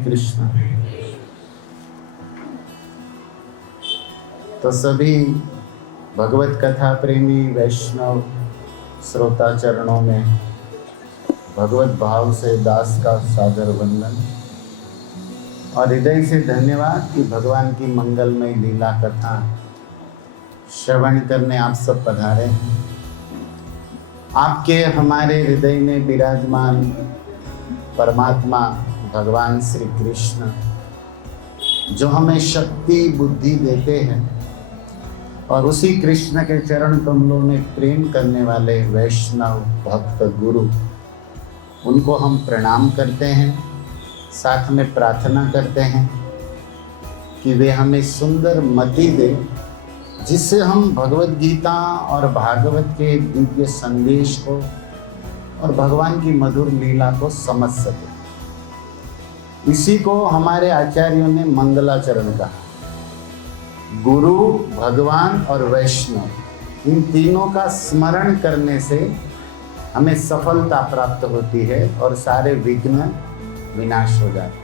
कृष्ण। तो सभी भगवत कथा प्रेमी वैष्णव श्रोता चरणों में भगवत भाव से दास का सादर वंदन और हृदय से धन्यवाद कि भगवान की मंगलमय लीला कथा श्रवण करने आप सब पधारे हैं। आपके हमारे हृदय में विराजमान परमात्मा भगवान श्री कृष्ण जो हमें शक्ति बुद्धि देते हैं और उसी कृष्ण के चरण कमलों में प्रेम करने वाले वैष्णव भक्त गुरु, उनको हम प्रणाम करते हैं, साथ में प्रार्थना करते हैं कि वे हमें सुंदर मति दे जिससे हम भगवत गीता और भागवत के दिव्य संदेश को और भगवान की मधुर लीला को समझ सके। इसी को हमारे आचार्यों ने मंगलाचरण कहा। गुरु, भगवान और वैष्णव, इन तीनों का स्मरण करने से हमें सफलता प्राप्त होती है और सारे विघ्न विनाश हो जाते।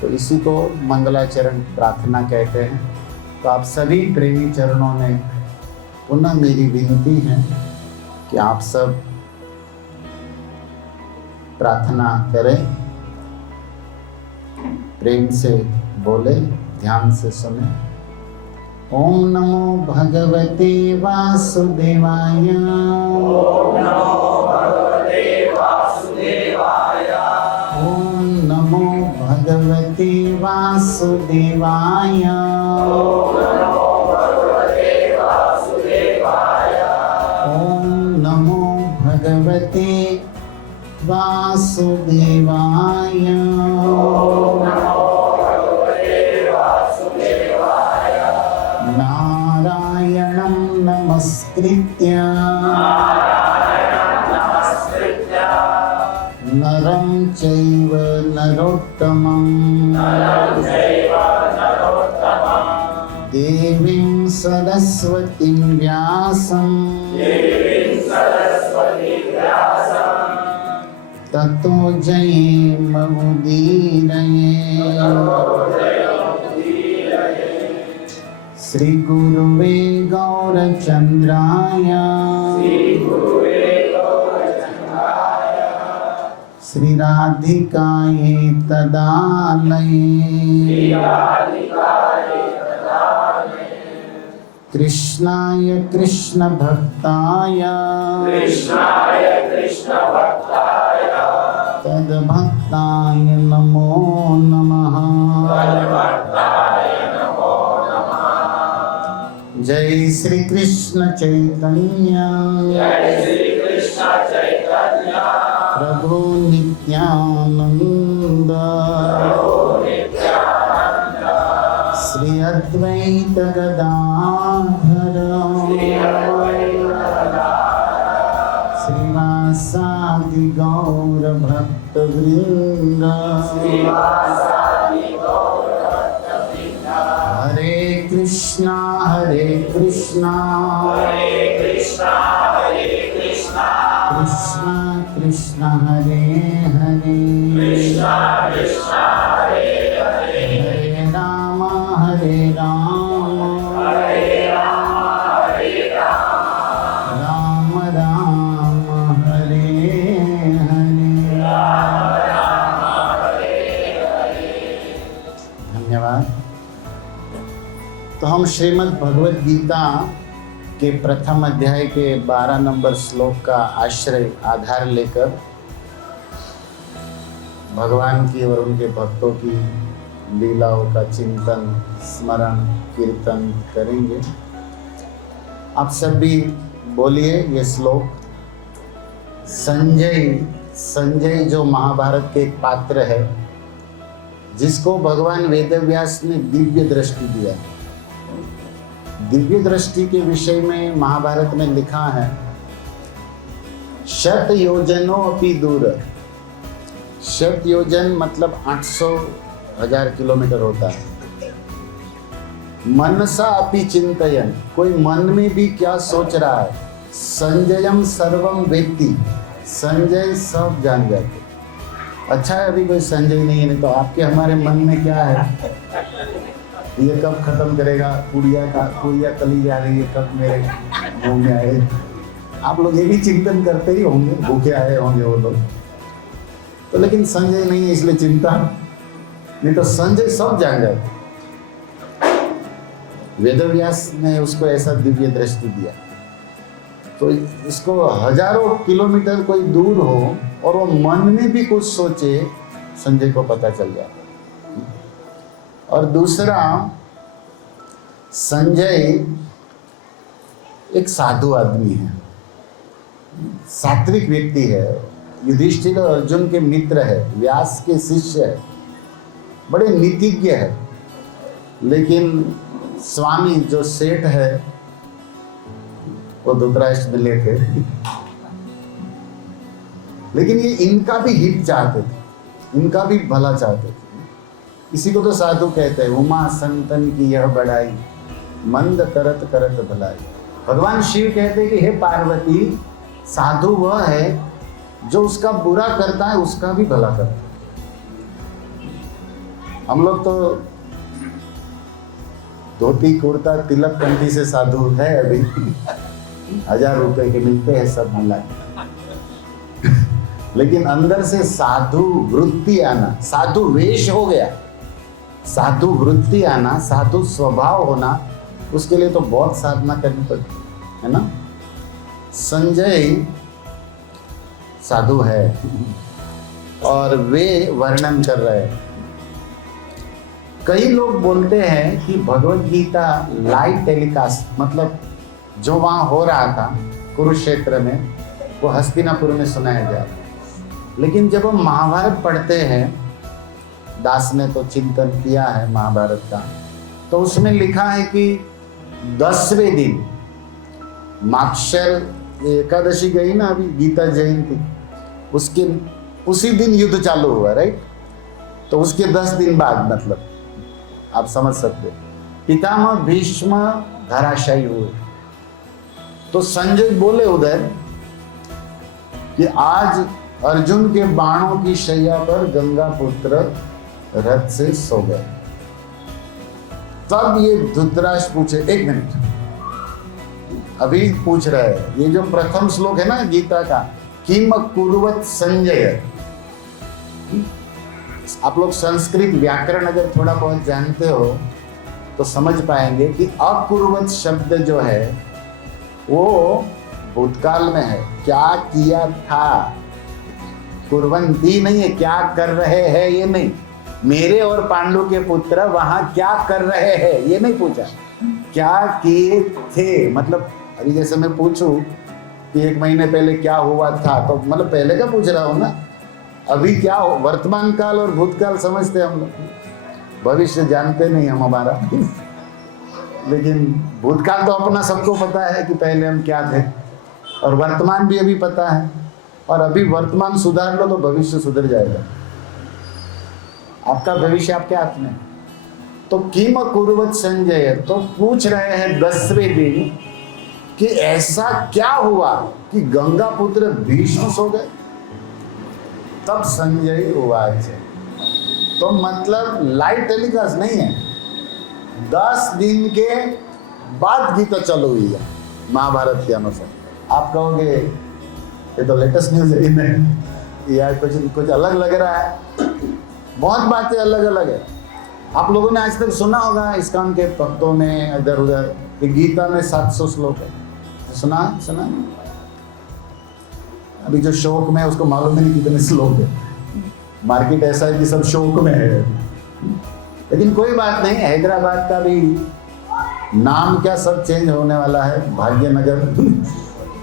तो इसी को मंगलाचरण प्रार्थना कहते हैं। तो आप सभी प्रेमी चरणों में पुनः मेरी विनती है कि आप सब प्रार्थना करें, प्रेम से बोले, ध्यान से सुने। ओम नमो भगवते वासुदेवाय। ओम नमो भगवते वासुदेवाय। ओम नमो भगवते वासुदेवाय। ओम नमो भगवते वासुदेवाय। ओम नमो भगवते वासुदेवाय। ओम नमो भगवते वासुदेवाय। नारायणं नमस्कृत्य नरं चैव नरोत्तमं देवीं सरस्वतीं व्यासं ततो जयेमुदीरये। श्री गुरुवे गौरचंद्राय श्री राधिकाये तदालये कृष्णाय कृष्ण भक्ताय तद्भक्ताय नमो नमः। जय श्री कृष्ण चैतन्य प्रभु नित्यानंद श्री अद्वैत गदाधर श्रीवासादि गौर भक्त वृंद। हरे कृष्णा कृष्णा कृष्णा हरे हरे हरे राम राम राम हरे हरे। धन्यवाद। तो हम श्रीमद् भगवद गीता के प्रथम अध्याय के 12 नंबर श्लोक का आश्रय आधार लेकर भगवान की और उनके भक्तों की लीलाओं का चिंतन, स्मरण, कीर्तन करेंगे। आप सब भी बोलिए ये श्लोक। संजय जो महाभारत के एक पात्र है जिसको भगवान वेदव्यास ने दिव्य दृष्टि दिया। दिव्य दृष्टि के विषय में महाभारत में लिखा है, शत योजनो अपि दूर। शत योजन मतलब 800,000 किलोमीटर होता है। मनसा अपि चिंतयन, कोई मन में भी क्या सोच रहा है। संजयम सर्वम वेत्ति, संजय सब जान जाते। अच्छा है अभी कोई संजय नहीं है, नहीं तो आपके हमारे मन में क्या है, ये कब खत्म करेगा, पुड़िया तली जा रही है, कब मेरे मुंह में आए। आप लोग ये भी चिंतन करते ही होंगे, भूखे आए होंगे वो लोग तो, लेकिन संजय नहीं है इसलिए चिंता, नहीं तो संजय सब जान जाते। वेदव्यास ने उसको ऐसा दिव्य दृष्टि दिया, तो इसको हजारों किलोमीटर कोई दूर हो और वो मन में भी कुछ सोचे, संजय को पता चल जाता। और दूसरा, संजय एक साधु आदमी है, सात्विक व्यक्ति है, युधिष्ठिर और अर्जुन के मित्र है, व्यास के शिष्य है, बड़े नीतिज्ञ है। लेकिन स्वामी जो सेठ है वो धृतराष्ट्र मिले थे, लेकिन ये इनका भी हित चाहते थे, इनका भी भला चाहते थे। इसी को तो साधु कहते हैं, उमा संतन की यह बड़ाई, मंद करत करत भलाई। भगवान शिव कहते हैं कि हे पार्वती, साधु वह है जो उसका बुरा करता है उसका भी भला करता है। हम लोग तो धोती कुर्ता तिलक कंठी से साधु है अभी, 1000 रुपए के मिलते हैं सब मिला, लेकिन अंदर से साधु वृत्ति आना, साधु वेश हो गया, साधु वृत्ति आना, साधु स्वभाव होना, उसके लिए तो बहुत साधना करनी पड़ती है ना। संजय साधु है और वे वर्णन कर रहे हैं। कई लोग बोलते हैं कि भगवत गीता लाइव टेलीकास्ट, मतलब जो वहाँ हो रहा था कुरुक्षेत्र में, वो हस्तिनापुर में सुनाया जाए। लेकिन जब हम महाभारत पढ़ते हैं, दास ने तो चिंतन किया है महाभारत का, तो उसमें लिखा है कि 10वें दिन, माक्षर एकादशी गई ना अभी, गीता जयंती, उसके उसी दिन युद्ध चालू हुआ, राइट। तो उसके 10 दिन बाद, मतलब आप समझ सकते, पितामह भीष्म धराशायी हुए। तो संजय बोले उधर कि आज अर्जुन के बाणों की शैया पर गंगा पुत्र रथ से सो गए। तब ये धृतराष्ट्र पूछे, एक मिनट, अभी पूछ रहे हैं, ये जो प्रथम श्लोक है ना गीता का, किम कुर्वत संजय, आप लोग संस्कृत व्याकरण अगर थोड़ा बहुत जानते हो तो समझ पाएंगे कि अकुर्वत शब्द जो है वो भूतकाल में है, क्या किया था, कुर्वंती नहीं है, क्या कर रहे हैं ये नहीं, मेरे और पांडु के पुत्र वहां क्या कर रहे हैं ये नहीं पूछा, क्या किए थे। मतलब अभी जैसे मैं पूछूं कि 1 महीने पहले क्या हुआ था, तो मतलब पहले का पूछ रहा हूं ना, अभी क्या हो, वर्तमान काल और भूतकाल समझते हम लोग, भविष्य जानते नहीं हम हमारा, लेकिन भूतकाल तो अपना सबको पता है कि पहले हम क्या थे, और वर्तमान भी अभी पता है, और अभी वर्तमान सुधार लो तो भविष्य सुधर जाएगा। आपका भविष्य आपके हाथ में। तो किम कुर्वत संजय, तो पूछ रहे हैं 10वें दिन कि ऐसा क्या हुआ कि गंगा पुत्र भीष्म सो गए। तब संजय उवाच, तो मतलब लाइव टेलीकास्ट नहीं है, 10 दिन के बाद गीता चालू हुई है महाभारत के अनुसार। आप कहोगे ये तो लेटेस्ट न्यूज है, या कुछ अलग लग रहा है, बहुत बातें अलग अलग है। आप लोगों ने आज तक सुना होगा इस्कॉन के भक्तों ने इधर उधर कि गीता में 700 श्लोक है, सुना अभी जो शोक में है उसको मालूम नहीं कितने श्लोक है, मार्केट ऐसा है कि सब शोक में है। लेकिन कोई बात नहीं, हैदराबाद का भी नाम क्या सब चेंज होने वाला है, भाग्यनगर।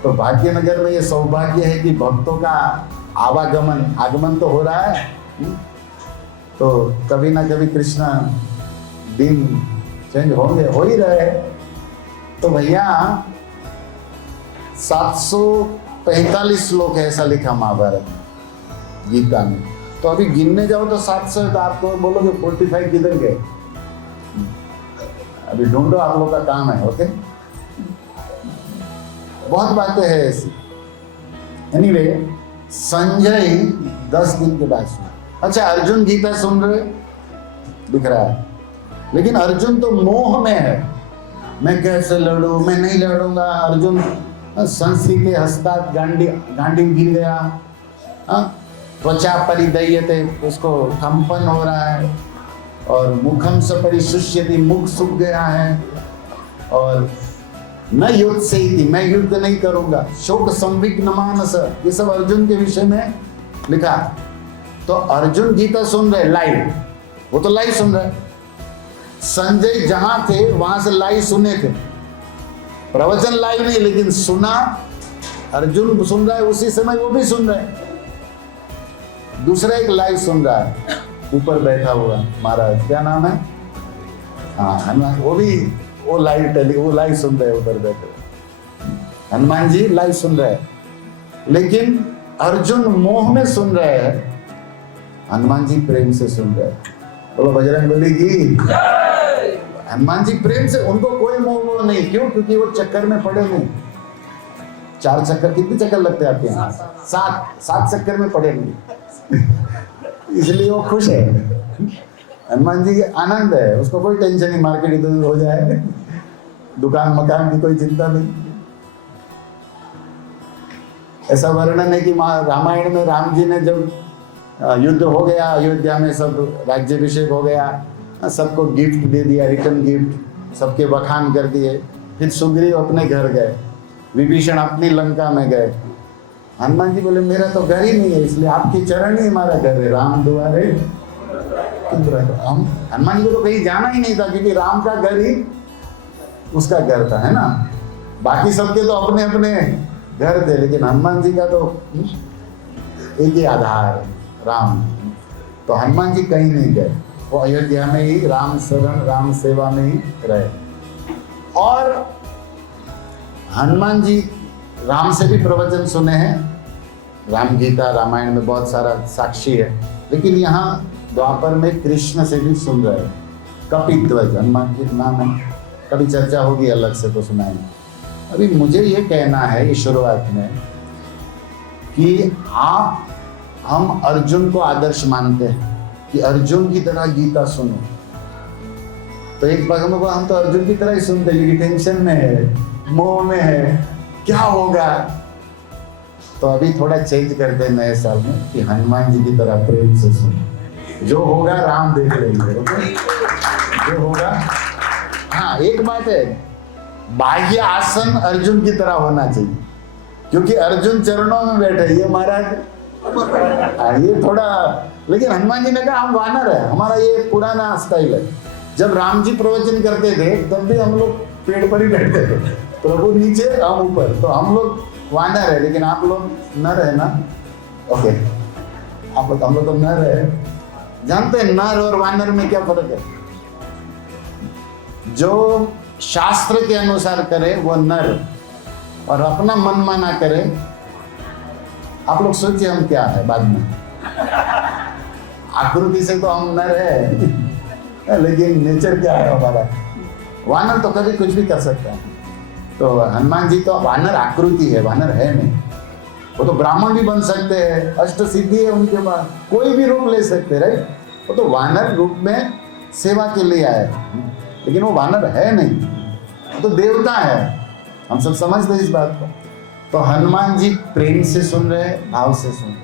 तो भाग्यनगर में ये सौभाग्य है कि भक्तों का आगमन तो हो रहा है, तो कभी ना कभी कृष्णा दिन चेंज होंगे, हो ही रहे। तो भैया 745 श्लोक है ऐसा लिखा महाभारत गीता में, तो अभी गिनने जाओ तो 700, तो आपको बोलोगे 45 किधर गए, अभी ढूंढो, आप लोग का काम है। ओके, बहुत बातें हैं ऐसी। एनीवे, संजय 10 दिन के बाद सुना। अच्छा, अर्जुन गीता सुन रहे दिख रहा है, लेकिन अर्जुन तो मोह में है। मैं कैसे लड़ूं, मैं नहीं लड़ूंगा। अर्जुन संसी के हस्तात् गांडी गिर गया, त्वचा परिदह्यते, उसको कंपन हो रहा है, और मुखम स परिशुष्यति, मुख सूख गया है, और न युद्ध से ही, मैं युद्ध नहीं करूंगा। शोक संविघ्न मानस, ये सब अर्जुन के विषय में लिखा। तो अर्जुन गीता सुन रहे लाइव, वो तो लाइव सुन रहे। संजय जहां थे वहां से लाइव सुने थे, प्रवचन लाइव नहीं, लेकिन सुना। अर्जुन सुन रहा है उसी समय वो भी सुन रहे हैं। दूसरा एक लाइव सुन रहा है, ऊपर बैठा हुआ महाराज, क्या नाम है, हाँ हनुमान, वो लाइव सुन रहे हैं ऊपर बैठे। हनुमान जी लाइव सुन रहे हैं, लेकिन अर्जुन मोह में सुन रहे हैं, हनुमान जी प्रेम से सुन रहे हैं। बोलो बजरंगबली की। हनुमान जी प्रेम से, उनको कोई मोह नहीं। क्यों? क्योंकि वो चक्कर में पड़े नहीं। 4 चक्कर, कितने चक्कर लगते हैं आपके यहाँ? 7 चक्कर में पड़े नहीं। इसलिए वो खुश है। हनुमान जी के आनंद है, उसको कोई टेंशन नहीं, मार्केट इधर हो जाए, दुकान मकान की कोई चिंता नहीं। ऐसा वर्णन है कि रामायण में राम जी ने जब युद्ध हो गया अयोध्या में, सब राज्याभिषेक हो गया, सबको गिफ्ट दे दिया, रिटर्न गिफ्ट, सबके बखान कर दिए। फिर सुग्रीव अपने घर गए, विभीषण अपनी लंका में गए। हनुमान जी बोले मेरा तो घर ही नहीं है, इसलिए आपके चरण ही हमारा घर है, राम दुआरे। हम हनुमान जी को तो कहीं जाना ही नहीं था, क्योंकि राम का घर ही उसका घर था, है ना। बाकी सबके तो अपने अपने घर थे, लेकिन हनुमान जी का तो एक ही आधार, राम। तो हनुमान जी कहीं नहीं गए, वो अयोध्या में ही राम शरण राम सेवा में ही रहे। और हनुमान जी राम से भी प्रवचन सुने हैं, राम गीता रामायण में बहुत सारा साक्षी है, लेकिन यहाँ द्वापर में कृष्ण से भी सुन रहे हैं। कपिध्वज हनुमान जी नाम है, कभी चर्चा होगी अलग से तो सुनाएंगे। अभी मुझे ये कहना है इस शुरुआत में कि हम अर्जुन को आदर्श मानते हैं कि अर्जुन की तरह गीता सुनो। तो एक भगवान को हम तो अर्जुन की तरह ही सुनते हैं, क्योंकि टेंशन में है, मोह में है, क्या होगा। तो अभी थोड़ा चेंज करते हैं नए साल में कि हनुमान जी की तरह प्रेम से सुनो। जो होगा राम देख लेंगे, ओके? जो होगा। हाँ, एक बात है, बाह्य आसन अर्जुन की तरह होना चाहिए, क्योंकि अर्जुन चरणों में बैठे, ये महाराज ये थोड़ा। लेकिन हनुमान जी ने कहा हम वानर है, हमारा ये पुराना स्टाइल है। जब राम जी प्रवचन करते थे तब भी हम लोग पेड़ पर ही बैठते थे, प्रभु नीचे हम ऊपर, तो हम लोग वानर है, लेकिन आप लोग नर है ना। ओके, हम लोग तो नर है। जानते हैं नर और वानर में क्या फर्क है? जो शास्त्र के अनुसार करे वो नर, और अपना मन माना करे। आप लोग सोचिए हम क्या है बाद में। आकृति से तो हम नर है, लेकिन नेचर क्या है हमारा? वानर तो कभी कुछ भी कर सकता है। तो हनुमान जी तो वानर आकृति है, वानर है नहीं। वो तो ब्राह्मण भी बन सकते हैं, अष्ट सिद्धि है उनके पास, कोई भी रूप ले सकते, राइट? वो तो वानर रूप में सेवा के लिए आए, लेकिन वो वानर है नहीं, वो तो देवता है। हम सब समझते हैं इस बात को। तो हनुमान जी प्रेम से सुन रहे, भाव से सुन रहे।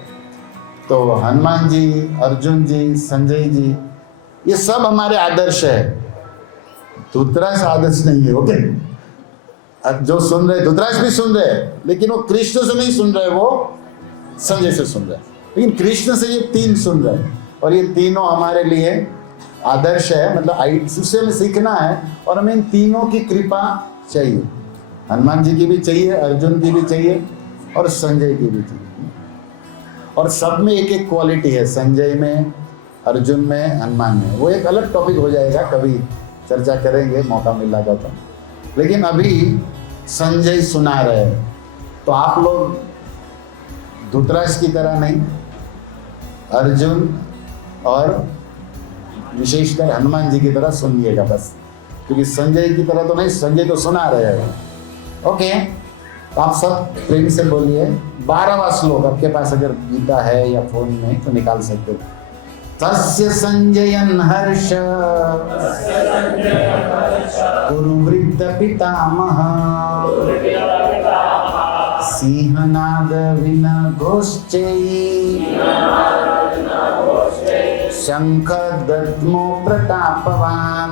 तो हनुमान जी, अर्जुन जी, संजय जी, ये सब हमारे आदर्श है। धृतराष्ट्र आदर्श नहीं है, ओके? जो सुन रहे, धृतराष्ट्र भी सुन रहे, लेकिन वो कृष्ण से नहीं सुन रहे, वो संजय से सुन रहे। लेकिन कृष्ण से ये 3 सुन रहे, और ये तीनों हमारे लिए आदर्श है। मतलब इससे हमें सीखना है, और हमें इन तीनों की कृपा चाहिए। हनुमान जी की भी चाहिए, अर्जुन की भी चाहिए, और संजय की भी चाहिए। और सब में एक एक क्वालिटी है, संजय में, अर्जुन में, हनुमान में। वो एक अलग टॉपिक हो जाएगा, कभी चर्चा करेंगे, मौका मिलेगा तो। लेकिन अभी संजय सुना रहे, तो आप लोग धृतराष्ट्र की तरह नहीं, अर्जुन और विशेषकर हनुमान जी की तरह सुनिएगा बस, क्योंकि संजय की तरह तो नहीं, संजय तो सुना रहे हैं। ओके, तो आप सब प्रेम से बोलिए 12वां श्लोक। आपके पास अगर गीता है या फोन में तो निकाल सकते हो। तस्य संजयन् हर्ष कुरु वृद्ध पितामह सिंहनाद विन घोषेयी शंख दद्मो प्रतापवान।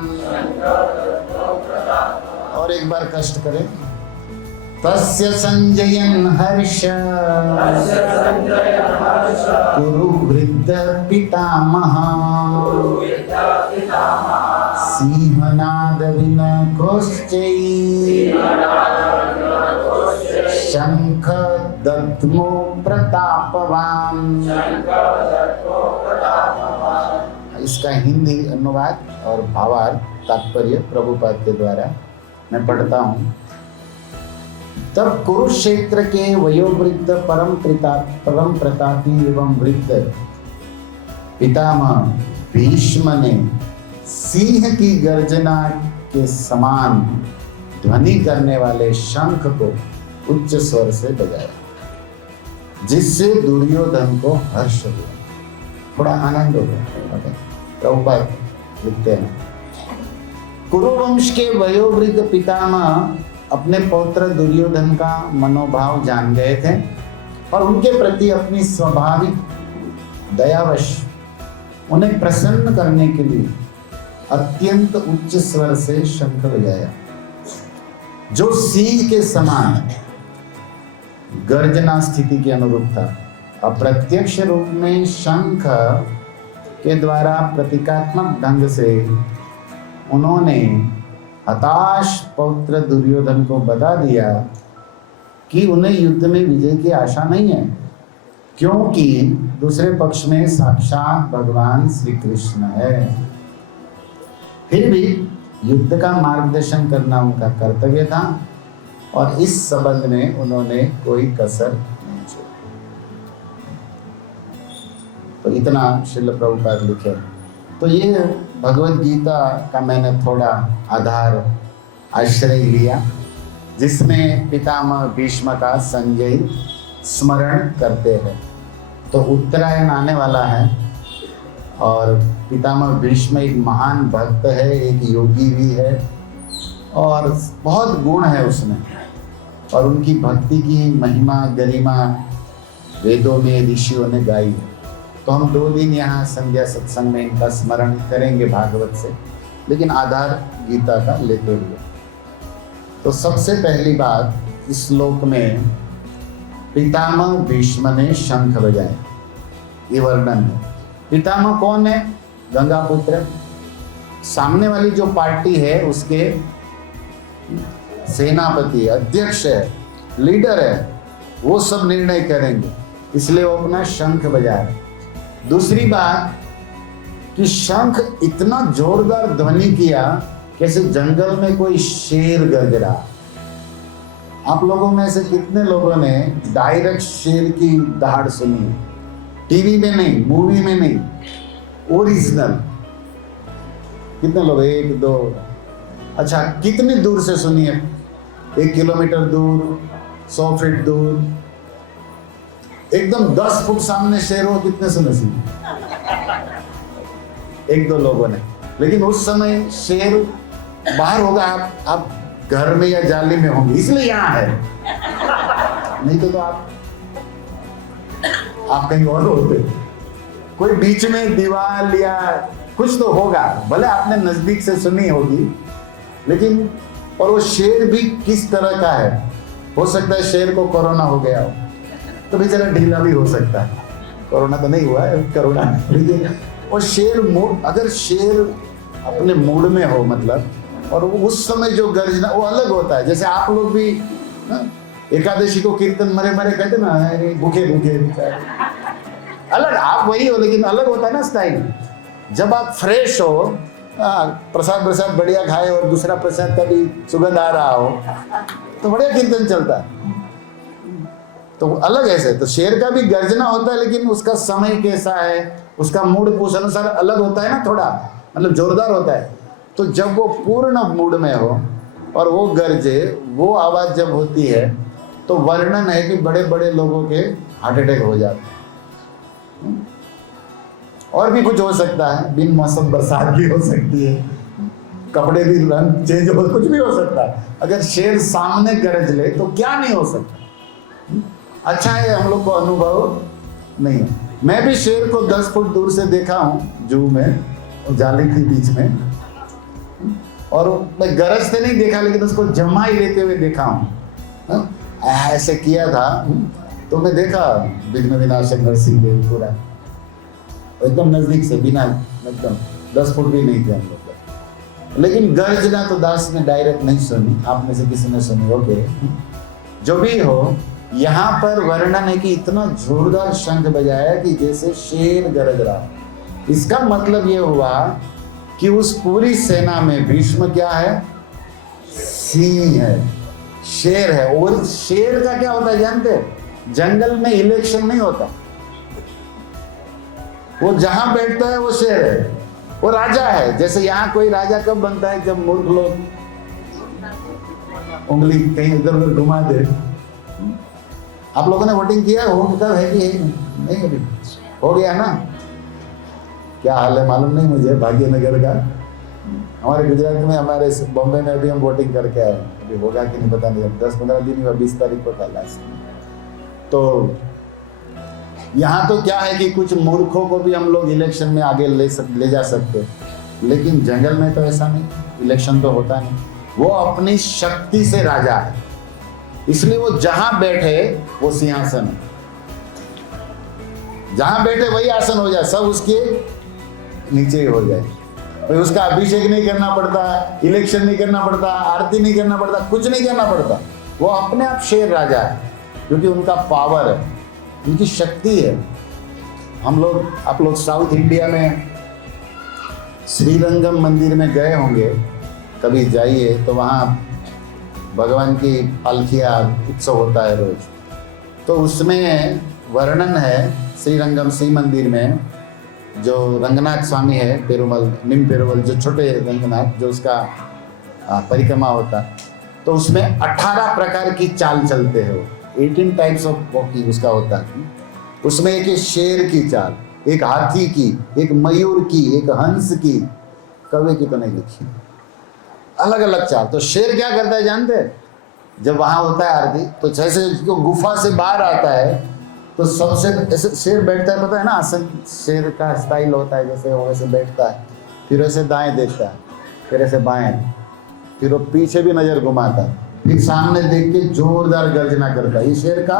और एक बार कष्ट करें। तस्य संजयन् हर्ष कुरु वृद्ध पितामह सिंहनाद विन घोषेयी शंख दद्मो प्रतापवान। इसका हिंदी अनुवाद और भावार्थ तात्पर्य प्रभुपाद के द्वारा मैं पढ़ता हूँ। तब कुरुक्षेत्र के वयोवृद्ध परम प्रतापी एवं वृद्ध पितामह भीष्म ने सिंह की गर्जना के समान ध्वनि करने वाले शंख को उच्च स्वर से बजाया, जिससे दुर्योधन को हर्ष हुआ, थोड़ा आनंद हो गया। प्रभुपाद लिखते हैं, कुरुवंश के वयोवृद्ध पितामह अपने पौत्र दुर्योधन का मनोभाव जान गए थे और उनके प्रति अपनी स्वाभाविक दयावश उन्हें प्रसन्न करने के लिए अत्यंत उच्च स्वर से शंख बजाया, जो सिंह के समान गर्जना स्थिति के अनुरूप था। अप्रत्यक्ष रूप में शंख के द्वारा प्रतीकात्मक ढंग से उन्होंने हताश पौत्र दुर्योधन को बता दिया कि उन्हें युद्ध में विजय की आशा नहीं है, क्योंकि दूसरे पक्ष में साक्षात भगवान श्री कृष्ण है। फिर भी युद्ध का मार्गदर्शन करना उनका कर्तव्य था और इस संबंध में उन्होंने कोई कसर नहीं छोड़ी। तो इतना श्रील प्रभुपाद लिखे। तो ये भगवद गीता का मैंने थोड़ा आधार आश्रय लिया, जिसमें पितामह भीष्म का संजय स्मरण करते हैं। तो उत्तरायण आने वाला है और पितामह भीष्म एक महान भक्त है, एक योगी भी है और बहुत गुण है उसमें, और उनकी भक्ति की महिमा गरिमा वेदों में ऋषियों ने गाई है। तो हम 2 दिन यहाँ संध्या सत्संग में इनका स्मरण करेंगे भागवत से, लेकिन आधार गीता का लेते हुए। तो सबसे पहली बात, इस श्लोक में पितामह भीष्म ने शंख बजाए, ये वर्णन है। पितामह कौन है? गंगापुत्र। सामने वाली जो पार्टी है उसके सेनापति, अध्यक्ष है, लीडर है, वो सब निर्णय करेंगे, इसलिए वो अपना शंख बजाए। दूसरी बात कि शंख इतना जोरदार ध्वनि किया कैसे जंगल में कोई शेर गरज रहा। आप लोगों में से कितने लोगों ने डायरेक्ट शेर की दहाड़ सुनी? टीवी में नहीं, मूवी में नहीं, ओरिजिनल। कितने लोग? 1 2। अच्छा, कितनी दूर से सुनी है? 1 किलोमीटर दूर, 100 फीट दूर, एकदम 10 फुट सामने शेर हो, कितने सुने? 1 2 लोगों ने। लेकिन उस समय शेर बाहर होगा, आप घर में या जाली में होंगे, इसलिए यहाँ है, नहीं तो आप कहीं और होते। कोई बीच में दीवार या कुछ तो होगा, भले आपने नजदीक से सुनी होगी, लेकिन और वो शेर भी किस तरह का है? हो सकता है शेर को कोरोना हो गया हो, तो बेचारा ढीला भी हो सकता है। कोरोना तो नहीं हुआ है, कोरोना। और शेर अगर शेर अपने मूड में हो, मतलब, और उस समय जो गर्जना वो अलग होता है। जैसे आप लोग भी एकादशी को कीर्तन मरे मरे कहते ना, भूखे भूखे, अलग आप वही हो, लेकिन अलग होता है ना स्टाइल। जब आप फ्रेश हो, प्रसाद बढ़िया खाए और दूसरा प्रसाद का भी सुगंध आ रहा हो, तो बढ़िया कीर्तन चलता है, तो अलग ऐसे। तो शेर का भी गर्जना होता है, लेकिन उसका समय कैसा है, उसका मूड उस अनुसार अलग होता है ना, थोड़ा मतलब जोरदार होता है। तो जब वो पूर्ण मूड में हो और वो गर्जे, वो आवाज जब होती है, तो वर्णन है कि बड़े बड़े लोगों के हार्ट अटैक हो जाते हैं। और भी कुछ हो सकता है, बिन मौसम बरसात भी हो सकती है, कपड़े भी रंग चेंज हो, कुछ भी हो सकता है। अगर शेर सामने गरज ले तो क्या नहीं हो सकता। अच्छा है हम लोग को अनुभव नहीं है। मैं भी शेर को 10 फुट दूर से देखा हूं, जू में, जाली के बीच में, और मैं गरज से नहीं देखा, लेकिन उसको जमाई लेते हुए देखा हूं। ऐसे किया था तो मैं देखा विघ्न विनाशक नरसिंह देव पूरा एकदम नजदीक से, बिना एकदम 10 फुट भी नहीं थे हम लोग का। लेकिन गर्जना तो दास ने डायरेक्ट नहीं सुनी, आप में से किसी ने सुनी, ओके। जो भी हो, यहाँ पर वर्णन है कि इतना जोरदार शंख बजाया कि जैसे शेर गरज रहा। इसका मतलब ये हुआ कि उस पूरी सेना में भीष्म क्या है? सिंह है, शेर है। और शेर का क्या होता है जानते हैं? जंगल में इलेक्शन नहीं होता, वो जहां बैठता है वो शेर है, वो राजा है। जैसे यहाँ कोई राजा कब बनता है? जब मूर्ख लोग उंगली कहीं इधर उधर घुमा दे। आप लोगों ने वोटिंग किया हो कब है कि नहीं? अभी हो गया ना? क्या हाल है मालूम नहीं मुझे भाग्यनगर का। हमारे गुजरात में, हमारे बॉम्बे में अभी हम वोटिंग करके आए। अभी होगा कि नहीं पता नहीं, 10-15 दिन हुआ, 20 तारीख को था लास्ट। तो यहाँ तो क्या है कि कुछ मूर्खों को भी हम लोग इलेक्शन में आगे ले जा सकते, लेकिन जंगल में तो ऐसा नहीं, इलेक्शन तो होता नहीं। वो अपनी शक्ति से राजा है, इसलिए वो जहां बैठे वो सिंहासन है, जहां बैठे वही आसन हो जाए, सब उसके नीचे ही हो जाए। भाई उसका अभिषेक नहीं करना पड़ता, इलेक्शन नहीं करना पड़ता, आरती नहीं करना पड़ता, कुछ नहीं करना पड़ता। वो अपने आप शेर राजा है, क्योंकि उनका पावर है, उनकी शक्ति है। आप लोग साउथ इंडिया में श्रीरंगम मंदिर में गए होंगे, कभी जाइए तो वहाँ भगवान की पालकिया उत्सव होता है रोज। तो उसमें वर्णन है श्रीरंगम श्री मंदिर में, जो रंगनाथ स्वामी है, पेरुमल, निम पेरुमल, जो छोटे रंगनाथ, जो उसका परिक्रमा होता है, तो उसमें 18 प्रकार की चाल चलते हैं। 18 टाइप्स ऑफ वॉकिंग उसका होता है। उसमें एक शेर की चाल, एक हाथी की, एक मयूर की, एक हंस की, कौवे की तो नहीं लिखी, अलग अलग चाल। तो शेर क्या करता है जानते हैं? जब वहां होता है आरती, तो जैसे जो गुफा से बाहर आता है तो सबसे ऐसे शेर बैठता है, पता है ना, आसन शेर का स्टाइल होता है, जैसे वो वैसे बैठता है, फिर ऐसे दाएं देखता है, फिर ऐसे बाएं, फिर वो पीछे भी नजर घुमाता है, फिर सामने देख के जोरदार गर्जना करता है। ये शेर का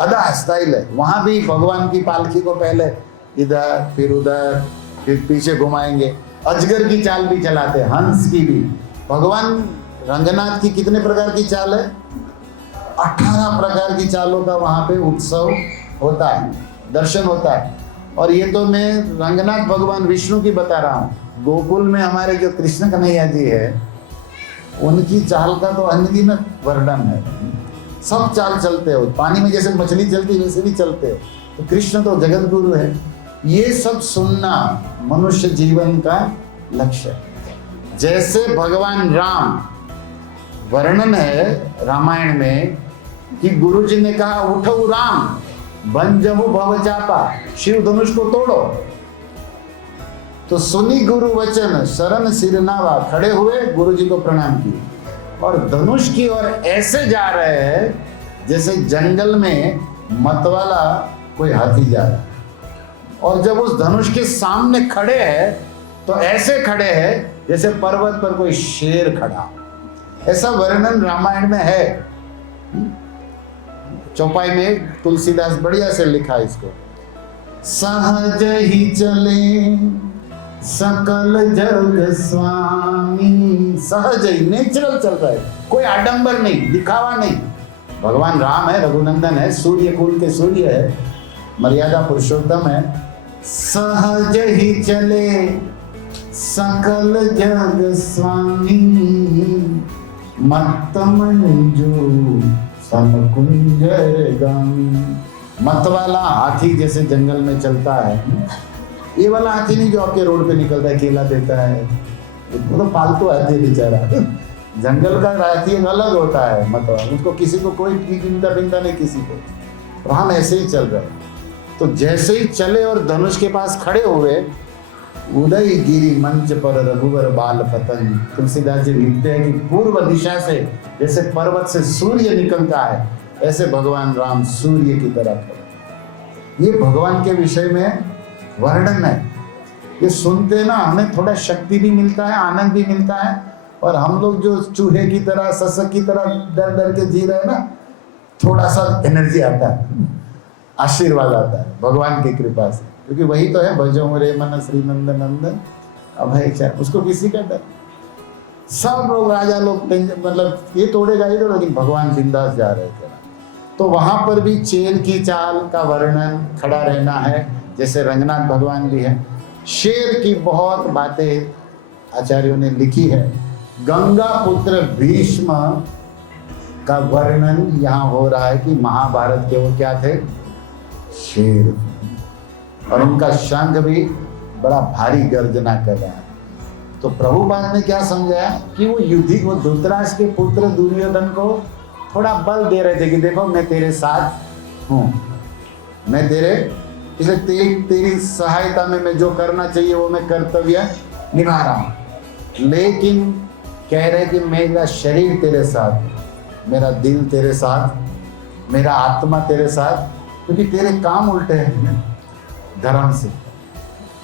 अदा स्टाइल है। वहां भी भगवान की पालकी को पहले इधर, फिर उधर, फिर पीछे घुमाएंगे। अजगर की चाल भी चलाते हैं, हंस की भी। भगवान रंगनाथ की कितने प्रकार की चाल है? 18 प्रकार की चालों का वहां पे उत्सव होता है, दर्शन होता है। और ये तो मैं रंगनाथ भगवान विष्णु की बता रहा हूँ। गोकुल में हमारे जो कृष्ण कन्हैया जी है, उनकी चाल का तो अनगिनत वर्णन है। सब चाल चलते हो, पानी में जैसे मछली चलती है वैसे भी चलते हो। तो कृष्ण तो जगत गुरु है। ये सब सुनना मनुष्य जीवन का लक्ष्य है। जैसे भगवान राम, वर्णन है रामायण में कि गुरुजी ने कहा, उठो राम, बंजहु भव चापा, शिव धनुष को तोड़ो। तो सुनी गुरु वचन, शरण सिरनावा, खड़े हुए, गुरुजी को प्रणाम किए और धनुष की ओर ऐसे जा रहे हैं जैसे जंगल में मतवाला कोई हाथी जा रहा है। और जब उस धनुष के सामने खड़े हैं तो ऐसे खड़े हैं जैसे पर्वत पर कोई शेर खड़ा। ऐसा वर्णन रामायण में है। चौपाई में तुलसीदास बढ़िया से लिखा इसको। सहज ही चले सकल जग स्वामी, सहज ही, नेचुरल चल रहा है, कोई आडंबर नहीं, दिखावा नहीं। भगवान राम है, रघुनंदन है, सूर्य कुल के सूर्य है, मर्यादा पुरुषोत्तम है। सहज ही चले सकल जग स्वामी, मत मंजू समकुंजर गामी। मत वाला हाथी जैसे जंगल में चलता है, ये वाला हाथी नहीं जो आपके रोड पे निकलता है, केला देता है, वो तो पालतू हाथी है बेचारा। जंगल का हाथी अलग होता है, मत वाला, उसको किसी को कोई चिंता नहीं, किसी को। और हम ऐसे ही चल रहे हैं। तो जैसे ही चले और धनुष के पास खड़े हुए, उदय गिरी मंच पर रघुवर बाल पतन। तुलसीदास जी लिखते हैं कि पूर्व दिशा से जैसे पर्वत से सूर्य निकलता है, ऐसे भगवान राम सूर्य की तरह खड़े। ये भगवान के विषय में वर्णन है। ये सुनते ना हमें थोड़ा शक्ति भी मिलता है, आनंद भी मिलता है, और हम लोग जो चूहे की तरह, ससक की तरह डर डर के जी रहे हैं ना, थोड़ा सा एनर्जी आता है, आशीर्वाद आता है भगवान की कृपा से। क्योंकि वही तो है, भजो रे मन श्री नंदन नंदन अभय चाहे, उसको किसी का डर। सब लोग राजा लोग मतलब ये तोड़ेगा ही तो, लेकिन भगवान बिंदास जा रहे थे। तो वहां पर भी चेल की चाल का वर्णन, खड़ा रहना है, जैसे रंगनाथ भगवान भी है। शेर की बहुत बातें आचार्यों ने लिखी है। गंगा पुत्र भीष्म का वर्णन यहाँ हो रहा है कि महाभारत के वो क्या थे, शेर, और उनका शंख भी बड़ा भारी गर्जना कर रहा है। तो प्रभुपाद ने क्या समझाया कि वो युधिष्ठिर, वो धृतराष्ट्र के पुत्र दुर्योधन को थोड़ा बल दे रहे थे कि देखो मैं तेरे साथ हूँ, मैं तेरे, इसलिए तेरी सहायता में मैं जो करना चाहिए वो मैं कर्तव्य निभा रहा हूँ। लेकिन कह रहे कि मेरा शरीर तेरे साथ, मेरा दिल तेरे साथ, मेरा आत्मा तेरे साथ, क्योंकि तेरे काम उल्टे हैं धर्म से।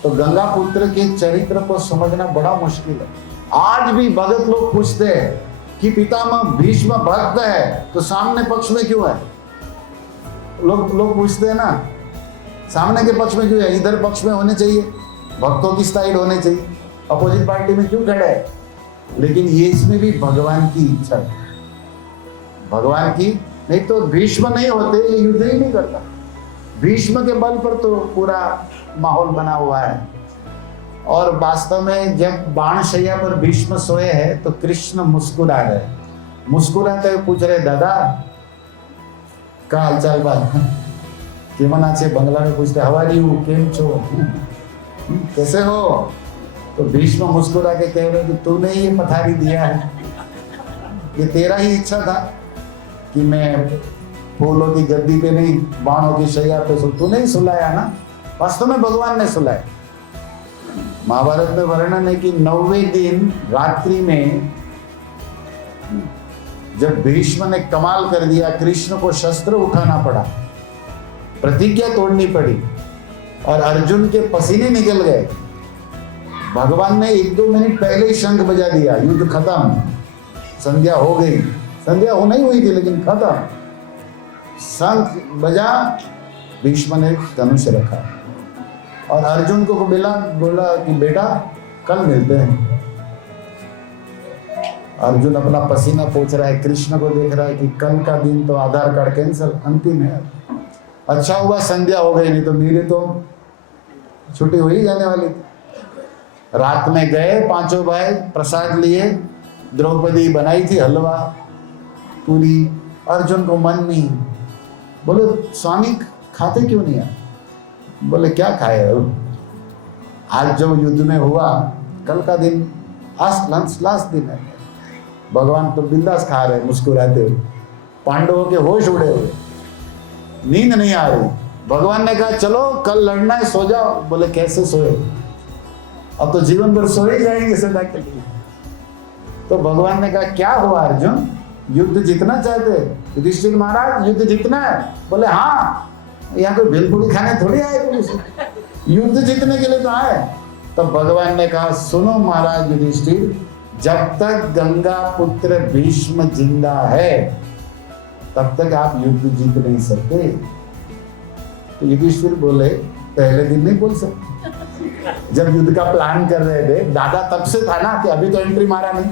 तो गंगा पुत्र के चरित्र को समझना बड़ा मुश्किल है। आज भी भगत लोग पूछते हैं कि पितामह भीष्म भक्त है तो सामने पक्ष में क्यों है? लोग पूछते हैं ना, सामने के पक्ष में क्यों है, इधर पक्ष में होने चाहिए, भक्तों की साइड होने चाहिए, अपोजिट पार्टी में क्यों खड़े है? लेकिन ये इसमें भी भगवान की इच्छा है, भगवान की, नहीं तो भीष्म नहीं होते, ये युद्ध ही नहीं करता। भीष्म के बल पर तो पूरा माहौल बना हुआ है। और वास्तव में जब बाणशैया पर भीष्म सोए हैं तो कृष्ण मुस्कुरा रहे, मुस्कुराते हुए पूछ रहे, दादा का हालचाल बात केमन आछे, बंगला में पूछते हाउ आर यू, केम छो, कैसे हो? तो भीष्म मुस्कुरा के कह रहे कि तूने ये पथारी दिया है, ये तेरा ही इच्छा था कि मैं फूलों की गद्दी पे नहीं, बाणों की शैया पे सो, तूने ही सुलाया ना। वास्तव में भगवान ने सुलाया। महाभारत में वर्णन है कि 9वें दिन रात्रि में जब भीष्म ने कमाल कर दिया, कृष्ण को शस्त्र उठाना पड़ा, प्रतिज्ञा तोड़नी पड़ी, और अर्जुन के पसीने निकल गए। भगवान ने 1-2 मिनट पहले ही शंख बजा दिया, युद्ध खत्म, संध्या हो गई, संध्या हो नहीं हुई थी लेकिन खत्म, शंख बजा, भीष्म ने धनुष रखा और अर्जुन को बोला कि बेटा कल मिलते हैं। अर्जुन अपना पसीना पोंछ रहा है, कृष्ण को देख रहा है कि कल का दिन तो आधार कार्ड कैंसिल, अंतिम है। अच्छा हुआ संध्या हो गई, नहीं तो मेरे तो छुट्टी हो ही जाने वाली थी। रात में गए 5 भाई, प्रसाद लिए, द्रौपदी बनाई थी हलवा पूरी, अर्जुन को मन नहीं, बोले स्वामी खाते क्यों नहीं है? बोले क्या खाए हो? आज जो युद्ध में हुआ, कल का दिन लास्ट दिन है। भगवान तो बिंदास खा रहे मुस्कुराते हुए, पांडवों के होश उड़े हुए, नींद नहीं आ रही। भगवान ने कहा चलो कल लड़ना है, सो जाओ। बोले कैसे सोए? अब तो जीवन भर सो ही जाएंगे सदा के लिए। तो भगवान ने कहा क्या हुआ अर्जुन, युद्ध जीतना चाहते? युधिष्ठिर महाराज युद्ध जीतना है? बोले हाँ, यहाँ कोई भेलपुरी खाने थोड़ी आए, युद्ध जीतने के लिए तो आए। तब भगवान ने कहा सुनो महाराज युधिष्ठिर, जब तक गंगा पुत्र भीष्म जिंदा है तब तक आप युद्ध जीत नहीं सकते। तो युधिष्ठिर बोले पहले दिन नहीं बोल सकते, जब युद्ध का प्लान कर रहे थे, दादा तब से था ना कि अभी तो एंट्री मारा नहीं,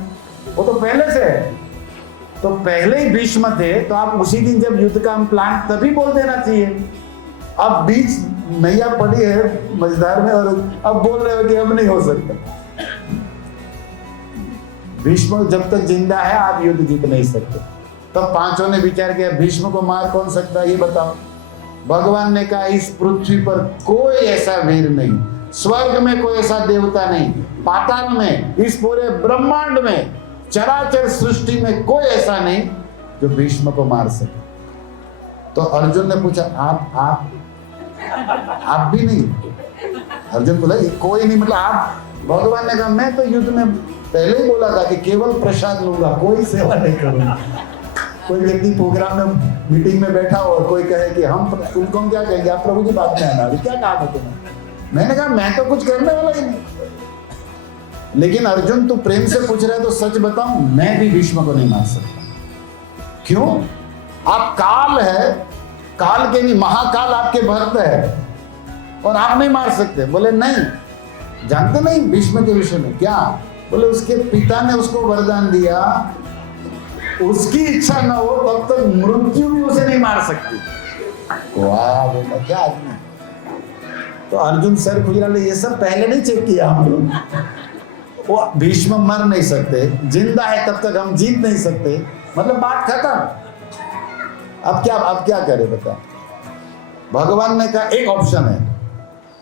वो तो पहले से है। तो पहले ही भीष्म थे तो आप उसी दिन जब युद्ध का हम प्लान तभी बोल देना चाहिए। अब बीच नैया पड़ी है मझधार में और अब बोल रहे हो कि अब नहीं हो सकता। भीष्म जब तक जिंदा है आप युद्ध जीत नहीं सकते। तब 5 ने विचार किया भीष्म को मार कौन सकता है ये बताओ। भगवान ने कहा इस पृथ्वी पर कोई ऐसा वीर नहीं, स्वर्ग में कोई ऐसा देवता नहीं, पाताल में, इस पूरे ब्रह्मांड में, चराचर सृष्टि में कोई ऐसा नहीं जो भीष्म को मार सके। तो अर्जुन ने पूछा आप आप भी नहीं। अर्जुन बोला कोई नहीं, मतलब आप, भगवान ने कहा मैं तो युद्ध में पहले ही बोला था कि केवल प्रसाद लूंगा, कोई सेवा नहीं करूंगा। कोई व्यक्ति प्रोग्राम में मीटिंग में बैठा हो और कोई कहे कि हम तुमको हम क्या कहेंगे, आप प्रभु की बात में आना, क्या काम है तुम्हें? मैंने कहा मैं तो कुछ करने वाला ही नहीं। लेकिन अर्जुन तू प्रेम से पूछ रहा है तो सच बताऊं, मैं भी भीष्म को नहीं मार सकता। क्यों? आप काल है, काल के नहीं, महाकाल आपके भक्त है और आप नहीं मार सकते। बोले नहीं, जानते नहीं भीष्म के विषय में क्या? बोले उसके पिता ने उसको वरदान दिया, उसकी इच्छा न हो तब तक मृत्यु भी उसे नहीं मार सकती। वाह बेटा क्या आदमी। तो अर्जुन सर खुजला ले, ये सब पहले नहीं चेक किया हम लोग। वो भीष्म मर नहीं सकते, जिंदा है तब तक हम जीत नहीं सकते, मतलब बात खत्म। अब क्या करे बता? भगवान ने कहा एक ऑप्शन है,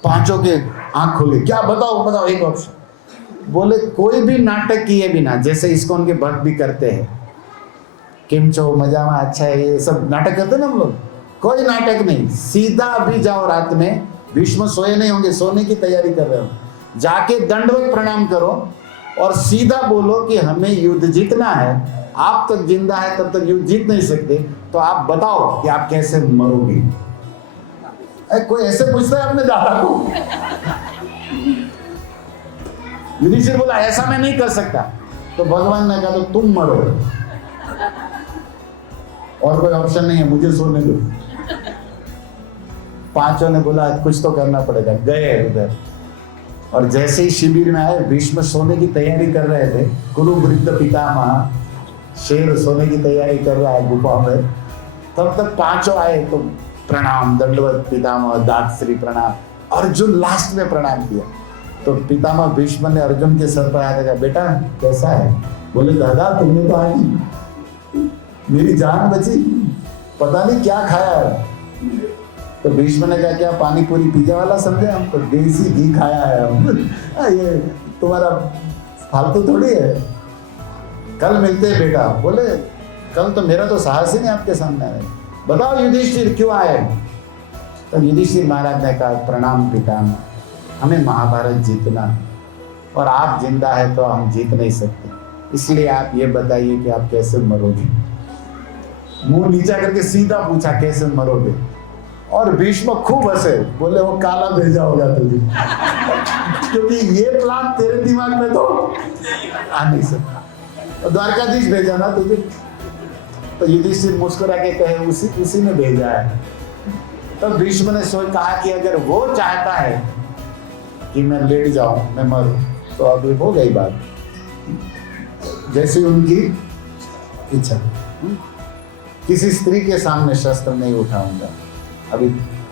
पांचों के आंख खोले, क्या बताओ एक ऑप्शन। बोले कोई भी नाटक किए बिना, जैसे इस्कॉन के भक्त भी करते हैं, किम छो मजा में अच्छा है, ये सब नाटक करते हैं ना हम लोग, कोई नाटक नहीं, सीधा अभी जाओ रात में, भीष्म सोए नहीं होंगे, सोने की तैयारी कर रहे हो, जाके दंडवत प्रणाम करो और सीधा बोलो कि हमें युद्ध जीतना है, आप तक जिंदा है तब तक युद्ध जीत नहीं सकते, तो आप बताओ कि आप कैसे मरोगे। कोई ऐसे पूछता है अपने दादा को? युधिष्ठिर बोला ऐसा मैं नहीं कर सकता। तो भगवान ने कहा तो तुम मरो, और कोई ऑप्शन नहीं है, मुझे सोने दो। पांचों ने बोला कुछ तो करना पड़ेगा, गए उधर। और जैसे ही शिविर में आए, भीष्म सोने की तैयारी कर रहे थे, कुरुवृत्त पितामह शेर सोने की तैयारी कर रहा है गुफा में, तब तक पांचों आए तो प्रणाम, दंडवत पितामह, दातश्री प्रणाम। अर्जुन लास्ट में प्रणाम किया तो पितामह भीष्म ने अर्जुन के सर पर आया, बेटा कैसा है? बोले दादा तुमने तो आई, मेरी जान बची, पता नहीं क्या खाया है। तो भीष्म ने कहा क्या पानी पूरी पिज्जा वाला समझे? हम तो देसी घी खाया है हम। ये तुम्हारा फालतू थोड़ी है, कल मिलते हैं बेटा। बोले कल तो मेरा तो साहस ही नहीं आपके सामने आया, बताओ युधिष्ठिर क्यों आए? तो युधिष्ठिर महाराज ने कहा प्रणाम पितामह, हमें महाभारत जीतना और आप जिंदा है तो हम जीत नहीं सकते, इसलिए आप ये बताइए कि आप कैसे मरोगे। मुंह नीचा करके सीधा पूछा कैसे मरोगे? और भीष्म खूब हंसे, बोले वो काला भेजा होगा तुझे, क्योंकि ये प्लान तेरे दिमाग में तो आ नहीं सकता, द्वारकाधीश भेजा ना तुझे। तो युधिष्ठिर मुस्कुरा के कहे उसी ने भेजा है। तो भीष्म ने सोच कहा कि अगर वो चाहता है कि मैं लेट जाऊं, मैं मरूं, तो अभी हो गई बात, जैसी उनकी इच्छा। किसी स्त्री के सामने शस्त्र नहीं उठाऊंगा अभी,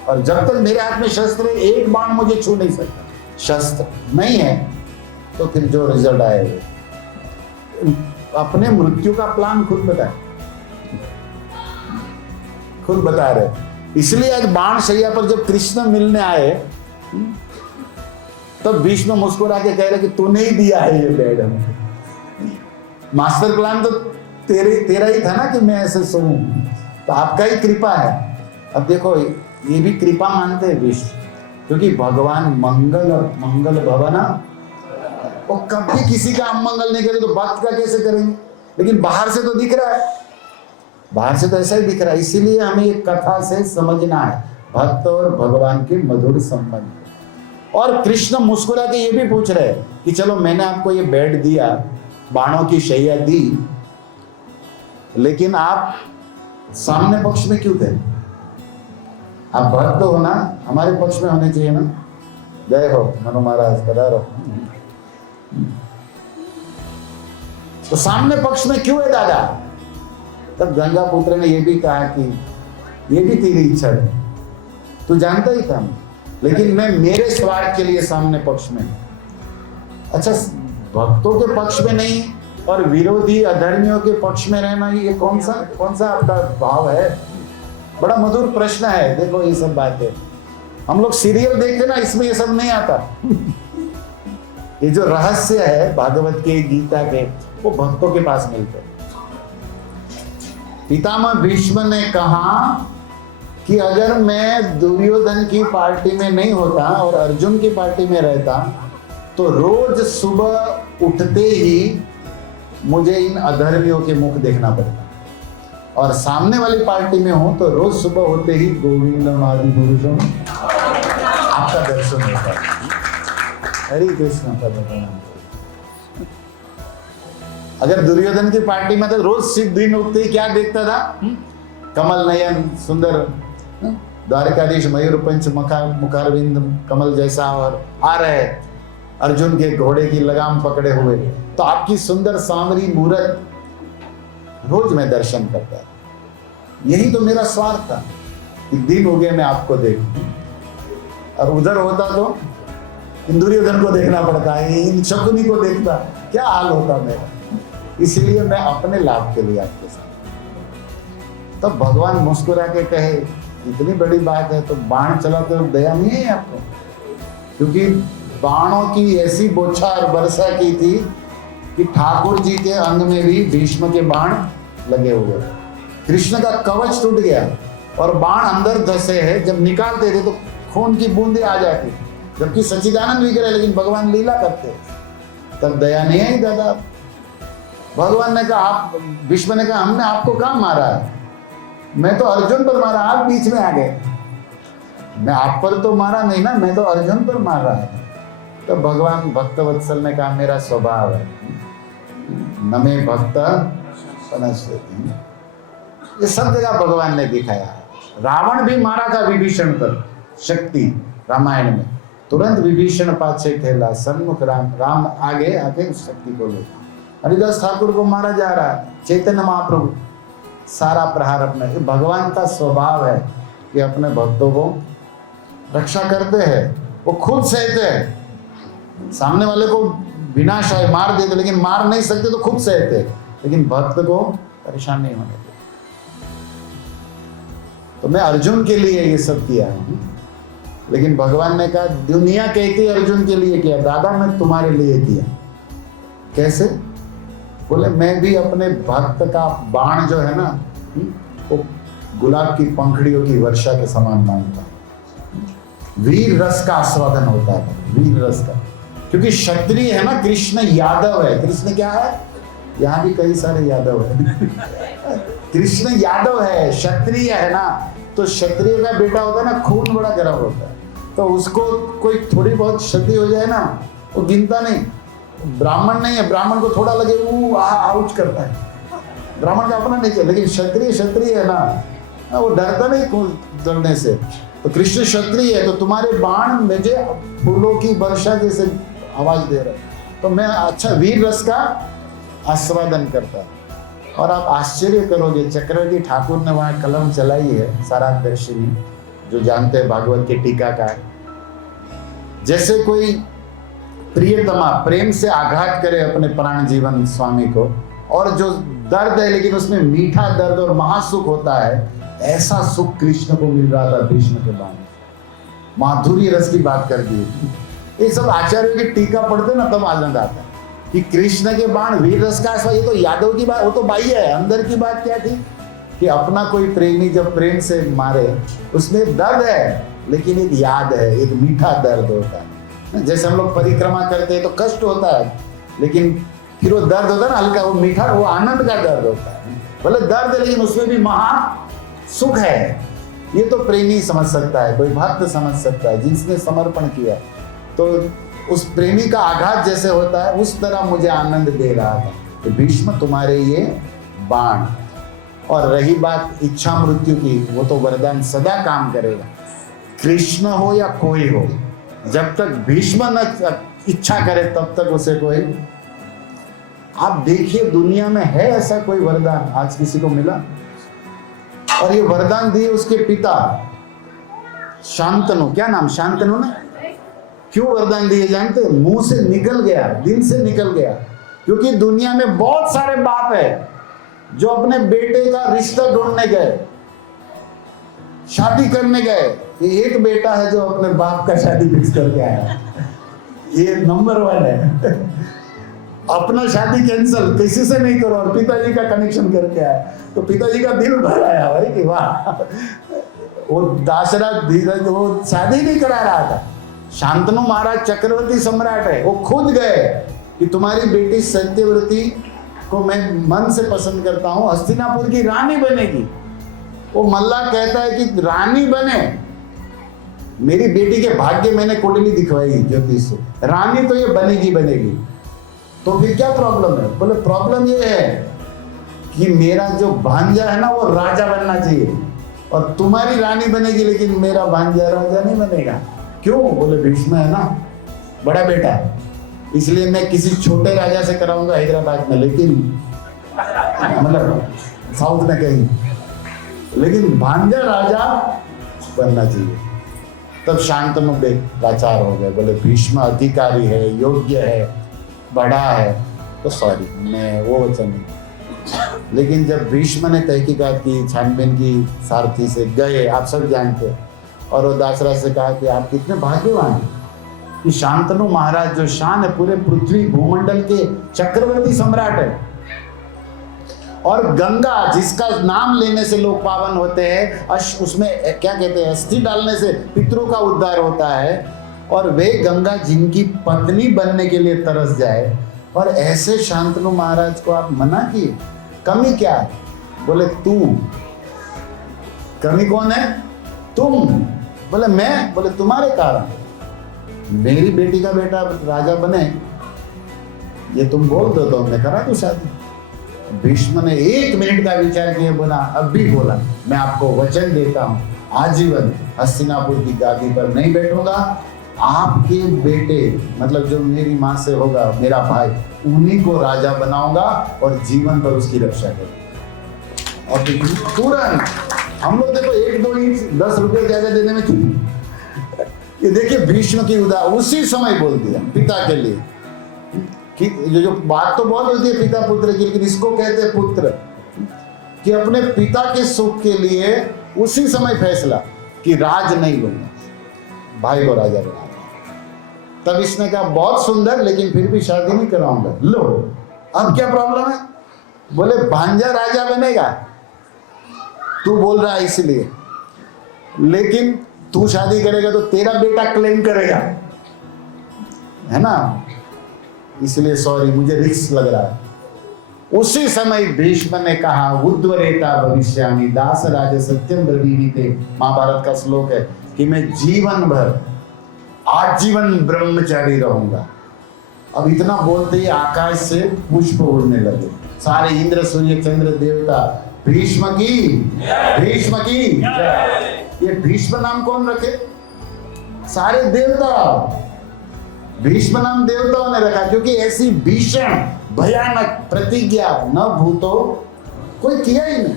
और जब तक मेरे हाथ में शस्त्र है, एक बाण मुझे छू नहीं सकता। शस्त्र नहीं है तो फिर जो रिजल्ट आएगा, अपने मृत्यु का प्लान खुद बता रहे। इसलिए आज बाण शैया पर जब कृष्ण मिलने आए, तब भीष्म मुस्कुरा के कह रहे कि तूने ही दिया है ये बेड हमें, मास्टर प्लान तो तेरा ही था ना कि मैं ऐसे सोऊं, तो आपका ही कृपा है। अब देखो ये भी कृपा मानते हैं विष्णु, क्योंकि भगवान मंगल भवना, वो कभी किसी का अमंगल नहीं करे तो भक्त का कैसे करेंगे? लेकिन बाहर से तो दिख रहा है, बाहर से तो ऐसा ही दिख रहा है। इसीलिए हमें एक कथा से समझना है भक्त और भगवान के मधुर संबंध। और कृष्ण मुस्कुरा के ये भी पूछ रहे कि चलो मैंने आपको ये बेड दिया, बाणों की शैया दी, लेकिन आप सामने पक्ष में क्यों थे? आप भक्त हो ना, हमारे पक्ष में होने चाहिए ना। जय हो मनु महाराज, पधारो। तो सामने पक्ष में क्यों है दादा? तब गंगा पुत्र ने यह भी कहा कि ये भी तेरी इच्छा है, तू जानता ही था, लेकिन मैं मेरे स्वार्थ के लिए सामने पक्ष में। अच्छा, भक्तों के पक्ष में नहीं और विरोधी अधर्मियों के पक्ष में रहना, ये कौन सा आपका भाव है? बड़ा मधुर प्रश्न है। देखो ये सब बातें हम लोग सीरियल देखते ना, इसमें ये सब नहीं आता। ये जो रहस्य है भागवत के, गीता के, वो भक्तों के पास मिलते हैं। पितामह भीष्म ने कहा कि अगर मैं दुर्योधन की पार्टी में नहीं होता और अर्जुन की पार्टी में रहता तो रोज सुबह उठते ही मुझे इन अधर्मियों के मुख देखना पड़ता, और सामने वाली पार्टी में हूं तो रोज सुबह होते ही गोविंद आदि पुरुषों आपका दर्शन होता है। हरि कृष्ण का। अगर दुर्योधन की पार्टी में तो रोज सिर्फ दिन उठते ही क्या देखता था? कमल नयन सुंदर द्वारकाधीश मयूर पंच मुखारविंद कमल जैसा, और आ रहे अर्जुन के घोड़े की लगाम पकड़े हुए, तो आपकी सुंदर सांवरी मूरत रोज मैं दर्शन करता। यही तो मेरा स्वार्थ था कि दिन हो गए मैं आपको देखूं, और उधर होता तो इन दुर्योधन को देखना पड़ता है, इन शकुनी को देखता, क्या हाल होता मेरा। इसलिए मैं अपने लाभ के लिए आपके साथ। तब भगवान मुस्कुरा के कहे, इतनी बड़ी बात है तो बाण चलाते हो दया नहीं है आपको? क्योंकि बाणों की ऐसी बौछार वर्षा की थी कि ठाकुर जी के अंग में भी भीष्म के बाण लगे हुए, कृष्ण का कवच टूट गया और बाण अंदर धसे है, जब निकालते थे तो खून की बूंदें आ जाती, जबकि सच्चिदानंद विग्रह लेकिन भगवान लीला करते। तब दया नहीं आई दादा। भगवान ने कहा, आप भीष्म ने कहा, हमने आपको कहाँ मारा है? मैं तो अर्जुन पर मारा, आप बीच में आ गए। मैं आप पर तो मारा नहीं ना, मैं तो अर्जुन पर मार रहा है। तो भगवान भक्त वत्सल ने कहा, मेरा स्वभाव है, न में भक्त पनश्यति। ये सब जगह भगवान ने दिखाया। रावण भी मारा था विभीषण पर, शक्ति रामायण में, तुरंत विभीषण पाछे ठेला, सन्मुख राम आगे आके शक्ति को ले। हरिदास ठाकुर को मारा जा रहा है, चैतन्य महाप्रभु सारा प्रहार अपने। भगवान का स्वभाव है कि अपने भक्तों को रक्षा करते हैं, वो खुद सहते हैं। सामने वाले को विनाश है, मार देते, लेकिन मार नहीं सकते तो खुद सहते, लेकिन भक्त को परेशान नहीं होने देते। तो मैं अर्जुन के लिए ये सब किया है, लेकिन भगवान ने कहा, दुनिया कहती अर्जुन के लिए किया, दादा मैं तुम्हारे लिए किया। कैसे? बोले, मैं भी अपने भक्त का बाण जो है ना, वो गुलाब की पंखड़ियों की वर्षा के समान मानता है। वीर रस का आस्वादन होता है, वीर रस का, क्योंकि क्षत्रिय है ना, कृष्ण यादव है। कृष्ण क्या है? यहाँ भी कई सारे यादव है। कृष्ण यादव है, क्षत्रिय है ना, तो क्षत्रिय का बेटा होता है ना, खून बड़ा गर्म होता है, तो उसको कोई थोड़ी बहुत क्षति हो जाए ना, वो गिनता नहीं। ब्राह्मण नहीं है, ब्राह्मण को थोड़ा लगे वो आउच करता है, ब्राह्मण का अपना नहीं चल, लेकिन क्षत्रिय है ना, वो डरता नहीं डरने से। तो कृष्ण क्षत्रिय है, तो तुम्हारे बाण मुझे फूलों की वर्षा जैसे आवाज दे रहा है, तो मैं अच्छा वीर रस का आस्वादन करता। और आप आश्चर्य करोगे, चक्रवर्ती ठाकुर ने वहाँ कलम चलाई है, सारादर्शिनी, जो जानते हैं भागवत के टीकाकार। जैसे कोई प्रियतमा प्रेम से आघात करे अपने प्राण जीवन स्वामी को, और जो दर्द है लेकिन उसमें मीठा दर्द और महासुख होता है, ऐसा सुख कृष्ण को मिल रहा था भीष्म के बाण। माधुर्य रस की बात कर दी। ये सब आचार्यों की टीका पढ़ते ना, तब आनंद आता है कि कृष्ण के बाण वीर रस का। ये तो यादव की बात, वो तो बाह्य है, अंदर की बात क्या थी कि अपना कोई प्रेमी जब प्रेम से मारे, उसमें दर्द है लेकिन एक याद है, एक मीठा दर्द होता है। जैसे हम लोग परिक्रमा करते हैं तो कष्ट होता है, लेकिन फिर वो दर्द होता है ना हल्का, वो मीठा, वो आनंद का दर्द होता है। भले दर्द है लेकिन उसमें भी महा सुख है। ये तो प्रेमी समझ सकता है, कोई भक्त समझ सकता है, जिसने समर्पण किया। तो उस प्रेमी का आघात जैसे होता है, उस तरह मुझे आनंद दे रहा था कि भीष्म तुम्हारे ये बाण। और रही बात इच्छा मृत्यु की, वो तो वरदान सदा काम करेगा, कृष्ण हो या कोई हो। जब तक भीष्म न इच्छा करे तब तक उसे कोई। आप देखिए दुनिया में है ऐसा कोई वरदान आज किसी को मिला? और ये वरदान दिए उसके पिता शांतनु, क्या नाम, शांतनु ना? क्यों वरदान दिए जानते? मुंह से निकल गया, दिल से निकल गया। क्योंकि दुनिया में बहुत सारे बाप है जो अपने बेटे का रिश्ता ढूंढने गए, शादी करने गए। ये एक बेटा है जो अपने बाप का शादी फिक्स करके आया, ये नंबर 1 है। अपना शादी कैंसिल किसी से नहीं करो और पिताजी का कनेक्शन करके आया, तो पिताजी का दिल भर आया भाई कि वाह, वो दाशरथ धीरज वो शादी नहीं करा रहा था। शांतनु महाराज चक्रवर्ती सम्राट है, वो खुद गए कि तुम्हारी बेटी सत्यवती को मैं मन से पसंद करता हूं, हस्तिनापुर की रानी बनेगी। वो मल्ला कहता है कि रानी बने, मेरी बेटी के भाग्य मैंने कुंडली दिखवाई ज्योतिष से, रानी तो ये बनेगी बनेगी। तो फिर क्या प्रॉब्लम है? बोले प्रॉब्लम ये है कि मेरा जो भांजा है ना वो राजा बनना चाहिए, और तुम्हारी रानी बनेगी लेकिन मेरा भांजा राजा नहीं बनेगा। क्यों? बोले भीष्म है ना बड़ा बेटा, इसलिए मैं किसी छोटे राजा से कराऊंगा हैदराबाद में, लेकिन मतलब साउथ में कहीं, लेकिन भांजा राजा बनना चाहिए। तब शांतनु लाचार हो गए, बोले भीष्म अधिकारी है, योग्य है, बड़ा है, तो सॉरी मैं वो वचन नहीं। लेकिन जब भीष्म ने तहकीकात की, छानबीन की, सारथी से गए, आप सब जानते, और वो दाशरथ से कहा कि आप कितने भाग्यवान हैं कि शांतनु महाराज जो शान है पूरे पृथ्वी भूमंडल के चक्रवर्ती सम्राट है, और गंगा जिसका नाम लेने से लोग पावन होते हैं, उसमें क्या कहते हैं, अस्थि डालने से पितरों का उद्धार होता है, और वे गंगा जिनकी पत्नी बनने के लिए तरस जाए, और ऐसे शांतनु महाराज को आप मना किए। कमी क्या है? बोले तू। कमी कौन है? तुम। बोले मैं? बोले तुम्हारे कारण मेरी बेटी का बेटा राजा बने, ये तुम बोल दो तो मैं करा दूं शादी। भीष्म ने 1 मिनट का विचार किया, बोला अब भी बोला मैं आपको वचन देता हूं, आजीवन हस्तिनापुर की गादी पर नहीं बैठूंगा, आपके बेटे मतलब जो मेरी माँ से होगा मेरा भाई, उन्हीं को राजा बनाऊंगा और जीवन पर उसकी रक्षा करूंगा। और तुरंत हम लोग देखो 1-2 इंच 10 रुपए ज्यादा देने में क्यों, ये देखिए भीष्म की उसी समय बोल दिया पिता के लिए कि जो बात तो बहुत होती है पिता पुत्र की, लेकिन इसको कहते हैं पुत्र, कि अपने पिता के सुख के लिए उसी समय फैसला कि राज नहीं बनना, भाई को राजा बनाना। तब इसने कहा बहुत सुंदर, लेकिन फिर भी शादी नहीं कराऊंगा। लो अब क्या प्रॉब्लम है? बोले भांजा राजा बनेगा, तू बोल रहा है इसलिए, लेकिन तू शादी करेगा तो तेरा बेटा क्लेम करेगा, है ना, इसलिए सॉरी मुझे रिस्क लग रहा है। उसी समय भीष्म ने कहा उद्वरेता भविष्यामि दास राज सत्यम ब्रवीमीते, महाभारत का श्लोक है कि मैं जीवन भर आजीवन ब्रह्मचारी रहूंगा। अब इतना बोलते ही आकाश से पुष्प उड़ने लगे, सारे इंद्र सूर्य चंद्र देवता भीष्म की ये भीष्म नाम कौन रखे? सारे देवता। भीष्म नाम देवताओं ने रखा क्योंकि ऐसी भीषण भयानक प्रतिज्ञा न भूतो कोई किया ही नहीं।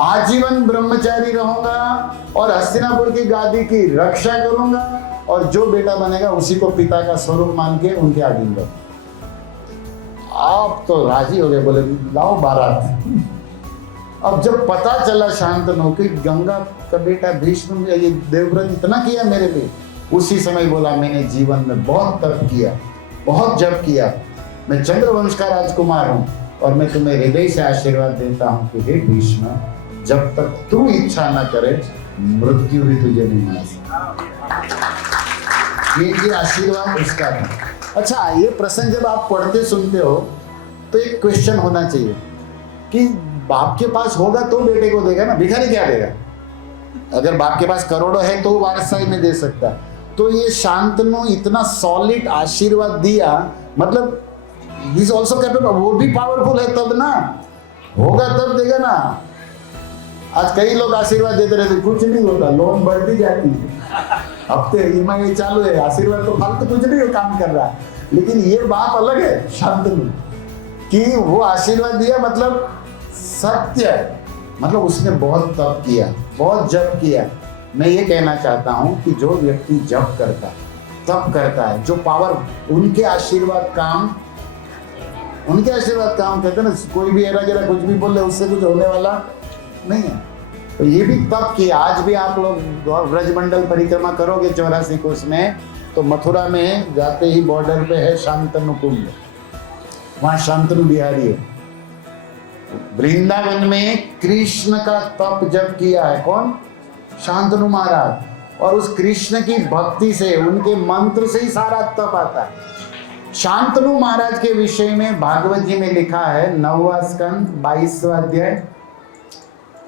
आजीवन ब्रह्मचारी रहूंगा और हस्तिनापुर की गादी की रक्षा करूंगा, और जो बेटा बनेगा उसी को पिता का स्वरूप मान के उनके आगे दूंगा। आप तो राजी हो गए, बोले लाओ बारात। अब जब पता चला शांतनु कि गंगा का बेटा भीष्म ये देवव्रत इतना किया मेरे पे, उसी समय बोला मैंने जीवन में बहुत तप किया, बहुत जप किया, मैं चंद्रवंश का राजकुमार हूं, और मैं तुम्हें हृदय से आशीर्वाद देता हूं कि हे भीष्म, जब तक तू इच्छा न करे मृत्यु भी तुझे नहीं मिल सकती। ये आशीर्वाद उसका है। अच्छा, ये प्रसंग जब आप पढ़ते सुनते हो तो एक क्वेश्चन होना चाहिए कि बाप के पास होगा तो बेटे को देगा ना, भिखारी क्या देगा? अगर बाप के पास करोड़ों है तो वारसाई में दे सकता है। तो ये शांतनु इतना सॉलिड आशीर्वाद दिया, मतलब ही इज आल्सो कैपेबल, वो भी पावरफुल है तब ना, होगा तब देगा ना। आज कई लोग आशीर्वाद देते रहते, कुछ नहीं होता, लोन बढ़ती जाती है, हफ्ते ईएमआई चालू है, आशीर्वाद तो फालतू कुछ नहीं काम कर रहा है। लेकिन ये बात अलग है शांतनु कि वो आशीर्वाद दिया, मतलब सत्य, मतलब उसने बहुत तप किया, बहुत जप किया। मैं ये कहना चाहता हूं कि जो व्यक्ति जप करता है, तप करता है, जो पावर उनके आशीर्वाद काम कहते हैं ना, कोई भी एरा गेरा कुछ भी बोल ले उससे कुछ होने वाला नहीं है। तो ये भी तप किया। आज भी आप लोग ब्रजमंडल परिक्रमा करोगे 84 कोस में, तो मथुरा में जाते ही बॉर्डर पे है शांतनु कुंड, वहां शांतनु बिहारी है। वृंदावन में कृष्ण का तप जब किया है कौन? शांतनु महाराज। और उस कृष्ण की भक्ति से, उनके मंत्र से ही सारा तप आता है। शांतनु महाराज के विषय में भागवत जी में लिखा है, 9वां स्कंद 22वां अध्याय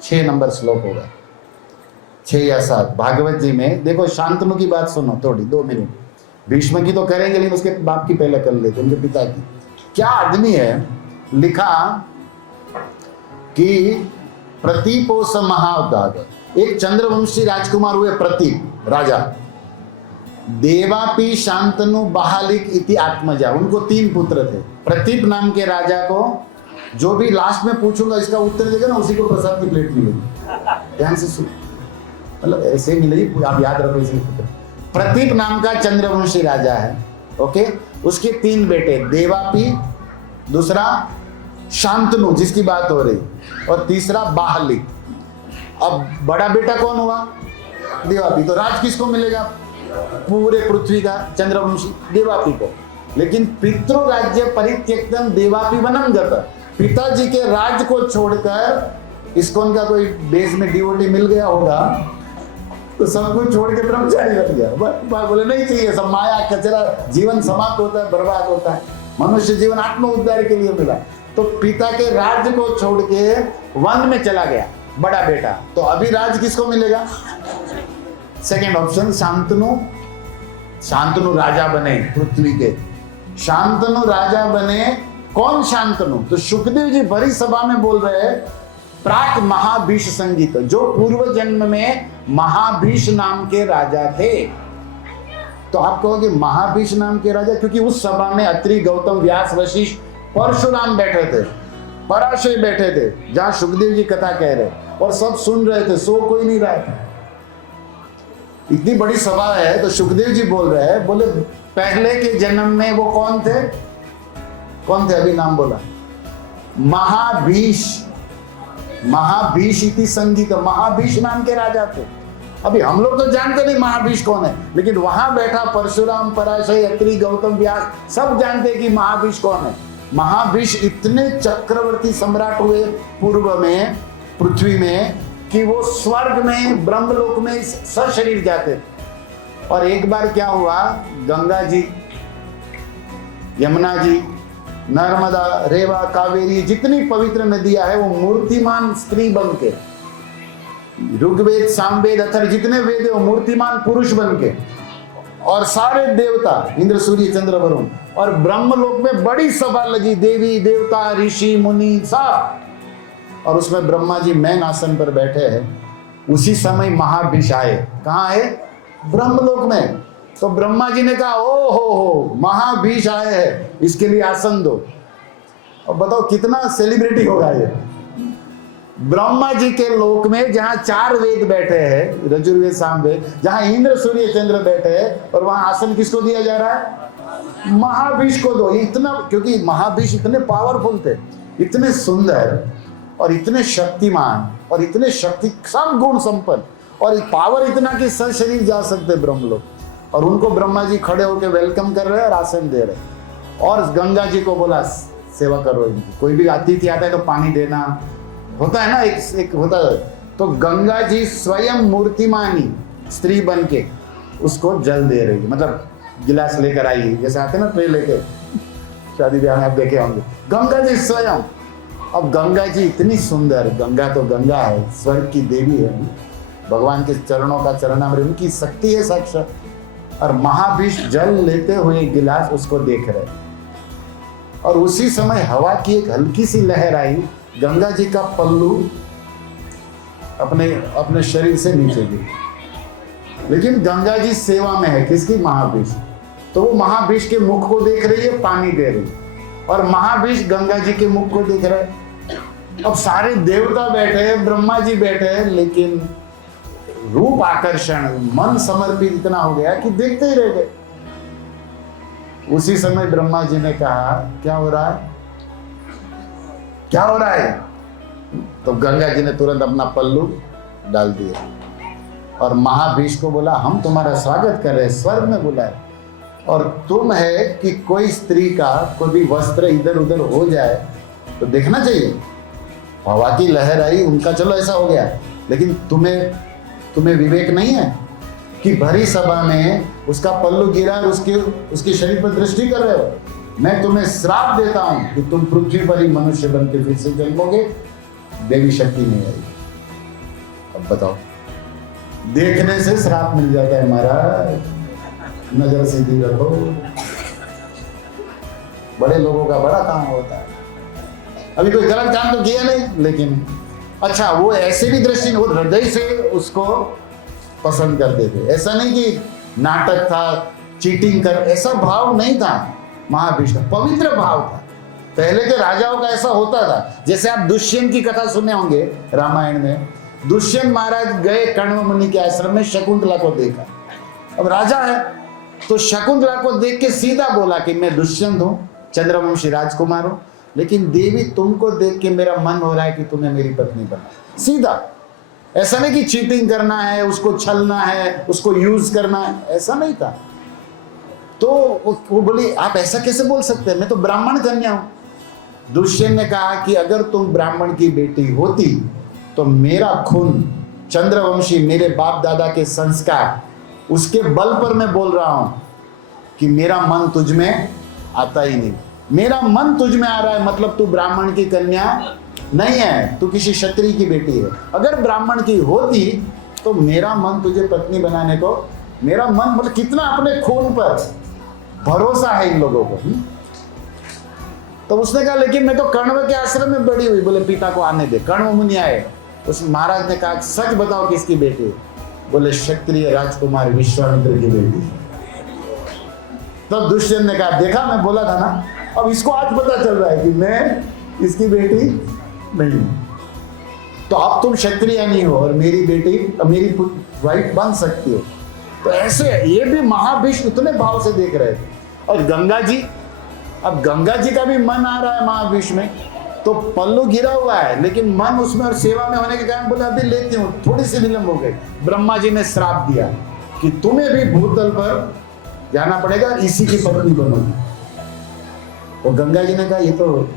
6 नंबर श्लोक होगा, 6 या 7 भागवत जी में। देखो शांतनु की बात सुनो थोड़ी, 2 मिनट। भीष्म की तो करेंगे लेकिन उसके बाप की पहले कर लेते, उनके पिता की। क्या आदमी है, लिखा कि प्रतीपोस महाउदाग, एक चंद्रवंशी राजकुमार हुए प्रतीप राजा। देवापी शांतनु बहालिक इति आत्मजा, उनको 3 पुत्र थे। प्रतीप नाम के राजा को जो भी लास्ट में पूछूंगा इसका उत्तर देगा ना, उसी को प्रसाद की प्लेट मिलेगी। ध्यान से सुन, मतलब ऐसे मिलेगी, आप याद रखो इसी पुत्र। प्रतीप नाम का चंद्रवंशी राजा है, ओके। उसके 3 बेटे, देवापी, दूसरा शांतनु जिसकी बात हो रही, और तीसरा बाहलिक। अब बड़ा बेटा कौन हुआ? देवापी। तो राज किसको मिलेगा? पूरे पृथ्वी का चंद्रवंशी देवापी को। लेकिन पितृ राज्य परित्यक्तम देवापी वनम गत, पिताजी के राज को छोड़कर, इसको उनका कोई देश में डिवोटी मिल गया होगा तो सब कुछ छोड़ के ब्रह्मचारी बन गया। बोले नहीं चाहिए, सब माया कचरा, जीवन समाप्त होता है, बर्बाद होता है। मनुष्य जीवन आत्म उद्धार के लिए मिला। तो पिता के राज्य को छोड़ के वन में चला गया बड़ा बेटा। तो अभी राज किसको मिलेगा? Second option, Shantanu. शांतनु राजा बने पृथ्वी के, शांतनु राजा बने। कौन शांतनु? तो सुखदेव जी भरी सभा में बोल रहे हैं, प्राक महाभीष संगीत, जो पूर्व जन्म में महाभीष नाम के राजा थे। तो आप कहोगे महाभीष नाम के राजा, क्योंकि उस सभा में अत्रि, गौतम, व्यास, वशिष्ठ, परशुराम बैठे थे, पराशय बैठे थे, जहां सुखदेव जी कथा कह रहे, और सब सुन रहे थे, सो कोई नहीं रहा था। इतनी बड़ी सभा है। तो सुखदेव जी बोल रहे हैं, बोले पहले के जन्म में वो कौन थे? कौन थे? अभी नाम बोला, महाभीष। महाभीष इति संगीत, महाभीष नाम के राजा थे। अभी हम लोग तो जानते नहीं महाभीष कौन है, लेकिन वहां बैठा परशुराम, पराशय, अत्रि, गौतम, व्यास, सब जानते कि महाभीष कौन है। महाभीष इतने चक्रवर्ती सम्राट हुए पूर्व में पृथ्वी में कि वो स्वर्ग में, ब्रह्मलोक में सशरीर जाते थे। और एक बार क्या हुआ, गंगा जी, यमुना जी, नर्मदा, रेवा, कावेरी, जितनी पवित्र नदियां है, वो मूर्तिमान स्त्री बन के, ऋग्वेद, सामवेद, अथर्व, जितने वेद है वो मूर्तिमान पुरुष बन के, और सारे देवता, इंद्र, सूर्य, चंद्र, वरुण, और ब्रह्मलोक में बड़ी सभा लगी, देवी देवता, ऋषि, मुनि, सब। और उसमें ब्रह्मा जी मैन आसन पर बैठे हैं। उसी समय महाभीष आए। कहाँ आए? ब्रह्मलोक में। तो ब्रह्मा जी ने कहा, ओ हो महाभीष आए हैं, इसके लिए आसन दो। अब बताओ कितना सेलिब्रिटी होगा ये। ब्रह्मा जी के लोक में जहां 4 वेद बैठे हैं, रजुर्वेद, सामवेद, जहां इंद्र, सूर्य, चंद्र बैठे हैं, और वहां आसन किसको दिया जा रहा है? महाभीष को दो। इतना, क्योंकि महाभीष इतने पावरफुल थे, इतने सुंदर और इतने शक्तिमान और इतने शक्ति, सब गुण संपन्न, और पावर इतना कि सशरीर जा सकते ब्रह्मलोक। और उनको ब्रह्मा जी खड़े होकर वेलकम कर रहे हैं और आसन दे रहे हैं। और गंगा जी को बोला सेवा करो इनकी। कोई भी अतिथि आता है तो पानी देना होता है ना, एक होता है। तो गंगा जी स्वयं मूर्तिमानी स्त्री बन के उसको जल दे रही है, मतलब गिलास लेकर आई, जैसे आते ना ट्रे लेके शादी ब्याह में आप देखे होंगे, गंगा जी स्वयं। अब गंगा जी इतनी सुंदर, गंगा तो गंगा है, स्वर्ग की देवी है, भगवान के चरणों का चरणामृत, उनकी शक्ति है साक्षात। और महाभीष जल लेते हुए गिलास उसको देख रहे, और उसी समय हवा की एक हल्की सी लहर आई, गंगा जी का पल्लू अपने शरीर से नीचे गिरा। लेकिन गंगा जी सेवा में है, किसकी? महाभीष। तो वो महाभीष के मुख को देख रही है, पानी दे रही है, और महाभीष गंगा जी के मुख को देख रहा है। अब सारे देवता बैठे हैं, ब्रह्मा जी बैठे हैं, लेकिन रूप आकर्षण, मन समर्पित इतना हो गया कि देखते ही रह गए। उसी समय ब्रह्मा जी ने कहा, क्या हो रहा है? क्या हो रहा है? तो गंगा जी ने तुरंत अपना पल्लू डाल दिया और महाभीष को बोला, हम तुम्हारा स्वागत कर रहे हैं, स्वर्ग में बुलाए, और तुम है कि कोई स्त्री का कोई भी वस्त्र इधर उधर हो जाए तो देखना चाहिए। हवा की लहर आई, उनका चलो ऐसा हो गया, लेकिन तुम्हें तुम्हें विवेक नहीं है कि भरी सभा में उसका पल्लू गिरा और उसके शरीर पर दृष्टि कर रहे हो? मैं तुम्हें श्राप देता हूं कि तुम पृथ्वी पर ही मनुष्य बन के फिर से जन्मोगे। देवी शक्ति नहीं आई। अब बताओ, देखने से श्राप मिल जाता है महाराज, नजर सीधी रखो। बड़े लोगों का बड़ा काम होता है। अभी कोई गलत काम तो किया नहीं, लेकिन अच्छा वो ऐसे भी दृष्टि, वो हृदय से उसको पसंद करते थे। ऐसा नहीं कि नाटक था, चीटिंग कर, ऐसा भाव नहीं था महाभीष्म, पवित्र भाव था। पहले के राजाओं का ऐसा होता था। जैसे आप दुष्यंत की कथा सुने होंगे रामायण में। दुष्यंत महाराज गए कण्व मुनि के आश्रम में, शकुंतला को देखा। अब राजा है तो शकुंतला को देख के सीधा बोला कि मैं दुष्यंत हूं, चंद्रवंशी राजकुमार हूं, लेकिन देवी तुमको देख के मेरा मन हो रहा है कि तुम्हें मेरी पत्नी बना। सीधा, ऐसा नहीं कि चीटिंग करना है, उसको छलना है, उसको यूज करना है, ऐसा नहीं था। तो वो बोली आप ऐसा कैसे बोल सकते हैं, मैं तो ब्राह्मण कन्या हूं। दुष्यंत ने कहा कि अगर तुम ब्राह्मण की बेटी होती तो मेरा खून, चंद्रवंशी मेरे बाप दादा के संस्कार, उसके बल पर मैं बोल रहा हूं कि मेरा मन तुझ में आता ही नहीं। मेरा मन तुझ में आ रहा है, मतलब तू ब्राह्मण की कन्या नहीं है, तू किसी क्षत्रिय की बेटी है। अगर ब्राह्मण की होती तो मेरा मन तुझे पत्नी बनाने को, मेरा मन, मतलब कितना अपने खून पर भरोसा है इन लोगों को। तो उसने कहा लेकिन मैं तो कण्व के आश्रम में बड़ी हुई। बोले पिता को आने दे। कण्व मुनि आए। उस महाराज ने कहा सच बताओ किसकी बेटी है? बोले क्षत्रिय राजकुमार विश्वामित्र की बेटी। तो दुष्यंत ने कहा देखा, मैं बोला था ना। अब इसको आज पता चल रहा है कि मैं इसकी बेटी नहीं हूं। तो अब तुम क्षत्रिय नहीं हो और मेरी बेटी, मेरी वाइफ बन सकती हो। तो ऐसे ये भी महाभीष्म इतने भाव से देख रहे थे। और गंगा जी, अब गंगा जी का भी मन आ रहा है महाभीष्म में, तो पल्लू गिरा हुआ है लेकिन मन उसमें और सेवा में होने के कारण बोले अभी लेती हूँ, थोड़ी सी विलंब हो गई। ब्रह्मा जी ने श्राप दिया कि तुम्हें भी भूतल पर जाना पड़ेगा, इसी की पत्नी बनोगी। तो गंगा जी ने कहा ये तो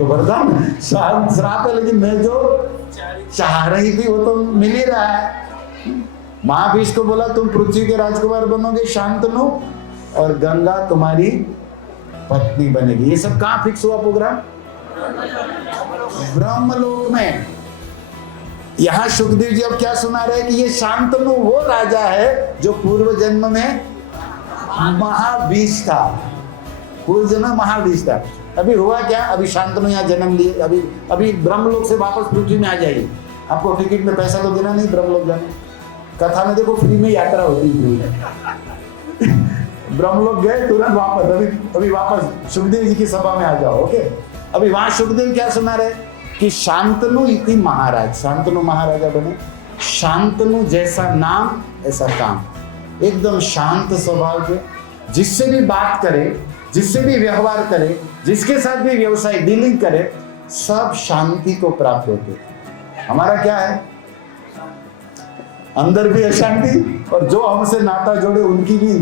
वरदान है, श्राप है, लेकिन मैं जो चाह रही थी वो तो मिल ही रहा है। महाभीष्म को बोला तुम पृथ्वी के राजकुमार बनोगे शांतनु, और गंगा तुम्हारी पत्नी बनेगी। ये सब कहां फिक्स हुआ प्रोग्राम? ब्रह्मलोक में। यहां सुखदेव जी अब क्या सुना रहे कि ये शांतनु वो राजा है जो पूर्व जन्म में महाभीष्म था। पूर्व जन्म महाभीष्म था। अभी हुआ क्या? अभी शांतनु यहाँ जन्म लिए, अभी ब्रह्मलोक से वापस पृथ्वी में आ जाएगी। आपको टिकट में पैसा तो देना नहीं ब्रह्मलोक जाने। कथा में देखो फ्री में यात्रा होती है। ब्रह्मलोक गए तुरंत वापस, अभी वापस सुखदेव जी की सभा में आ जाओ। ओके, अभी वहां सुखदेव क्या सुना रहे कि शांतनु इति महाराज, शांतनु महाराजा बने। शांतनु जैसा नाम ऐसा काम, एकदम शांत स्वभाव के, जिससे भी बात करे, जिससे भी व्यवहार करे, जिसके साथ भी व्यवसाय डीलिंग करे, सब शांति को प्राप्त होते। हमारा क्या है? अंदर भी अशांति, और जो हमसे नाता जोड़े उनकी भी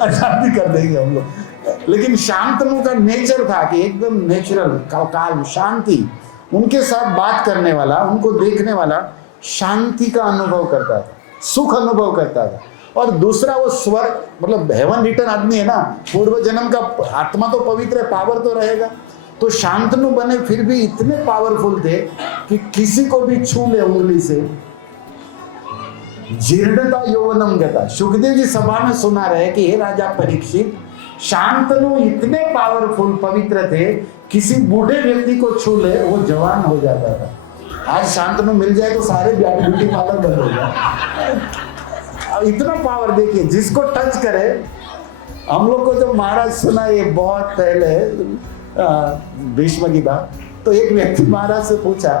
अशांति कर देंगे हम लोग। लेकिन शांतनु का नेचर था कि एकदम नेचुरल, काल शांति, उनके साथ बात करने वाला, उनको देखने वाला शांति का अनुभव करता था, सुख अनुभव करता था। और दूसरा वो स्वर्ग, मतलब हेवन रिटर्न आदमी है ना, पूर्व जन्म का आत्मा तो पवित्र है, पावर तो रहेगा। तो शांतनु बने फिर भी इतने पावरफुल थे कि किसी को भी छू ले उंगली से, जीर्णता यौवनम गता। सुखदेव जी सभा में सुना रहे कि हे राजा परीक्षित, शांतनु इतने पावरफुल पवित्र थे, किसी बूढ़े व्यक्ति को छू ले वो जवान हो जाता था। आज शांतनु मिल जाए तो सारे ब्यूटी पार्लर बंद हो जाए। इतना पावर देखिए, जिसको टच करे। हम लोग को जब महाराज सुना ये बहुत पहले भीष्म की बात, तो एक व्यक्ति महाराज से पूछा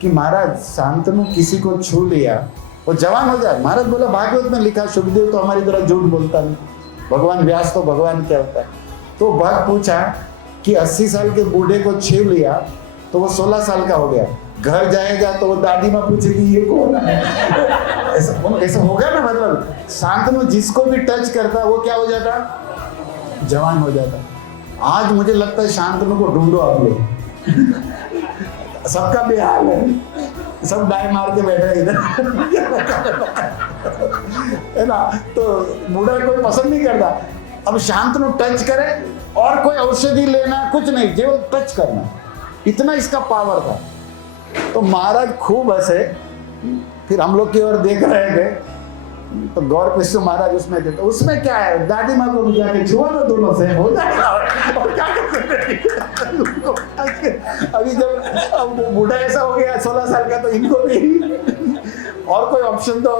कि महाराज शांतनु किसी को छू लिया वो जवान हो जाए। महाराज बोला भागवत में लिखा, सुखदेव तो हमारी तरह झूठ बोलता नहीं, भगवान व्यास तो भगवान क्या होता है। तो भक्त पूछा कि 80 साल के बूढ़े को छू लिया तो वो 16 साल का हो गया, घर जाएगा तो वो दादी माँ पूछेगी ये कौन है। ऐसा होगा ना, मतलब शांतनु जिसको भी टच करता वो क्या हो जाता? जवान हो जाता। आज मुझे लगता है शांतनु को ढूंढो आप लोग। सबका बेहाल है। सब डाय मार के बैठे हैं इधर है ना। तो बूढ़ा कोई पसंद नहीं करता। अब शांतनु टच करे और कोई औषधि लेना कुछ नहीं, जो टच करना, इतना इसका पावर था। तो महाराज खूब हंसे। फिर हम लोग की ओर देख रहे थे, तो गौर कृष्ण महाराज उसमें थे। तो उसमें क्या है, दादी माँ को जाके छुआ दो, दोनों से हो जाएगा। और क्या कर सकते हैं? अभी जब अब वो बूढ़ा ऐसा हो गया 16 साल का, तो इनको भी और कोई ऑप्शन तो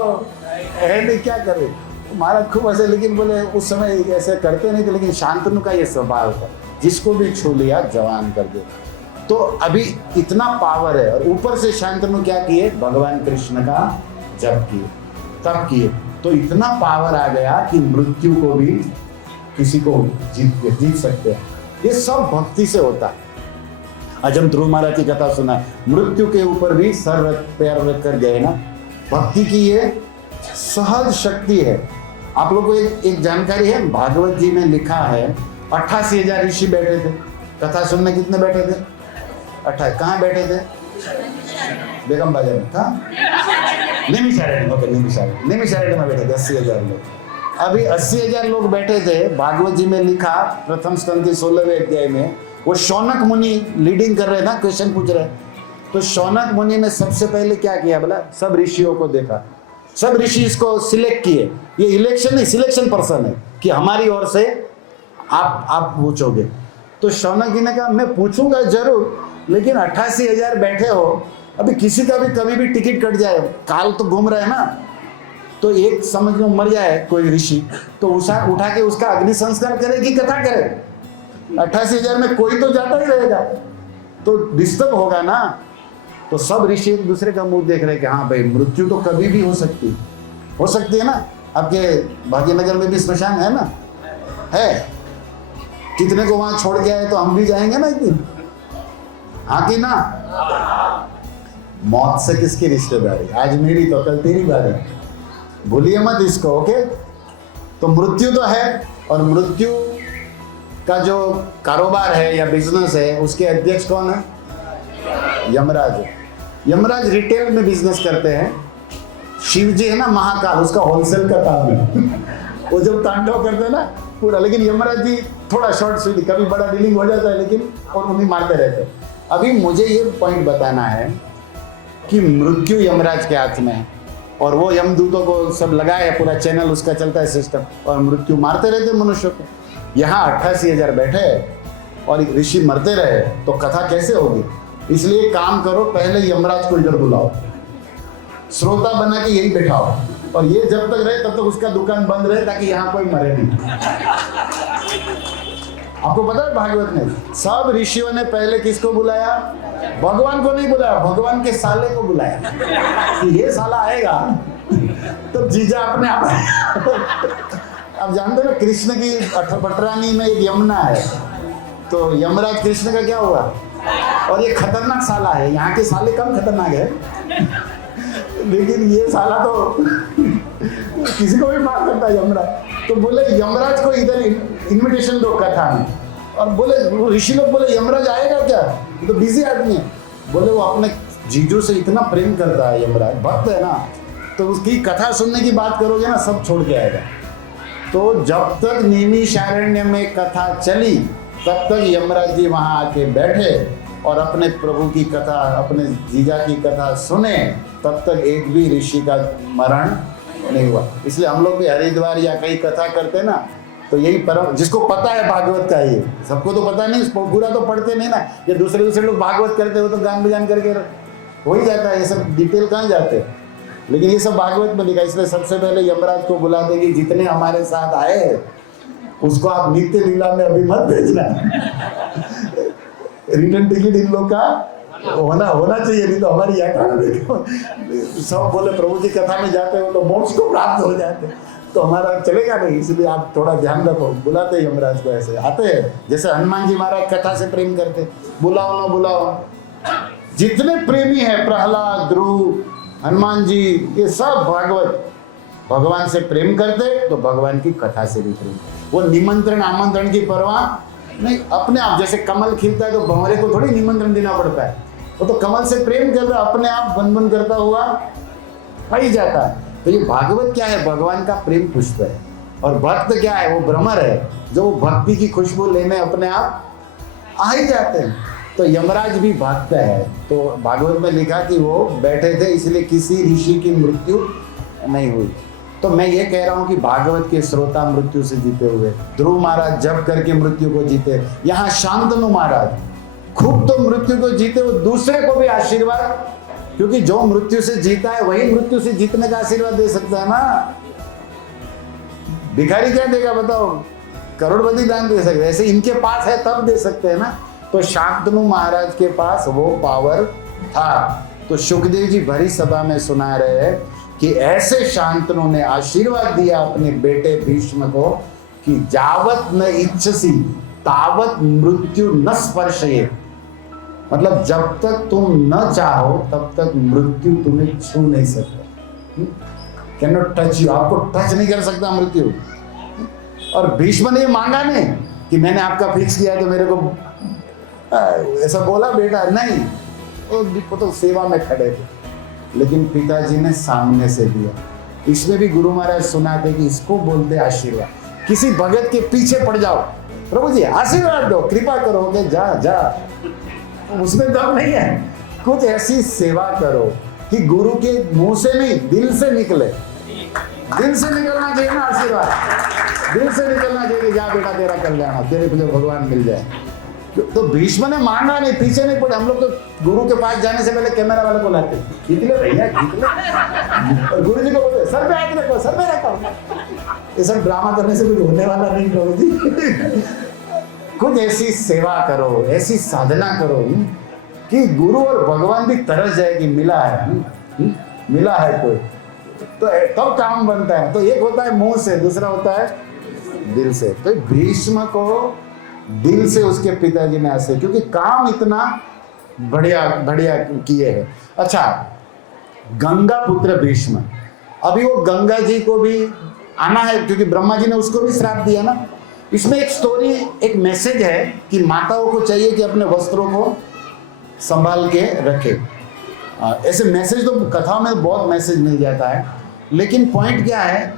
है नहीं, क्या करे। तो महाराज खूब हंसे, लेकिन बोले उस समय ऐसे करते नहीं थे, लेकिन शांतनु का ये स्वभाव था, जिसको भी छू लिया जवान कर दे। तो अभी इतना पावर है। और ऊपर से शांतनु क्या किए, भगवान कृष्ण का जप किए, तब किए, तो इतना पावर आ गया कि मृत्यु को भी किसी को जीत सकते हैं। ये सब भक्ति से होता है। आज हम ध्रुव महाराज की कथा सुना, मृत्यु के ऊपर भी सर रख पैर रख कर गए ना। भक्ति की ये सहज शक्ति है। आप लोगों को एक जानकारी है, भागवत जी में लिखा है 88,000 ऋषि बैठे थे कथा सुनने। कितने बैठे थे? 28। कहाँ बैठे थे? बेगम बाजार में। कहाँ? निमिषारण्य में बैठे थे 80,000 लोग। अभी 80,000 लोग बैठे थे। भागवत जी में लिखा प्रथम स्कंद के 16वें अध्याय में, वो शौनक मुनि लीडिंग कर रहे ना, क्वेश्चन पूछ रहे। तो शौनक मुनि ने सबसे पहले क्या किया, बोला सब ऋषियों को देखा, सब ऋषि इसको सिलेक्ट किए। ये इलेक्शन नहीं, सिलेक्शन पर्सन है कि हमारी ओर से आप पूछोगे। तो शौनक जी ने कहा मैं पूछूंगा जरूर, लेकिन 88,000 बैठे हो, अभी किसी का भी कभी भी टिकट कट जाए, काल तो घूम रहा है ना, तो एक समझ लो मर जाए कोई ऋषि, तो उठा के उसका अग्नि संस्कार करे कि कथा करे? 88,000 में कोई तो जाता ही रहेगा, तो डिस्टर्ब होगा ना। तो सब ऋषि एक दूसरे का मुंह देख रहे कि हाँ भाई, मृत्यु तो कभी भी हो सकती है ना। आपके भाग्यनगर में भी स्मशान है ना, है। कितने को वहां छोड़ के आए, तो हम भी जाएंगे ना एक दिन, हाँ कि ना। मौत से किसकी रिश्तेदारी, आज मेरी तो कल तेरी बारी, भूलिए मत इसको, ओके। तो मृत्यु तो है, और मृत्यु का जो कारोबार है या बिजनेस है, उसके अध्यक्ष कौन है? यमराज। यमराज रिटेल में बिजनेस करते हैं। शिव जी है ना महाकाल, उसका होलसेल का काम है वो जब तांडव करते हैं ना पूरा। लेकिन यमराज जी थोड़ा शॉर्ट स्वीट, कभी बड़ा डीलिंग हो जाता है, लेकिन और उन्हें मारते रहते हैं। अभी मुझे ये पॉइंट बताना है कि मृत्यु यमराज के हाथ में है, और वो यमदूतों को सब लगाए है, पूरा चैनल उसका चलता है सिस्टम, और मृत्यु मारते रहते मनुष्य को। यहाँ 88,000 बैठे और ऋषि मरते रहे, तो कथा कैसे होगी? इसलिए काम करो, पहले यमराज को इधर बुलाओ, श्रोता बना के यही बैठाओ, और ये जब तक रहे तब तक उसका दुकान बंद रहे, ताकि यहाँ कोई मरे नहीं। आपको पता है भागवत में सब ऋषियों ने पहले किसको बुलाया? भगवान को नहीं बुलाया, भगवान के साले को बुलाया कि ये साला आएगा तो जीजा अपने आप अब जानते हो ना, कृष्ण की पटरानी में एक यमुना है, तो यमराज कृष्ण का क्या हुआ? और ये खतरनाक साला है, यहाँ के साले कम खतरनाक है लेकिन ये साला तो किसी को भी मार सकता है यमराज। तो बोले यमराज को इधर इनविटेशन दो कथा में, और बोले ऋषि लोग बोले यमराज आएगा क्या, ये तो बिजी आदमी है। बोले वो अपने जीजू से इतना प्रेम करता है, यमराज भक्त है ना, तो उसकी कथा सुनने की बात करोगे ना, सब छोड़ के आएगा। तो जब तक नैमिषारण्य में कथा चली, तब तक यमराज जी वहां आके बैठे और अपने प्रभु की कथा, अपने जीजा की कथा सुने, तब तक एक भी ऋषि का मरण नहीं हुआ। इसलिए हम लोग भी हरिद्वार या कहीं कथा करते ना, तो यही परम, जिसको पता है भागवत का, ये सबको तो पता नहीं, पूरा तो पढ़ते नहीं ना। ये दूसरे लोग भागवत करते हो तो गान बजान करके हो ही जाता है, ये सब डिटेल कहाँ जाते, लेकिन ये सब भागवत में लिखा। इसलिए सबसे पहले यमराज को बुला देगी, जितने हमारे साथ आए उसको आप नित्य लीला में अभी मत भेजना रिटर्न टिकट इन लोग का होना चाहिए, नहीं तो हमारी यात्रा में सब बोले प्रभु की कथा में जाते हो तो मोक्ष को प्राप्त हो जाते, तो हमारा चलेगा नहीं। इसलिए आप थोड़ा ध्यान रखो। बुलाते यमराज को, ऐसे आते हैं जैसे हनुमान जी महाराज कथा से प्रेम करते, बुलाओ ना बुलाओ। जितने प्रेमी है, प्रहलाद, ध्रुव, हनुमान जी, ये सब भागवत भगवान से प्रेम करते, तो भगवान की कथा से भी प्रेम। वो निमंत्रण आमंत्रण की परवाह नहीं, अपने आप जैसे कमल खिलता है तो भंवरे को थोड़ी निमंत्रण देना पड़ता है, वो तो कमल से प्रेम कर रहा, अपने आप बन बन करता हुआ आ ही जाता है। तो ये भागवत क्या है? भगवान का प्रेम पुष्प है। और भक्त क्या है? वो भ्रमर है, जो भक्ति की खुशबू लेने अपने आप आ ही जाते हैं। तो यमराज भी भक्त है। तो भागवत में लिखा कि वो बैठे थे, इसलिए किसी ऋषि की मृत्यु नहीं हुई। तो मैं ये कह रहा हूँ कि भागवत के श्रोता मृत्यु से जीते हुए, ध्रुव महाराज जप करके मृत्यु को जीते, यहाँ शांतनु महाराज खूब तो मृत्यु को जीते, वो दूसरे को भी आशीर्वाद, क्योंकि जो मृत्यु से जीता है वही मृत्यु से जीतने का आशीर्वाद दे सकता है ना। भिखारी क्या देगा बताओ? करोड़पति दान दे सकते, ऐसे इनके पास है तब दे सकते हैं ना। तो शांतनु महाराज के पास वो पावर था। तो सुखदेव जी भरी सभा में सुना रहे हैं कि ऐसे शांतनु ने आशीर्वाद दिया अपने बेटे भीष्म को कि जावत न इच्छसी तावत मृत्यु न स्पर्शये, मतलब जब तक तुम न चाहो तब तक मृत्यु तुम्हें छू नहीं सकता। कैन नॉट टच यू, आपको टच नहीं कर सकता मृत्यु। और भीष्म ने मांगा नहीं कि मैंने आपका फिक्स किया तो मेरे को ऐसा बोला बेटा, नहीं, वो तो सेवा में खड़े थे, लेकिन पिताजी ने सामने से दिया। इसमें भी गुरु महाराज सुनाते कि इसको बोलते आशीर्वाद। किसी भगत के पीछे पड़ जाओ, प्रभु जी आशीर्वाद दो, कृपा करोगे, जा जा, उसमें दम नहीं है। कुछ ऐसी सेवा करो कि गुरु के मुंह से नहीं, दिल से निकले। दिल से निकलना चाहिए ना आशीर्वाद, दिल से निकलना चाहिए। जा बेटा तेरा कल्याण, तेरे को भगवान मिल जाए। तो भीष्म ने मांगा नहीं, पीछे नहीं पड़े। हम लोग तो गुरु के पास जाने से पहले कैमरा वाले को लाते, खींच ले भैया खींच ले, और गुरु जी को बोलते सर पे हाथ रखो, सर पे रखो। ये सब ड्रामा करने से कुछ होने वाला नहीं प्रभु जी। कुछ ऐसी सेवा करो, ऐसी साधना करो कि गुरु और भगवान भी तरस जाए कि मिला है, मिला है कोई, तो तब काम बनता है। तो एक होता है मुंह से, दूसरा होता है दिल से। तो भीष्म को दिल से उसके पिताजी ने ऐसे, क्योंकि काम इतना बढ़िया बढ़िया किए हैं। अच्छा, गंगा पुत्र भीष्म, अभी वो गंगा जी को भी आना है, क्योंकि ब्रह्मा जी ने उसको भी श्राप दिया ना। इसमें एक स्टोरी, एक मैसेज है कि माताओं को चाहिए कि अपने वस्त्रों को संभाल के रखे। ऐसे मैसेज तो कथाओं में बहुत मैसेज मिल जाता है, लेकिन पॉइंट क्या है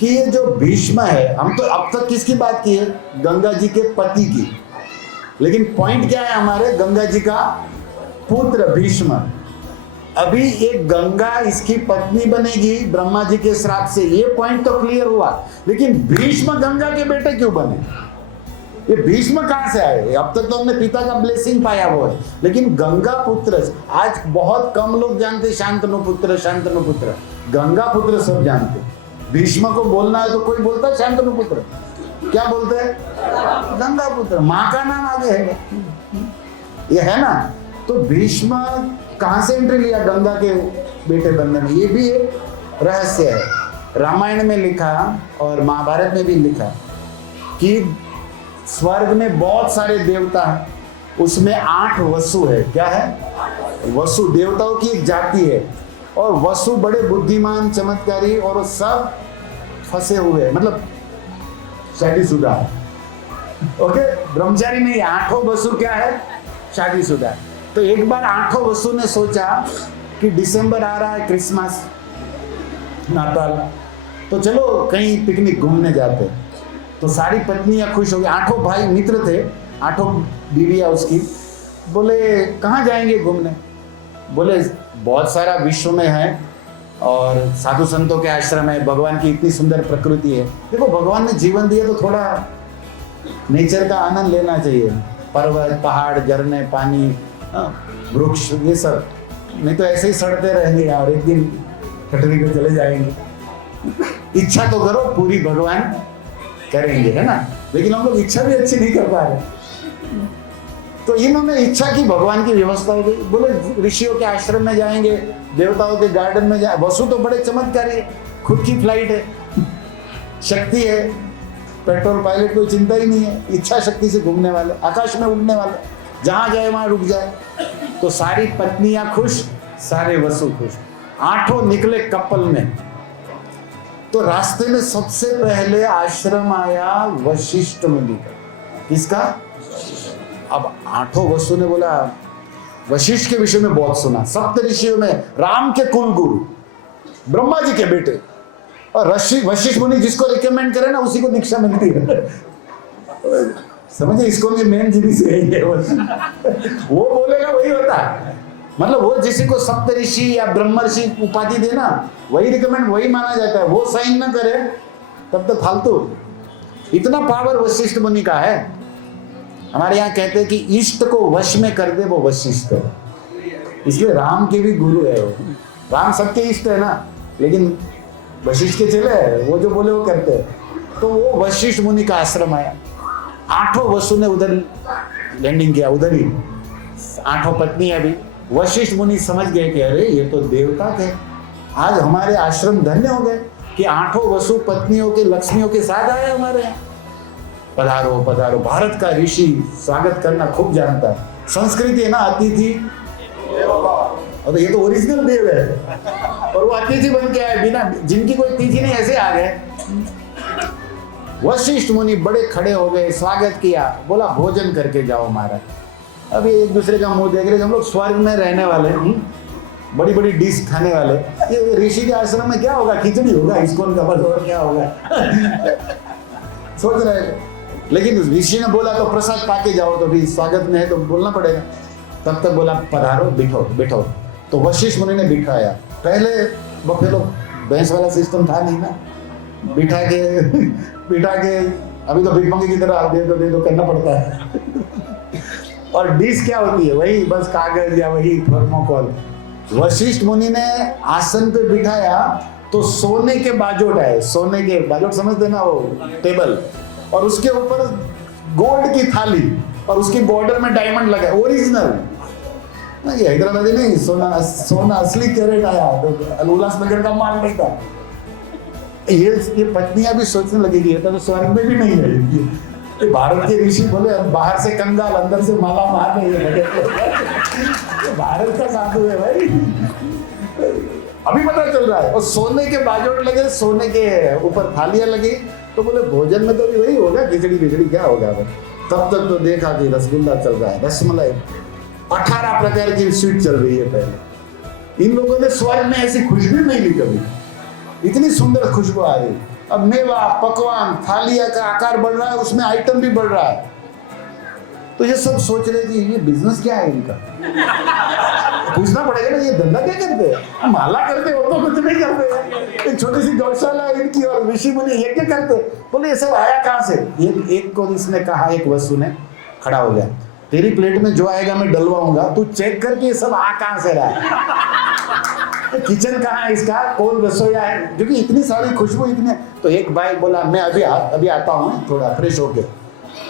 कि ये जो भीष्म है, हम तो अब तक किसकी बात की है? गंगा जी के पति की। लेकिन पॉइंट क्या है हमारे? गंगा जी का पुत्र भीष्म। अभी एक गंगा इसकी पत्नी बनेगी ब्रह्मा जी के श्राप से, ये पॉइंट तो क्लियर हुआ। लेकिन भीष्म गंगा के बेटे क्यों बने? ये भीष्म कहां से आए? अब तक तो हमने पिता का ब्लेसिंग पाया वो है, लेकिन गंगा पुत्र आज बहुत कम लोग जानते। शांतनु पुत्र, शांतनु पुत्र, गंगा पुत्र सब जानते। भीष्म को बोलना है तो कोई बोलता है शांतनु पुत्र, क्या बोलते हैं? गंगा पुत्र। माँ का नाम आगे है, ये है ना। तो भीष्म कहां से एंट्री लिया गंगा के बेटे बनने में? ये भी एक रहस्य है। रामायण में लिखा और महाभारत में भी लिखा कि स्वर्ग में बहुत सारे देवता हैं, उसमें 8 वसु है। क्या है? वसु देवताओं की एक जाति है, और वसु बड़े बुद्धिमान चमत्कारी, और सब फंसे हुए, मतलब शादीशुदा। ओके, ब्रह्मचारी नहीं, 8 वसु क्या है? शादीशुदा। तो एक बार 8 वसु ने सोचा कि दिसंबर आ रहा है, क्रिसमस, नाताल, तो चलो कहीं पिकनिक घूमने जाते। तो सारी पत्नियां खुश हो गई। 8 भाई मित्र थे, 8 बीवियां उसकी। बोले कहाँ जाएंगे घूमने? बोले बहुत सारा विश्व में है, और साधु संतों के आश्रम है, भगवान की इतनी सुंदर प्रकृति है। देखो भगवान ने जीवन दिया तो थोड़ा नेचर का आनंद लेना चाहिए। पर्वत, पहाड़, झरने, पानी, वृक्ष, ये सब, नहीं तो ऐसे ही सड़ते रहेंगे और एक दिन कटरी को चले जाएंगे। इच्छा तो करो, पूरी भगवान करेंगे, है ना। लेकिन हम लोग इच्छा भी अच्छी नहीं कर पा रहे। तो इन्होंने इच्छा की, भगवान की व्यवस्था हो गई। बोले ऋषियों के आश्रम में जाएंगे, देवताओं के गार्डन में जाए। वसु तो बड़े चमत्कारी है, खुद की फ्लाइट है, शक्ति है, पेट्रोल पायलट कोई चिंता ही नहीं है, इच्छा शक्ति से घूमने वाले, आकाश में उड़ने वाले, जहां जाए वहां रुक जाए। तो सारी पत्नियां खुश, सारे वसु खुश। 8 निकले कपल में। तो रास्ते में सबसे पहले आश्रम आया वशिष्ठ मुनि का। किसका? अब 8 वसु ने बोला वशिष्ठ के विषय में बहुत सुना, सप्त ऋषियों में राम के कुल गुरु, ब्रह्मा जी के बेटे, और वशिष्ठ मुनि जिसको रिकमेंड करे ना उसी को दीक्षा मिलती है। समझे, इसको मेन जीनिस यही है, वो बोलेगा वही होता है। मतलब वो जिसी को सप्त ऋषि या ब्रह्मर्षि उपाधि देना वही रिकमेंड, वही माना जाता है। वो साइन ना करे तब तो फालतू। इतना पावर वशिष्ठ मुनि का है। हमारे यहाँ कहते हैं कि इष्ट को वश में कर दे वो वशिष्ठ है, इसलिए राम के भी गुरु है वो। राम सबके इष्ट है ना, लेकिन वशिष्ठ के चले वो जो बोले वो करते हैं। तो वो वशिष्ठ मुनि का आश्रम आया, 8 वसु ने उधर लैंडिंग किया, उधर ही 8 पत्नियां भी। वशिष्ठ मुनि समझ गए कि अरे ये तो देवता थे, आज हमारे आश्रम धन्य हो गए कि 8 वसु पत्नियों के लक्ष्मियों के साथ आए हमारे यहाँ। पधारो पधारो। भारत का ऋषि स्वागत करना खूब जानता है। संस्कृति है ना, अतिथि, और ये तो ओरिजिनल देव है, और वो अतिथि बन के आए, बिना जिनकी कोई तिथि नहीं, ऐसे आ गए। वशिष्ठ मुनि बड़े खड़े हो गए, स्वागत किया, बोला भोजन करके जाओ महाराज। अभी एक दूसरे का मुंह देख रहे, हम लोग स्वर्ग में रहने वाले, बड़ी बड़ी डिश खाने वाले। ये ऋषि के आश्रम में क्या होगा, खिचड़ी होगा, इसको क्या होगा सोच रहे। लेकिन ऋषि ने बोला तो प्रसाद पाके जाओ, तो भी स्वागत में है तो बोलना पड़ेगा। तब तक बोला पधारो, बैठो बैठो। तो वशिष्ठ मुनि ने बिठाया। पहले बफे लोग भैंस वाला सिस्टम था नहीं ना, बिठा के अभी तो भीख मंगी की तरह दे दो करना पड़ता है। और डिश क्या होती है, वही बस कागज या वही थर्मोकोल। वशिष्ठ मुनि ने आसन पे बिठाया तो सोने के बाजोट आए, सोने के बाजोट समझते ना, वो टेबल, और उसके ऊपर गोल्ड की थाली, और उसकी बॉर्डर में डायमंड लगा, ओरिजिनल। ये हैदराबादी नहीं, सोना असली कैरेट आया, तो उल्लासनगर का माल नहीं था। ये पत्नियां भी सोचने लगेगी ये तो स्वर्ग में भी नहीं है। ये भारत के ऋषि बोले बाहर से कंगाल अंदर से माला मार नहीं है, भारत का साधु है भाई। अभी पता चल रहा है। और सोने के बाजोट लगे, सोने के ऊपर थालियां लगी, तो बोले भोजन में तो भी वही होगा, खिचड़ी क्या होगा। तब तक तो देखा कि रसगुल्ला चल रहा है, रसमलाई, 18 प्रकार की स्वीट चल रही है। पहले इन लोगों ने स्वर्ग में ऐसी खुशबू नहीं ली कभी, इतनी सुंदर खुशबू आ रही। अब मेवा, पकवान, थालिया का आकार बढ़ रहा है, उसमें आइटम भी बढ़ रहा है। तो ये सब सोच रहे कि ये बिजनेस क्या है इनका। पूछना पड़ेगा ना, ये धंधा क्या करते हैं, माला करते हो तो कुछ नहीं करते, एक छोटी सी गौशाला है इनकी, और ऋषि मुनि ये क्या करते। बोले ये सब आया कहाँ से। एक को इसने कहा, एक वसु ने खड़ा हो गया, तेरी प्लेट में जो आएगा मैं डलवाऊंगा, तू चेक करके ये सब आ कहाँ से रहा है, किचन कहाँ है इसका, कौन रसोईया है, क्योंकि इतनी सारी खुशबू इतने। तो एक भाई बोला मैं अभी आता हूँ थोड़ा फ्रेश होके।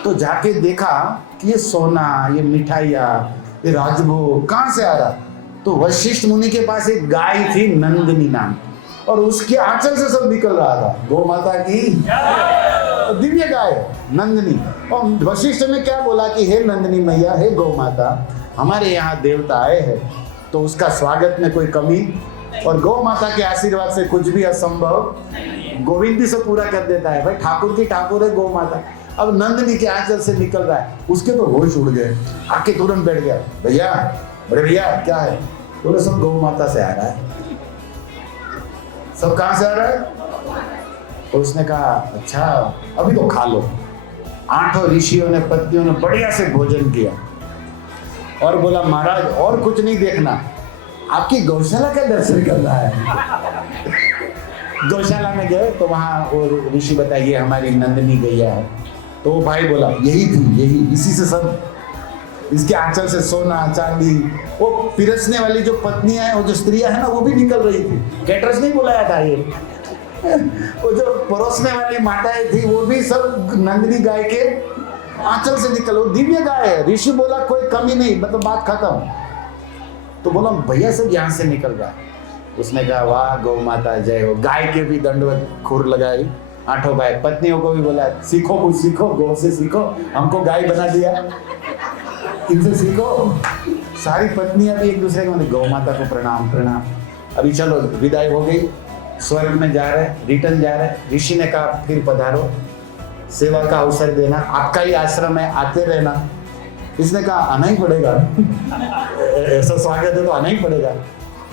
तो जाके देखा कि ये सोना, ये मिठाइयाँ, ये राजभोग कहाँ से आ रहा। तो वशिष्ठ मुनि के पास एक गाय थी नंदिनी नाम, और उसके आंचल से सब निकल रहा था। गौ माता की दिव्य गाय नंदिनी। और वशिष्ठ ने क्या बोला कि हे नंदिनी मैया, हे गौ माता, हमारे यहाँ देवता आए हैं, तो उसका स्वागत में कोई कमी, और गौ माता के आशीर्वाद से कुछ भी असंभव गोविंद भी सब पूरा कर देता है। भाई ठाकुर की ठाकुर है गौ माता। अब नंदिनी के आंचल से निकल रहा है, उसके तो होश उड़ गए, आके तुरंत बैठ गया, भैया बड़े भैया क्या है। बोले सब गौ माता से आ रहा है। सब कहाँ से आ रहा है। तो उसने कहा अच्छा अभी तो खा लो। 8 ऋषियों ने, पत्नियों ने बढ़िया से भोजन किया, और बोला महाराज और कुछ नहीं देखना, आपकी गौशाला का दर्शन करना है। गौशाला में गए तो वहां वो ऋषि बताइए हमारी नंदिनी गैया है। तो वो भाई बोला यही थी, यही, इसी से सब, इसके आंचल से सोना चांदी। वो पिरसने वाली जो पत्नियां हैं, वो जो स्त्रियां हैं ना, वो भी निकल रही थी। कैटरस नहीं बुलाया था ये। वो जो परोसने वाली माताएं थी, वो भी सब नंदिनी गाय के आंचल से निकल, वो दिव्य गाय है। ऋषि बोला कोई कमी नहीं, मतलब बात खत्म। तो बोला भैया सब यहाँ से निकल रहा है। उसने कहा वाह गौ माता जय हो। गाय के भी दंडवत खुर लगाई। 8 भाई, पत्नियों को भी बोला सीखो, कुछ सीखो, गौ से सीखो, हमको गाय बना दिया, इनसे सीखो। सारी पत्नियां भी एक दूसरे को गौ माता को प्रणाम प्रणाम। अभी चलो विदाई हो गई, स्वर्ग में जा रहे, रिटर्न जा रहे। ऋषि ने कहा फिर पधारो, सेवा का अवसर देना, आपका ही आश्रम है, आते रहना। इसने कहा आना ही पड़ेगा। ऐसा स्वागत है तो आना ही पड़ेगा,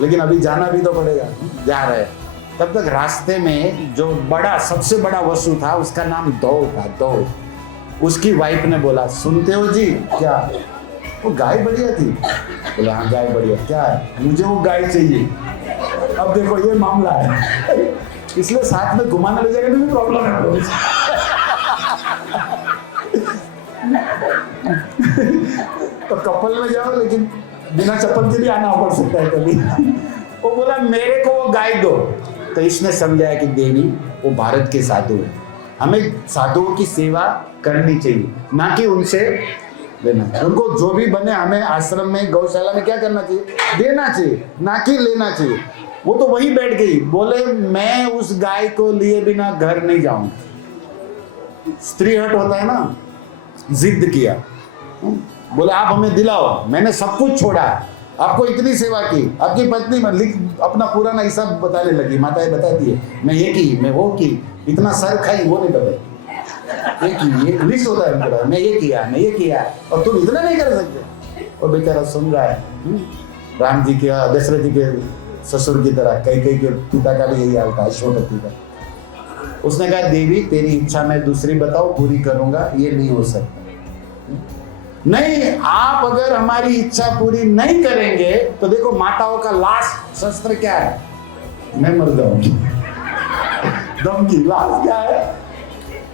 लेकिन अभी जाना भी तो पड़ेगा। जा रहे हैं, तब तक रास्ते में जो बड़ा सबसे बड़ा वसु था उसका नाम दौ था, दौ। उसकी वाइफ ने बोला, सुनते हो जी? क्या? वो गाय बढ़िया थी। बोला हाँ गाय बढ़िया। क्या है? मुझे वो गाय चाहिए। अब देखो ये मामला है, इसलिए साथ में घुमाने ले जाएगा तो भी प्रॉब्लम है। तो कपल में जाओ, लेकिन बिना चप्पल के भी आना पड़ सकता है कभी। वो बोला मेरे को वो गाय दो। तो इसने समझाया कि देवी वो भारत के साधु है, हमें साधुओं की सेवा करनी चाहिए, ना कि उनसे लेना। उनको जो भी बने हमें आश्रम में गौशाला में क्या करना चाहिए? देना चाहिए, ना कि लेना चाहिए। वो तो वही बैठ गई, बोले मैं उस गाय को लिए बिना घर नहीं जाऊंगा। स्त्री हट होता है ना, जिद किया। बोले आप हमें दिलाओ, मैंने सब कुछ छोड़ा, आपको इतनी सेवा की। आपकी पत्नी लिख अपना पुराना हिसाब बताने लगी, माताएं बताती है, मैं ये की, मैं वो की, इतना सर खाई, वो नहीं बताई। एक लिस्ट होता है उनका, मैं ये किया, मैं ये किया, और तुम इतना नहीं कर सकते। और बेचारा सुन रहा है। राम जी के, दशरथ जी के ससुर की तरह कई के पिता का भी यही हाल था, अश्वपति का। उसने कहा देवी तेरी इच्छा मैं दूसरी बताओ, पूरी करूंगा, ये नहीं हो सकता। नहीं, आप अगर हमारी इच्छा पूरी नहीं करेंगे तो देखो माताओं का लास्ट शस्त्र क्या है? मैं मर जाऊंगी। दम की लास्ट क्या है?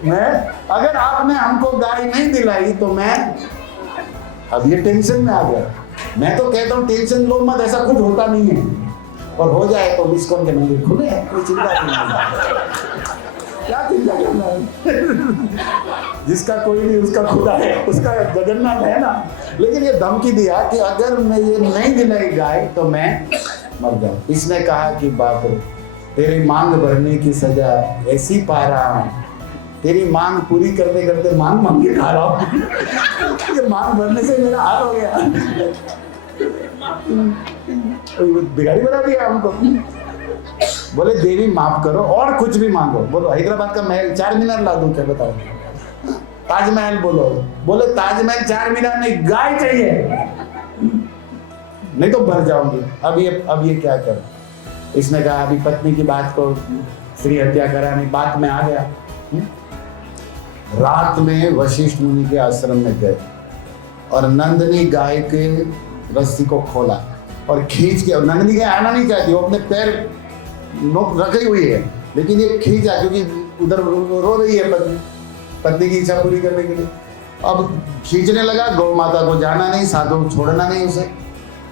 मैं, अगर आपने हमको गाय नहीं दिलाई तो मैं, अब ये टेंशन में आ गया। मैं तो कहता हूँ टेंशन लो मत, ऐसा कुछ होता नहीं है, और हो जाए तो मिस्कॉन के मंदिर खुले हैं, कोई चिंता नहीं। क्या चिंता करना है? जिसका कोई नहीं उसका खुदा है, उसका जगन्नाथ है ना। लेकिन ये धमकी दिया कि अगर मैं ये नहीं दिलाई गाय तो मैं मर जाऊं। इसने कहा कि बाप रे, तेरी मांग भरने की सजा ऐसी पा रहा हूं, तेरी मांग पूरी करते करते मांग मांग के खा रहा हूं। ये मांग भरने से मेरा हाल हो गया, बिगाड़ी बना दिया हमको। बोले देवी माफ करो, और कुछ भी मांगो। बोलो हैदराबाद का महल, 4 मीनार ला दूं क्या? बताओ। ताजमहल बोलो। बोले ताजमहल 4 मीनार नहीं, गाय चाहिए, नहीं तो भर जाऊंगी। अब ये क्या कर? इसने कहा अभी पत्नी की बात को स्त्री हत्या कराने बात में आ गया। रात में वशिष्ठ मुनि के आश्रम में गए और नंदनी गाय के रस्सी को खोला और खींच के, और नंदनी गाय आना नहीं चाहती, वो अपने पैर नोक रखी हुई है, लेकिन ये खींचा क्योंकि उधर रो रही है पत्नी की इच्छा पूरी करने के लिए। अब खींचने लगा, गौ माता को जाना नहीं, साधु छोड़ना नहीं उसे।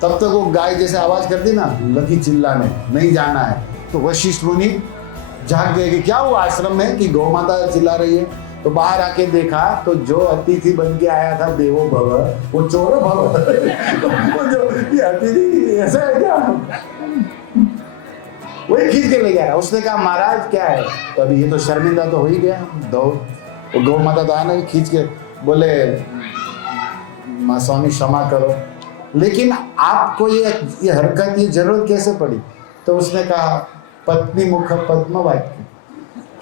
तब तक वो गाय जैसे आवाज करती ना, लगी चिल्लाने, नहीं जाना है। तो वशिष्ठ मुनि जाग गए कि क्या हुआ आश्रम में कि गौ माता चिल्ला रही है। तो बाहर आके देखा तो जो अतिथि बन के आया था देवो भव, वो चोर भव। वो जो ये अतिथि ऐसा है क्या? वही खींच के ले गया। उसने कहा महाराज क्या है? तो अभी ये तो शर्मिंदा तो हो ही गया, दो गौ माता तो आना, खींच के बोले माँ स्वामी क्षमा करो, लेकिन आपको ये हरकत, ये जरूरत कैसे पड़ी? तो उसने कहा पत्नी मुख पद्म वाक्य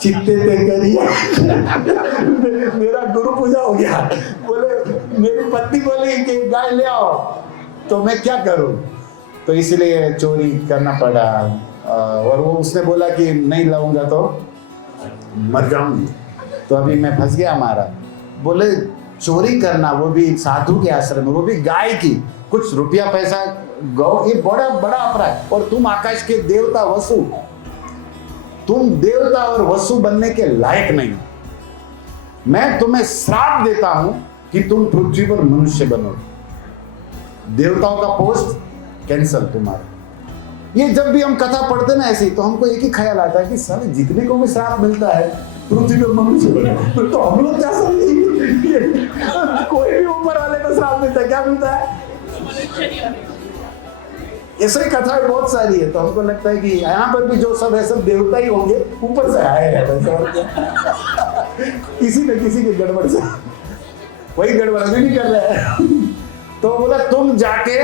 चित्ते ते करिए। मेरा गुरु पूजा हो गया। बोले मेरी पत्नी बोली कि गाय ले आओ, तो मैं क्या करूं? तो इसलिए चोरी करना पड़ा। और वो उसने बोला कि नहीं लाऊंगा तो मर जाऊंगी, तो अभी मैं फंस गया हमारा। बोले चोरी करना, वो भी साधु के आश्रम में, वो भी गाय की, कुछ रुपया पैसा गौ, ये बड़ा बड़ा अपराध। और तुम आकाश के देवता वसु, तुम देवता और वसु बनने के लायक नहीं। मैं तुम्हें श्राप देता हूं कि तुम पृथ्वी पर मनुष्य बनो। देवताओं का पोस्ट कैंसल तुम्हारा। ये जब भी हम कथा पढ़ते ना ऐसी, तो हमको एक ही ख्याल आता है कि सारे जितने को भी श्राप मिलता है पृथ्वी पर मनुष्य बनो, तो हम लोग क्या समझेंगे? कोई भी ऊपर वाले को श्राप मिलता है, क्या मिलता है? ऐसे ही कथाएं बहुत सारी है, तो हमको लगता है कि यहाँ पर भी जो सब है सब देवता ही होंगे, ऊपर से आए हैं। किसी न किसी के गड़बड़ से वही गड़बड़ अभी नहीं कर रहे हैं। तो बोला तुम जाके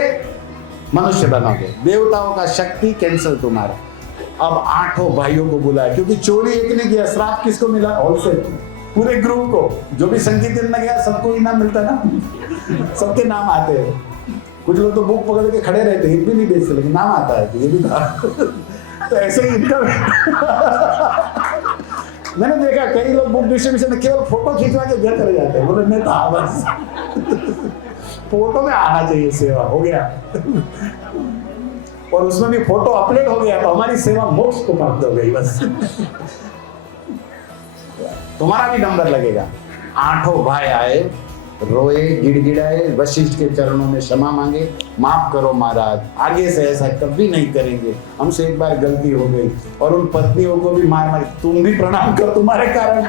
मनुष्य बनोगे, देवताओं का शक्ति कैंसल तुम्हारा। अब 8 भाइयों को बुलाया, क्योंकि चोरी एक ने किया, श्राप किसको मिला? होलसेल। पूरे ग्रुप को, जो भी संकीर्तन में गया सबको इनाम मिलता ना, सबके नाम आते हैं। कुछ लोग तो बुक पकड़ के खड़े रहते हैं, एक भी नहीं बेचते, लेकिन नाम आता है, तो ये भी था। तो ऐसे ही इनका मैंने देखा कई लोग बुक डिस्ट्रीब्यूशन में केवल फोटो खींचवा के घर चले जाते हैं, बोले मैं था बस। फोटो में आना चाहिए, सेवा हो गया। और उसमें भी फोटो अपलोड हो गया तो हमारी सेवा मोक्ष को प्राप्त हो गई बस। तुम्हारा भी नंबर लगेगा। 8 भाई आए, रोए, गिड़गिड़ाए, वशिष्ठ के चरणों में क्षमा मांगे, माफ करो महाराज, आगे से ऐसा कभी नहीं करेंगे, हमसे एक बार गलती हो गई। और उन पत्नियों को भी मार मार, तुम भी प्रणाम करो, तुम्हारे कारण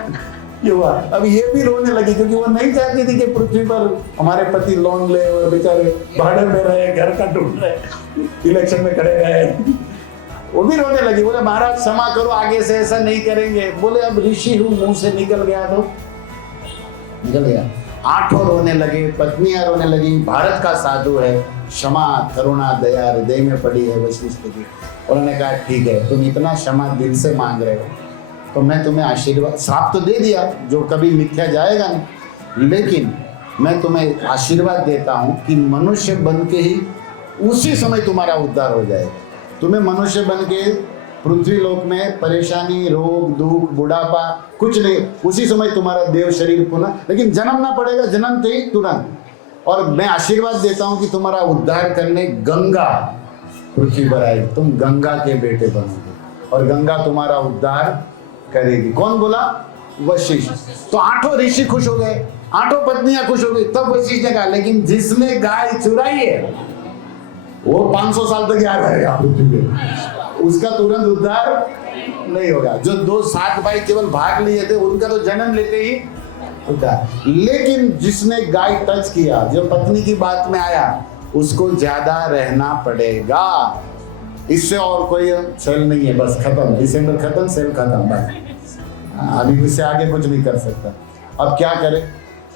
ये हुआ। अब ये भी रोने लगी, क्योंकि वो नहीं चाहती थी कि पृथ्वी पर हमारे पति लोन ले और बेचारे भाड़े में रहे, घर का ढूंढ रहे, इलेक्शन में खड़े रहे। वो भी रोने लगी, बोले महाराज क्षमा करो, आगे से ऐसा नहीं करेंगे। बोले अब ऋषि हूं, मुंह से निकल गया तो निकल गया। 8 रोने लगे, पत्नियां रोने लगी, भारत का साधु है, क्षमा करुणा दया हृदय में पड़ी है वशिष्ठ की। उन्होंने कहा ठीक है, तुम इतना क्षमा दिल से मांग रहे हो तो मैं तुम्हें आशीर्वाद, श्राप तो दे दिया जो कभी मिथ्या जाएगा नहीं, लेकिन मैं तुम्हें आशीर्वाद देता हूं कि मनुष्य बन के ही उसी समय तुम्हारा उद्धार हो जाएगा। तुम्हें मनुष्य बन के पृथ्वी लोक में परेशानी, रोग, दुख, बुढ़ापा कुछ नहीं, उसी समय तुम्हारा देव शरीर पुनः, लेकिन जन्मना पड़ेगा, जन्मते ही तुरंत। और मैं आशीर्वाद देता हूं कि तुम्हारा उद्धार करने गंगा पृथ्वी पर आएगी, तुम गंगा के बेटे बनोगे और गंगा तुम्हारा उद्धार करेगी। कौन बोला? वशिष्ठ। तो 8 ऋषि खुश हो गए, 8 पत्नियां खुश हो गई। तब वशिष्ठ ने कहा लेकिन जिसने गाय चुराई है वो 500 साल तक याद रहेगा पृथ्वी पे, उसका तुरंत उद्धार नहीं होगा। जो 7 भाई केवल भाग लिए थे उनका तो जन्म लेते ही उद्धार, लेकिन जिसने गाय टच किया, जो पत्नी की बात में आया, उसको ज्यादा रहना पड़ेगा। इससे और कोई सेल नहीं है, बस खत्म, दिसंबर खत्म, सेल खत्म, बस अभी इससे आगे कुछ नहीं कर सकता। अब क्या करे?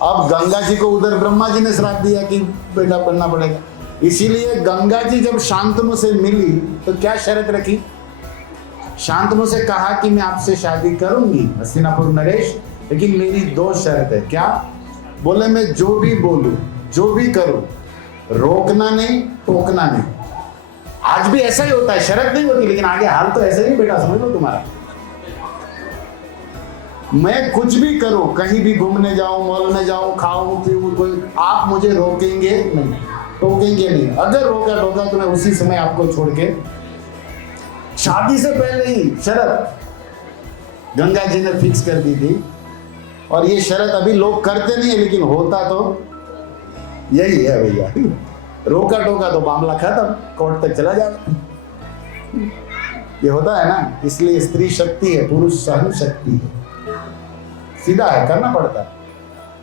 अब गंगा जी को उधर ब्रह्मा जी ने श्राप दिया कि बेटा बनना पड़ेगा। इसीलिए गंगा जी जब शांतनु से मिली तो क्या शर्त रखी? शांतनु से कहा कि मैं आपसे शादी करूंगी हस्तिनापुर नरेश, लेकिन मेरी 2 शर्त है। क्या? बोले मैं जो भी बोलूं, जो भी करूं, रोकना नहीं, टोकना नहीं। आज भी ऐसा ही होता है, शर्त नहीं होती, लेकिन आगे हाल तो ऐसा ही बेटा, समझ लो तुम्हारा। मैं कुछ भी करूं, कहीं भी घूमने जाऊं, मॉल में जाऊं, खाऊं पीऊं, कोई आप मुझे रोकेंगे नहीं, टोकेंगे नहीं। अगर रोका टोका तो मैं उसी समय आपको छोड़ के, शादी से पहले ही शर्त गंगा जी ने फिक्स कर दी थी। और ये शर्त अभी लोग करते नहीं है, लेकिन होता तो यही है भैया, रोका टोका तो मामला खत्म, कोर्ट तक चला जाएगा। ये होता है ना, इसलिए स्त्री शक्ति है, पुरुष सहन शक्ति है, सीधा है, करना पड़ता है।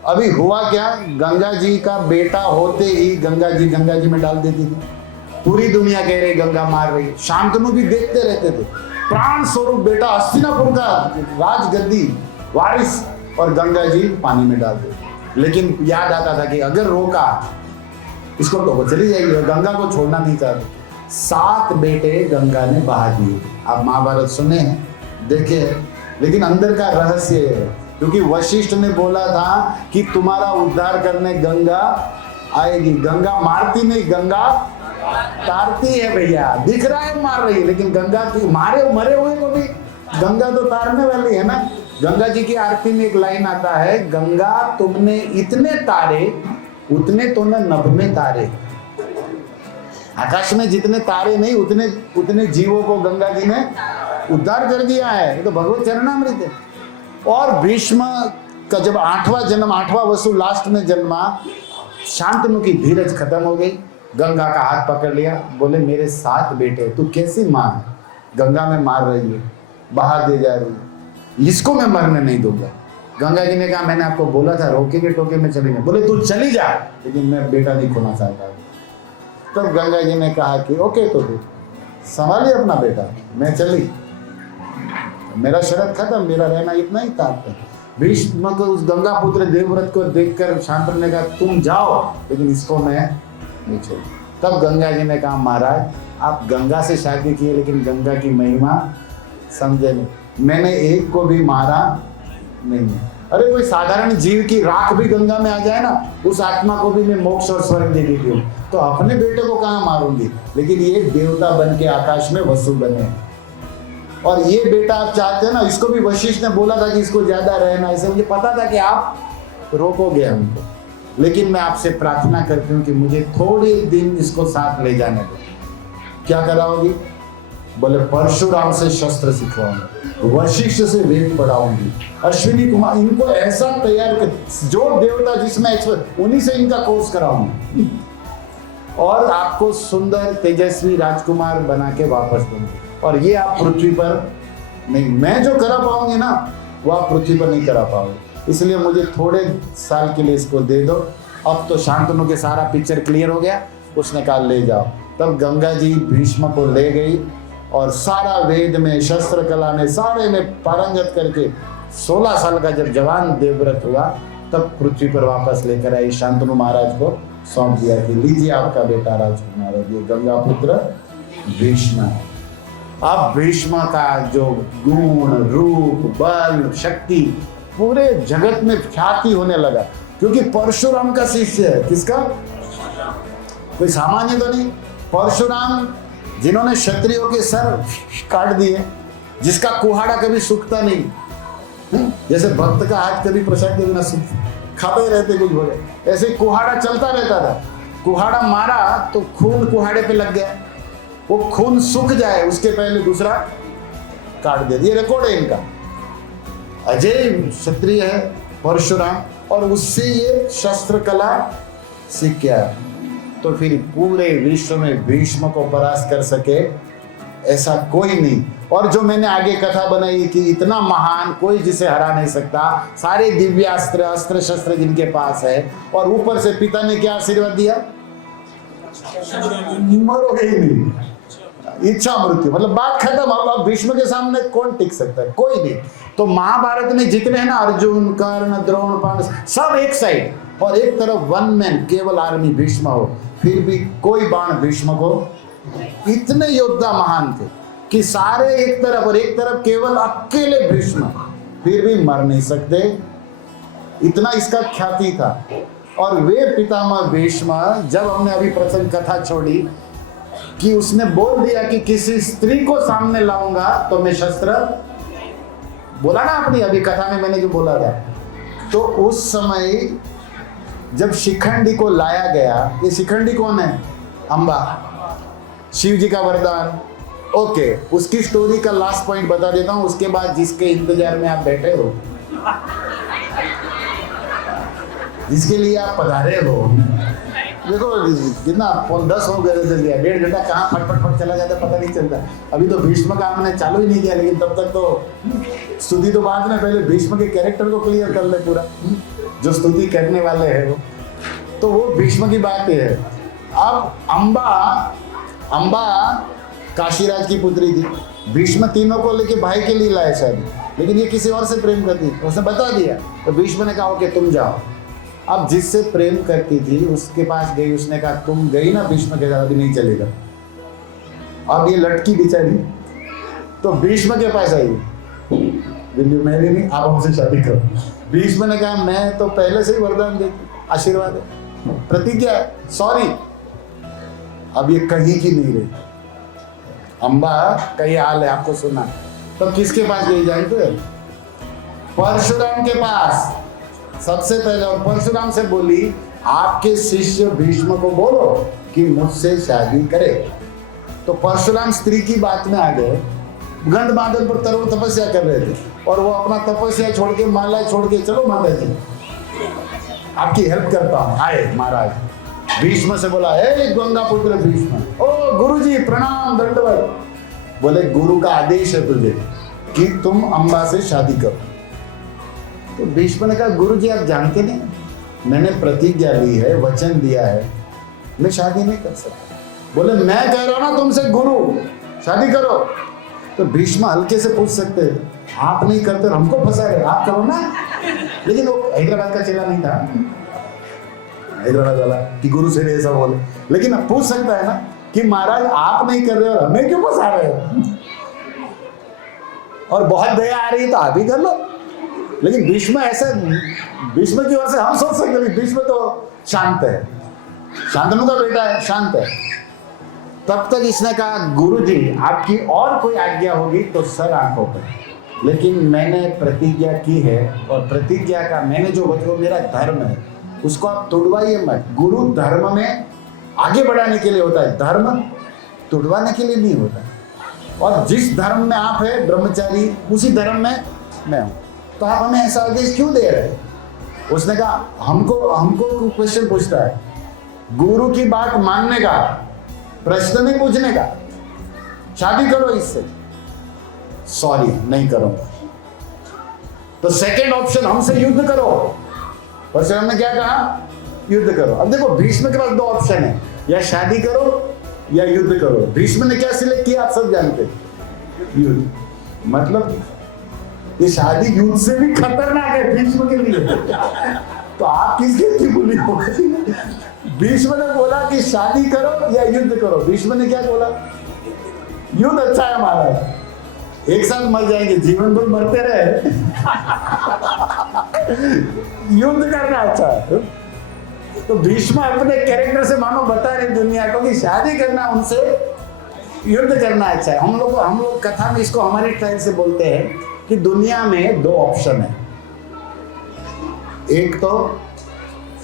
अभी हुआ क्या, गंगा जी का बेटा होते ही गंगा जी में डाल देती थी। पूरी दुनिया कह रही गंगा मार रही है, शांतनु भी देखते रहते थे। प्राण स्वरूप बेटा, हस्तिनापुर का राजगद्दी वारिस, और गंगा जी पानी में डाल देती। लेकिन याद आता था कि अगर रोका इसको तो चली जाएगी, गंगा को छोड़ना नहीं चाहते। 7 बेटे गंगा ने बहा दिए। आप महाभारत सुने हैं, देखे हैं, लेकिन अंदर का रहस्य है, क्योंकि वशिष्ठ ने बोला था कि तुम्हारा उद्धार करने गंगा आएगी। गंगा मारती नहीं, गंगा तारती है भैया। दिख रहा है मार रही है, लेकिन गंगा की मरे हुए को भी गंगा तो तारने वाली है ना। गंगा जी की आरती में एक लाइन आता है, गंगा तुमने इतने तारे उतने तो न नभ में तारे। आकाश में जितने तारे नहीं, उतने जीवों को गंगा जी ने उद्धार कर दिया है। ये तो भगवत चरणामृत है। और भीष्म का जब 8वां जन्म, 8वां वसु लास्ट में जन्मा, शांतनु की धीरज खत्म हो गई। गंगा का हाथ पकड़ लिया, बोले मेरे 7 बेटे, तू कैसी माँ है, गंगा में मार रही है, बहा दे जा रही है, इसको मैं मरने नहीं दूंगा। गंगा जी ने कहा मैंने आपको बोला था, रोकेंगे टोके में चलेंगे। बोले तू चली जा, लेकिन मैं बेटा नहीं खोना चाहता। तब गंगा जी ने कहा कि ओके, तो फिर संभालिए अपना बेटा, मैं चली, मेरा शरत खत्म, मेरा रहना इतना ही तात्पर्य। भीष्म को उस गंगा पुत्र देवव्रत को देखकर शांतनु ने कहा तुम जाओ, लेकिन इसको मैं नहीं छोड़। तब गंगा जी ने कहा महाराज आप गंगा से शादी किए, लेकिन गंगा की महिमा समझे नहीं, मैंने एक को भी मारा नहीं है। अरे कोई साधारण जीव की राख भी गंगा में आ जाए ना, उस आत्मा को भी मैं मोक्ष और स्वर्ग दे देती हूँ, तो अपने बेटे को कहाँ मारूंगी। लेकिन ये देवता बन के आकाश में वसु बने, और ये बेटा आप चाहते हैं ना, इसको भी वशिष्ठ ने बोला था कि इसको ज्यादा रहना, इसे मुझे पता था कि आप रोकोगे हमको, लेकिन मैं आपसे प्रार्थना करती हूँ कि मुझे थोड़े दिन इसको साथ ले जाने दो। क्या कराओगी? बोले परशुराम से शस्त्र सिखवाऊंगी, वशिष्ठ से वेद पढ़ाऊंगी, अश्विनी कुमार, इनको ऐसा तैयार कर, जो देवता जिसमें एक्सपर्ट, उन्हीं से इनका कोर्स कराऊंगी, और आपको सुंदर तेजस्वी राजकुमार बना के वापस दूंगी। और ये आप पृथ्वी पर नहीं, मैं जो करा पाऊंगी ना, वो आप पृथ्वी पर नहीं करा पाओगे, इसलिए मुझे थोड़े साल के लिए इसको दे दो। अब तो शांतनु के सारा पिक्चर क्लियर हो गया, उसने कहा ले जाओ। तब गंगा जी भीष्म को ले गई, और सारा वेद में, शस्त्र कला में, सारे में पारंगत करके 16 साल का जब जवान देवव्रत हुआ, तब पृथ्वी पर वापस लेकर आई, शांतनु महाराज को सौंप दिया कि लीजिए आपका बेटा राजकुमार, ये गंगा पुत्र भीष्म है। अब भीष्म का जो गुण, रूप, बल, शक्ति पूरे जगत में ख्याति होने लगा, क्योंकि परशुराम का शिष्य है। किसका? कोई सामान्य तो नहीं। परशुराम जिन्होंने क्षत्रियों के सर काट दिए, जिसका कुहाड़ा कभी सूखता नहीं, जैसे भक्त का हाथ कभी प्रसाद के बिना खाते रहते कुछ बोले, ऐसे कुहाड़ा चलता रहता था। कुहाड़ा मारा तो खून कुहाड़े पे लग गया, वो खून सूख जाए उसके पहले दूसरा काट दे। ये रिकॉर्ड है इनका। अजय क्षत्रिय है परशुराम, और उससे ये शस्त्र कला सीख गया। तो फिर पूरे विश्व में भीष्म को परास्त कर सके ऐसा कोई नहीं। और जो मैंने आगे कथा बनाई कि इतना महान कोई जिसे हरा नहीं सकता, सारे दिव्यास्त्र, अस्त्र शस्त्र जिनके पास है, और ऊपर से पिता ने क्या आशीर्वाद दिया? मरोगे ही नहीं, इच्छा मृत्यु, मतलब बात खत्म। अब भीष्म के सामने कौन टिक सकता है? कोई नहीं। तो महाभारत में जितने हैं ना, अर्जुन, कर्ण, द्रोण, पांडव, सब एक साइड, और एक तरफ वन मैन केवल आर्मी भीष्म हो, फिर भी कोई बाण भीष्म को, इतने योद्धा महान थे कि सारे एक तरफ और एक तरफ केवल अकेले भीष्म, फिर भी मर नहीं सकते, इतना इसका ख्याति था। और वे पितामह भीष्म, जब हमने अभी प्रसंग कथा छोड़ी कि उसने बोल दिया कि किसी स्त्री को सामने लाऊंगा तो मैं शस्त्र, बोला ना अपनी अभी कथा में मैंने जो बोला था, तो उस समय जब शिखंडी को लाया गया, ये शिखंडी कौन है? अंबा, शिव जी का वरदान। ओके, उसकी स्टोरी का लास्ट पॉइंट बता देता हूं, उसके बाद जिसके इंतजार में आप बैठे हो, जिसके लिए आप पधारे हो, देखो कितना 10 हो गए, 1.5 घंटा कहाँ फट चला जाता पता नहीं चलता। अभी तो भीष्म का हमने चालू ही नहीं किया, लेकिन तब तक तो स्तुति तो बाद में, पहले भीष्म के कैरेक्टर को क्लियर कर ले पूरा, जो स्तुति करने वाले हैं वो। तो वो भीष्म की बात है। अब अंबा काशीराज की पुत्री थी, भीष्म तीनों को लेके भाई के लिए लाए शादी, लेकिन ये किसी और से प्रेम करती, उसने बता दिया। तो भीष्म ने कहा ओके तुम जाओ। अब जिससे प्रेम करती थी उसके पास गई, उसने कहा तुम गई ना भीष्म के साथ, अभी नहीं चलेगा। अब ये लटकी बेचारी, तो भीष्म के पास आई, बिल्ली मेरी नहीं, आप हमसे शादी करो। भीष्म ने कहा मैं तो पहले से ही वरदान देती, आशीर्वाद है, प्रतिज्ञा है, सॉरी। अब ये कहीं की नहीं रही। अंबा का ये हाल है, आपको सुना। तो किसके पास गई जानते हो? परशुराम के पास सबसे पहले। और परशुराम से बोली आपके शिष्य भीष्म को बोलो कि मुझसे शादी करे। तो परशुराम स्त्री की बात में आ गए, गंध बादल पर तरुण तपस्या कर रहे थे, और वो अपना तपस्या छोड़ के, माला छोड़ के, चलो माता जी आपकी हेल्प करता हूँ, आए महाराज। भीष्म से बोला हे गंगा पुत्र भीष्म, ओ गुरुजी प्रणाम दंडवत। बोले गुरु का आदेश है तुझे कि तुम अंबा से शादी करो। तो भीष्म ने कहा गुरुजी आप जानते नहीं, मैंने प्रतिज्ञा ली है, वचन दिया है, मैं शादी नहीं कर सकता। बोले मैं कह रहा हूं ना तुमसे गुरु शादी करो। तो भीष्म हल्के से पूछ सकते आप नहीं करते हमको फंसा रहे, आप करो ना। लेकिन वो हैदराबाद का चेला नहीं था, हैदराबाद वाला कि गुरु से ऐसा बोले, लेकिन अब पूछ सकता है ना कि महाराज आप नहीं कर रहे और हमें क्यों फंसा रहे हो, और बहुत दया आ रही है तो आप ही कर लो। लेकिन भीष्म ऐसा, भीष्म की ओर से हम सोच सकते हैं भीष्म तो शांत है, शांतनु का बेटा है, शांत है। तब तक इसने कहा गुरुजी आपकी और कोई आज्ञा होगी तो सर आंखों पर, लेकिन मैंने प्रतिज्ञा की है और प्रतिज्ञा का मैंने जो वो मेरा धर्म है उसको आप तोड़वाइए मत। गुरु धर्म में आगे बढ़ाने के लिए होता है, धर्म तोड़वाने के लिए नहीं होता। और जिस धर्म में आप है ब्रह्मचारी, उसी धर्म में मैं हूं, तो आप हमें ऐसा आदेश क्यों दे रहे? उसने कहा हमको क्वेश्चन पूछता है, गुरु की बात मानने का, प्रश्न नहीं पूछने का। शादी करो इससे। सॉरी नहीं करूंगा। तो सेकंड ऑप्शन हमसे युद्ध करो। परशुराम ने क्या कहा? युद्ध करो। अब देखो भीष्म के पास दो ऑप्शन है, या शादी करो या युद्ध करो। भीष्म ने क्या सिलेक्ट किया आप सब जानते, युद्ध। मतलब ये शादी युद्ध से भी खतरनाक है भीष्म के लिए। तो आप किसके लिए बोली हो? भीष्म ने बोला कि शादी करो या युद्ध करो। भीष्म ने क्या बोला? युद्ध अच्छा है महाराज, एक साथ मर जाएंगे, जीवन भर मरते रहे। युद्ध करना अच्छा है। तो भीष्म अपने कैरेक्टर से मानो बता रहे दुनिया को कि शादी करना उनसे, युद्ध करना अच्छा है। हम लोग कथा में इसको हमारे स्टाइल से बोलते हैं कि दुनिया में दो ऑप्शन है। एक तो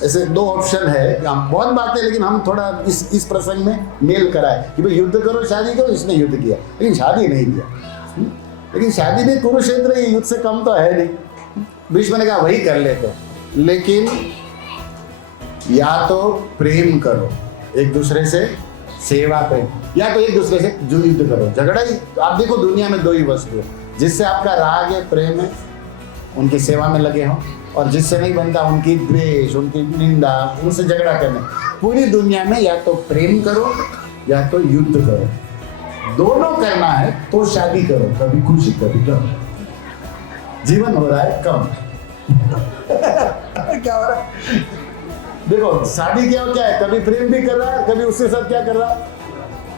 ऐसे दो ऑप्शन है, हम बहुत बातें, लेकिन हम थोड़ा इस प्रसंग में मेल कराए कि भाई युद्ध करो शादी करो। इसने युद्ध किया लेकिन शादी नहीं किया। लेकिन शादी भी कुरुक्षेत्र युद्ध से कम तो है नहीं। भीष्म ने कहा वही कर लेते, लेकिन या तो प्रेम करो एक दूसरे से, सेवा प्रेम, या तो एक दूसरे से युद्ध करो, झगड़ा ही। आप देखो दुनिया में दो ही वस्तु है, जिससे आपका राग है, प्रेम है, उनकी सेवा में लगे हो, और जिससे नहीं बनता उनकी द्वेष, उनकी निंदा, उनसे झगड़ा करने। पूरी दुनिया में या तो प्रेम करो या तो युद्ध करो, दोनों करना है तो शादी करो। कभी खुशी कभी गम, जीवन हो रहा है कम। क्या हो रहा है देखो, शादी क्या है, कभी प्रेम भी कर रहा है, कभी उसके साथ क्या कर रहा है।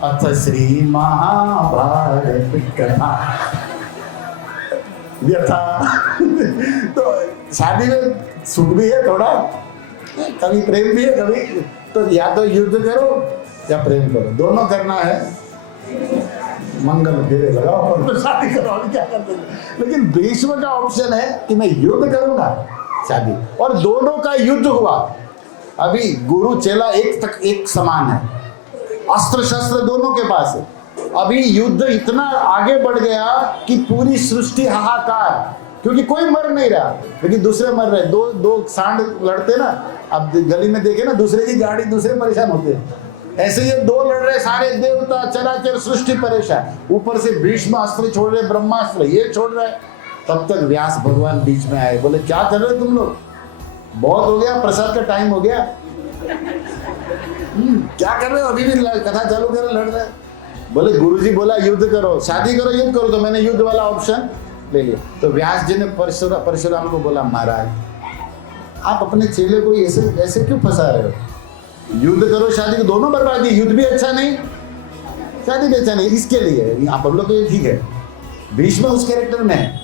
अच्छा, श्री महाभारत कथा व्यथा। तो शादी में सुख भी है थोड़ा, कभी प्रेम भी है, कभी तो या तो युद्ध करो या प्रेम करो, दोनों करना है। मंगल फेरे लगाओ और तो शादी करो, क्या करते हैं। लेकिन भीष्म का ऑप्शन है कि मैं युद्ध करूंगा शादी, और दोनों का युद्ध हुआ। अभी गुरु चेला एक समान है, अस्त्र शस्त्र दोनों के पास है। अभी युद्ध इतना आगे बढ़ गया कि पूरी सृष्टि हाहाकार, क्योंकि कोई मर नहीं रहा लेकिन दूसरे मर रहे। दो सांड लड़ते ना, अब गली में देखे ना, दूसरे की गाड़ी दूसरे परेशान होते हैं। ऐसे ये दो लड़ रहे, सारे देवता चराचर सृष्टि परेशान, ऊपर से भीष्म अस्त्र छोड़ रहे, ब्रह्मास्त्र ये छोड़ रहे। तब तक व्यास भगवान बीच में आए, बोले क्या कर रहे हो तुम लोग, बहुत हो गया, प्रसाद का टाइम हो गया। क्या कर रहे हो, अभी भी कथा चालू कर लड़ रहे। बोले गुरुजी बोला युद्ध करो, शादी करो, युद्ध करो, तो मैंने युद्ध वाला ऑप्शन ले लिया। तो व्यास जी ने परशुराम को बोला, महाराज आप अपने चेले को ऐसे क्यों फंसा रहे हो? युद्ध करो शादी को, दोनों बर्बादी, युद्ध भी अच्छा नहीं शादी भी अच्छा नहीं। इसके लिए आप हम लोग तो ये ठीक है, भीष्म उस कैरेक्टर में है,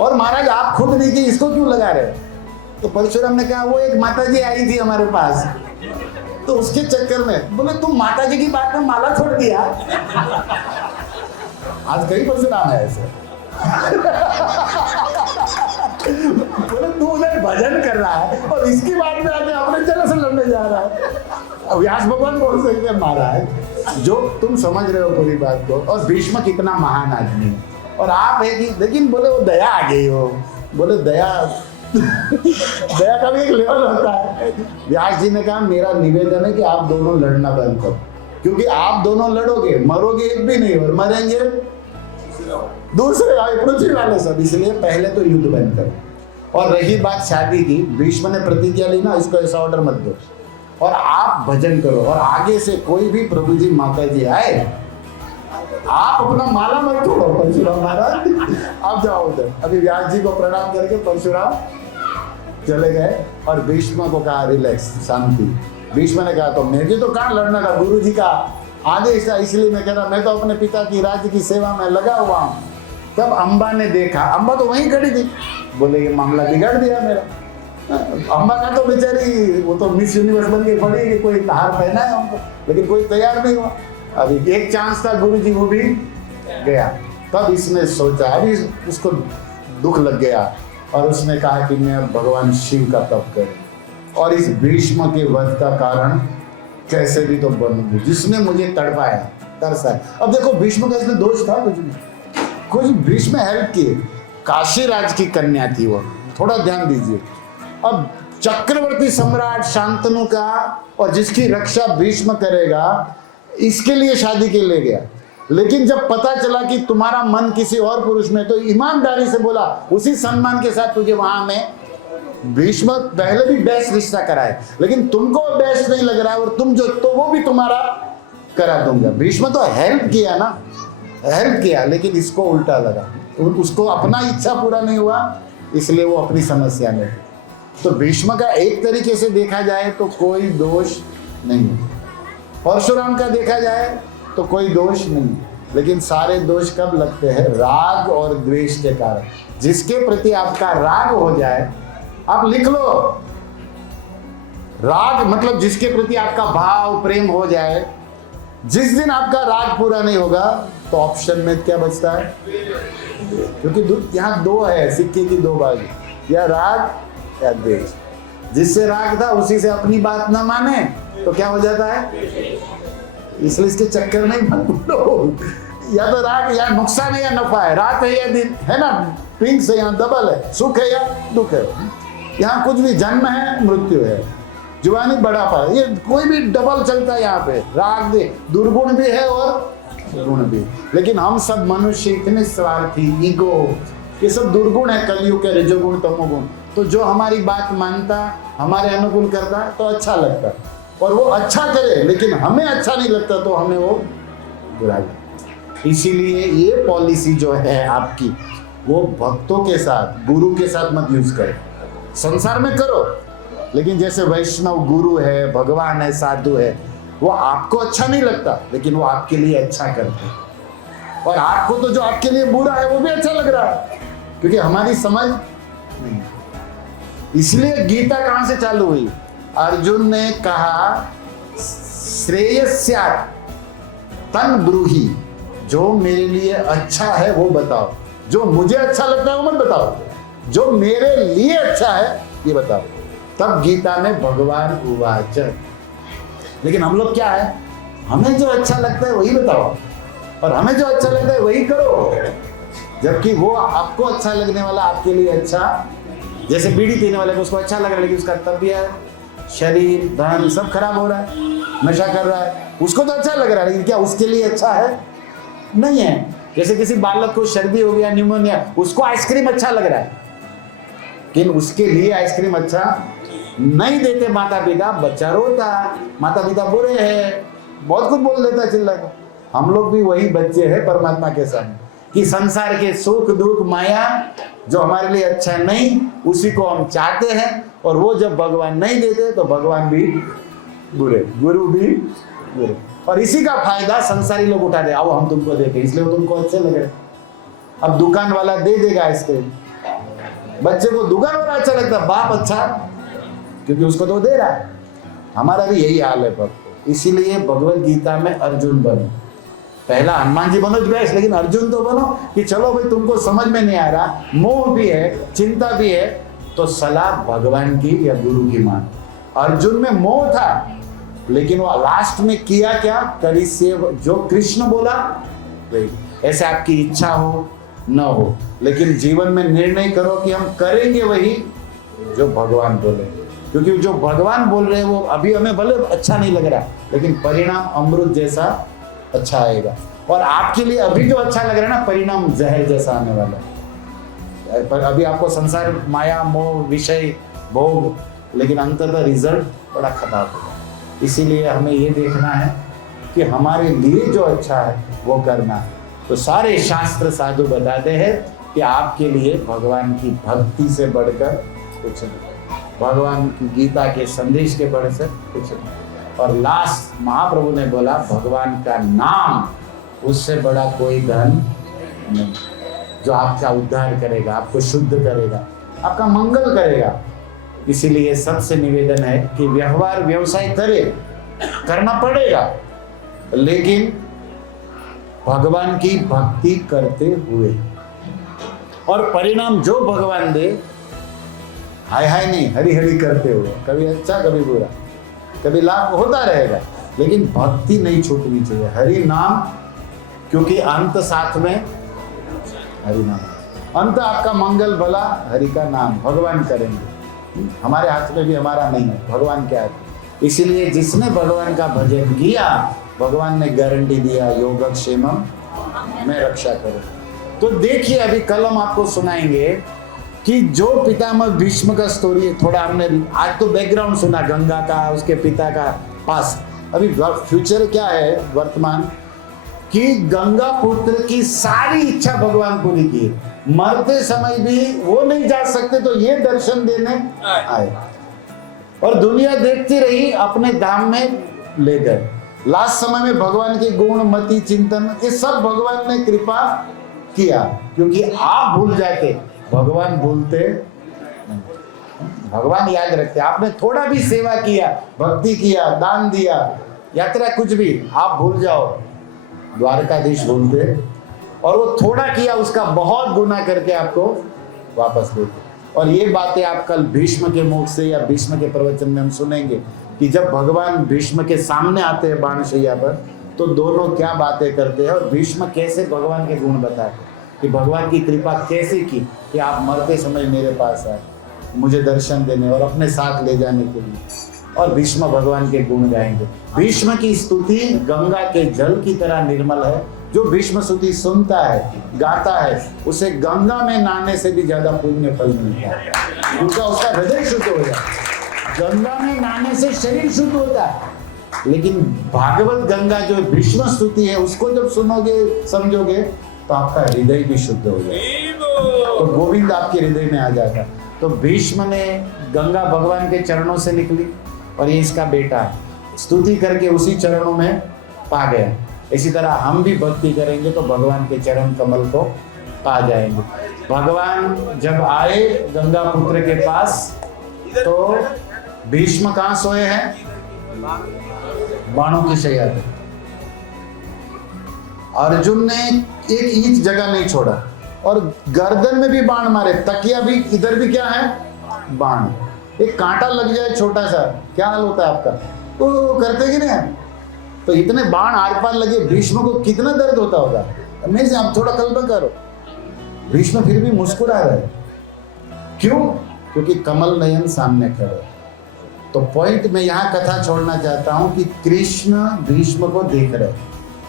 और महाराज आप खुद नहीं कि इसको क्यों लगा रहे हो? तो परशुराम ने कहा वो एक माता जी आई थी हमारे पास, तो उसके चक्कर में। बोले तुम माता जी की बात में माला छोड़ दिया। आज कई परशुराम है ऐसे। बोले तू उधर भजन कर रहा है और इसकी बात में आके अपने चले से लड़ने जा रहा है। व्यास भगवान बोल सकते हैं महाराज जो तुम समझ रहे हो पूरी बात को, और भीष्म कितना महान आदमी है, और आप है कि, लेकिन बोले वो दया आ गई हो। बोले दया दया का भी एक लेवल होता है। व्यास जी ने कहा मेरा निवेदन है कि आप दोनों लड़ना बंद करो, क्योंकि आप दोनों लड़ोगे मरोगे एक भी नहीं, और मरेंगे दूसरे पृथ्वी वाले सब, इसलिए पहले तो युद्ध बंद करो। और रही बात शादी की, भीष्म ने प्रतिज्ञा ली ना, इसको ऐसा ऑर्डर मत दो, और आप भजन करो, और आगे से कोई भी प्रभु जी माता जी आए, आप अपना माला मत छोड़ो। परशुराम महाराज आप जाओ उधर। अभी व्यास जी को प्रणाम करके परशुराम चले गए, और भीष्म को कहा रिलैक्स, शांति। भीष्म ने कहा तो मुझे तो कहाँ लड़ना था, गुरु जी का आदेश था, इसलिए मैं कह रहा, मैं तो अपने पिता की राज्य की सेवा में लगा हुआ हूँ। तब अम्बा ने देखा, अम्बा तो वहीं खड़ी थी, बोले ये मामला बिगाड़ दिया मेरा। अम्बा का तो बेचारी वो तो मिस यूनिवर्स बन के पड़ी कि कोई हार पहना है हमको, लेकिन कोई तैयार नहीं हुआ। अभी एक चांस था गुरु जी, वो भी गया। तब इसने सोचा, अभी उसको दुख लग गया और उसने कहा कि मैं अब भगवान शिव का तप करूं और इस भीष्म के वध का कारण कैसे भी तो बनूंगी, जिसने मुझे तड़पाया, तरसाया। अब देखो भीष्म का इसमें दोष था कुछ नहीं, कुछ भीष्म हेल्प किए। काशी राज की कन्या थी वो, थोड़ा ध्यान दीजिए। अब चक्रवर्ती सम्राट शांतनु का और जिसकी रक्षा भीष्म करेगा, इसके लिए शादी के लिए गया। लेकिन जब पता चला कि तुम्हारा मन किसी और पुरुष में, तो ईमानदारी से बोला उसी सम्मान के साथ तुझे वहां में भीष्म पहले भी बेस्ट रिश्ता कराए, लेकिन तुमको बेस्ट नहीं लग रहा है और तुम जो, तो वो भी तुम्हारा करा दूंगा। भीष्म तो हेल्प किया ना, हेल्प किया, लेकिन इसको उल्टा लगा, उसको अपना इच्छा पूरा नहीं हुआ, इसलिए वो अपनी समस्या में। तो भीष्म का एक तरीके से देखा जाए तो कोई दोष नहीं, परशुराम का देखा जाए तो कोई दोष नहीं, लेकिन सारे दोष कब लगते हैं? राग और द्वेष के कारण। जिसके प्रति आपका राग हो जाए, आप लिख लो, राग मतलब जिसके प्रति आपका भाव प्रेम हो जाए, जिस दिन आपका राग पूरा नहीं होगा तो ऑप्शन में क्या बचता है? क्योंकि यहाँ दो है, सिक्के की दो बाजू, या राग या द्वेष। जिससे राग था उसी से अपनी बात ना माने तो क्या हो जाता है? इसलिए इसके चक्कर में मत पड़ो। या तो राग या नुकसान है या नफा है, रात है या दिन है ना, पिंक से यहाँ डबल है, सुख है या दुख है। यहाँ कुछ भी जन्म है, मृत्यु है, जुवानी बढ़ापा, ये कोई भी डबल चलता है यहाँ पे। राग दे, दुर्गुण भी है और गुण भी। लेकिन हम सब मनुष्य इतने स्वार्थी, ईगो, ये सब दुर्गुण है, कलयुग के रजोगुण तमोगुण। तो जो हमारी बात मानता, हमारे अनुकूल करता तो अच्छा लगता, और वो अच्छा करे, लेकिन हमें अच्छा नहीं लगता तो हमें वो बुरा लगता। इसीलिए ये पॉलिसी जो है आपकी, वो भक्तों के साथ, गुरु के साथ मत यूज करो। संसार में करो, लेकिन जैसे वैष्णव गुरु है, भगवान है, साधु है, वो आपको अच्छा नहीं लगता, लेकिन वो आपके लिए अच्छा करते हैं। और आपको तो जो आपके लिए बुरा है वो भी अच्छा लग रहा है, क्योंकि हमारी समझ नहीं। इसलिए गीता कहां से चालू हुई? अर्जुन ने कहा श्रेयस्यात् तन् ब्रूहि, जो मेरे लिए अच्छा है वो बताओ, जो मुझे अच्छा लगता है वो मत बताओ, जो मेरे लिए अच्छा है ये बताओ। तब गीता में भगवान उवाच। लेकिन हम लोग क्या है, हमें जो अच्छा लगता है वही बताओ और हमें जो अच्छा लगता है वही करो, जबकि वो आपको अच्छा लगने वाला आपके लिए अच्छा, जैसे बीड़ी पीने वाले को उसको अच्छा लग रहा है, लेकिन उसका तबीयत, शरीर, धन सब खराब हो रहा है, नशा कर रहा है, उसको तो अच्छा लग रहा है, लेकिन क्या उसके लिए अच्छा है? नहीं है। जैसे किसी बालक को सर्दी हो गया, निमोनिया, उसको आइसक्रीम अच्छा लग रहा है, लेकिन उसके लिए आइसक्रीम अच्छा नहीं देते माता पिता, बच्चा रोता, माता पिता बुरे हैं, बहुत कुछ बोल देता, चिल्ला के। हम लोग भी वही बच्चे हैं परमात्मा के सामने, कि संसार के सुख दुख माया जो हमारे लिए अच्छा नहीं, उसी को हम चाहते हैं, और वो जब भगवान नहीं देते तो भगवान भी बुरे, गुरु भी बुरे, और इसी का फायदा संसारी लोग उठा दे। अब हम तुमको देते, इसलिए वो तुमको अच्छे लग रहे। अब दुकान वाला दे देगा आइसक्रीम, बच्चे को दुकान वाला अच्छा लगता, बाप अच्छा, क्योंकि उसको तो दे रहा है। हमारा भी यही हाल है। पर इसीलिए भगवत गीता में अर्जुन बनो, पहला हनुमान जी बनो बेस्ट, लेकिन अर्जुन तो बनो कि चलो भाई तुमको समझ में नहीं आ रहा, मोह भी है, चिंता भी है, तो सलाह भगवान की या गुरु की मान। अर्जुन में मोह था, लेकिन वो लास्ट में किया क्या? करी से जो कृष्ण बोला वही। ऐसे आपकी इच्छा हो न हो, लेकिन जीवन में निर्णय करो कि हम करेंगे वही जो भगवान बोले, क्योंकि जो भगवान बोल रहे हैं वो अभी हमें भले अच्छा नहीं लग रहा, लेकिन परिणाम अमृत जैसा अच्छा आएगा। और आपके लिए अभी जो अच्छा लग रहा है ना, परिणाम जहर जैसा आने वाला है। पर अभी आपको संसार, माया, मोह, विषय, भोग, लेकिन अंततः रिजल्ट बड़ा खराब होगा। इसीलिए हमें ये देखना है कि हमारे लिए जो अच्छा है वो करना है। तो सारे शास्त्र साधु बताते हैं कि आपके लिए भगवान की भक्ति से बढ़कर कुछ नहीं, भगवान की गीता के संदेश के बढ़कर कुछ नहीं। और लास्ट महाप्रभु ने बोला, भगवान का नाम, उससे बड़ा कोई धन नहीं। जो आपका उद्धार करेगा, आपको शुद्ध करेगा, आपका मंगल करेगा। इसीलिए सबसे निवेदन है कि व्यवहार व्यवसाय करना पड़ेगा, लेकिन भगवान की भक्ति करते हुए, और परिणाम जो भगवान दे, हाय हाय नहीं, हरी हरी करते हुए, कभी अच्छा कभी बुरा, कभी लाभ होता रहेगा, लेकिन भक्ति नहीं छूटनी चाहिए। हरि नाम, क्योंकि अंत साथ में हरि नाम, अंत आपका मंगल भला हरि का नाम भगवान करेंगे। हमारे हाथ में भी हमारा नहीं है, भगवान के हाथ। इसीलिए जिसने भगवान का भजन किया, भगवान ने गारंटी दिया, योगक्षेमम मैं रक्षा करूं। तो देखिए, अभी कल हम आपको सुनाएंगे कि जो पितामह भीष्म का स्टोरी है, थोड़ा हमने आज तो बैकग्राउंड सुना गंगा का, उसके पिता का पास। अभी फ्यूचर क्या है, वर्तमान, कि गंगा पुत्र की सारी इच्छा भगवान पूरी की। मरते समय भी वो नहीं जा सकते तो ये दर्शन देने आए, और दुनिया देखती रही, अपने धाम में ले गए। लास्ट समय में भगवान के गुण, मति, चिंतन, ये सब भगवान ने कृपा किया, क्योंकि आप भूल जाते, भगवान भूलते नहीं। भगवान याद रखते। आपने थोड़ा भी सेवा किया, भक्ति किया, दान दिया, यात्रा कुछ भी, आप भूल जाओ, द्वारकाधीश भूलते, और वो थोड़ा किया उसका बहुत गुना करके आपको वापस देते। और ये बातें आप कल भीष्म के मुख से या भीष्म के प्रवचन में हम सुनेंगे कि जब भगवान भीष्म के सामने आते हैं बाणशैया पर, तो दोनों क्या बातें करते हैं, और भीष्म कैसे भगवान के गुण बताते कि भगवान की कृपा कैसे की कि आप मरते समय मेरे पास आए, मुझे दर्शन देने और अपने साथ ले जाने के लिए। और भीष्म भगवान के गुण गाएंगे। भीष्म की स्तुति गंगा के जल की तरह निर्मल है। जो भीष्म स्तुति सुनता है, गाता है, उसे गंगा में नहाने से भी ज्यादा पुण्य फल मिलता है, क्योंकि उसका हृदय शुद्ध हो जाता है। गंगा में नहाने से शरीर शुद्ध होता है, लेकिन भागवत गंगा जो भीष्म स्तुति है, उसको जब सुनोगे, समझोगे, तो आपका हृदय भी शुद्ध हो जाएगा, तो गोविंद आपके हृदय में आ जाता। तो भीष्म ने गंगा भगवान के चरणों से निकली, और ये इसका बेटा स्तुति करके उसी चरणों में पा गया। इसी तरह हम भी भक्ति करेंगे तो भगवान के चरण कमल को पा जाएंगे। भगवान जब आए गंगा पुत्र के पास, तो भीष्म कहाँ सोए हैं? बाणों की शैया पे। अर्जुन ने एक इंच जगह नहीं छोड़ा, और गर्दन में भी बाण मारे, तकिया भी, इधर भी क्या है? बाण। एक कांटा लग जाए छोटा सा, क्या हाल होता है आपका? तो करते कि नहीं? तो इतने बाण आर पार लगे, भीष्म को कितना दर्द होता होगा। मैं से आप थोड़ा कल्पना करो, भीष्म फिर भी मुस्कुरा रहे, क्यों? क्योंकि कमल नयन सामने खड़े। तो पॉइंट मैं यहाँ कथा छोड़ना चाहता हूँ कि कृष्ण भीष्म को देख रहे,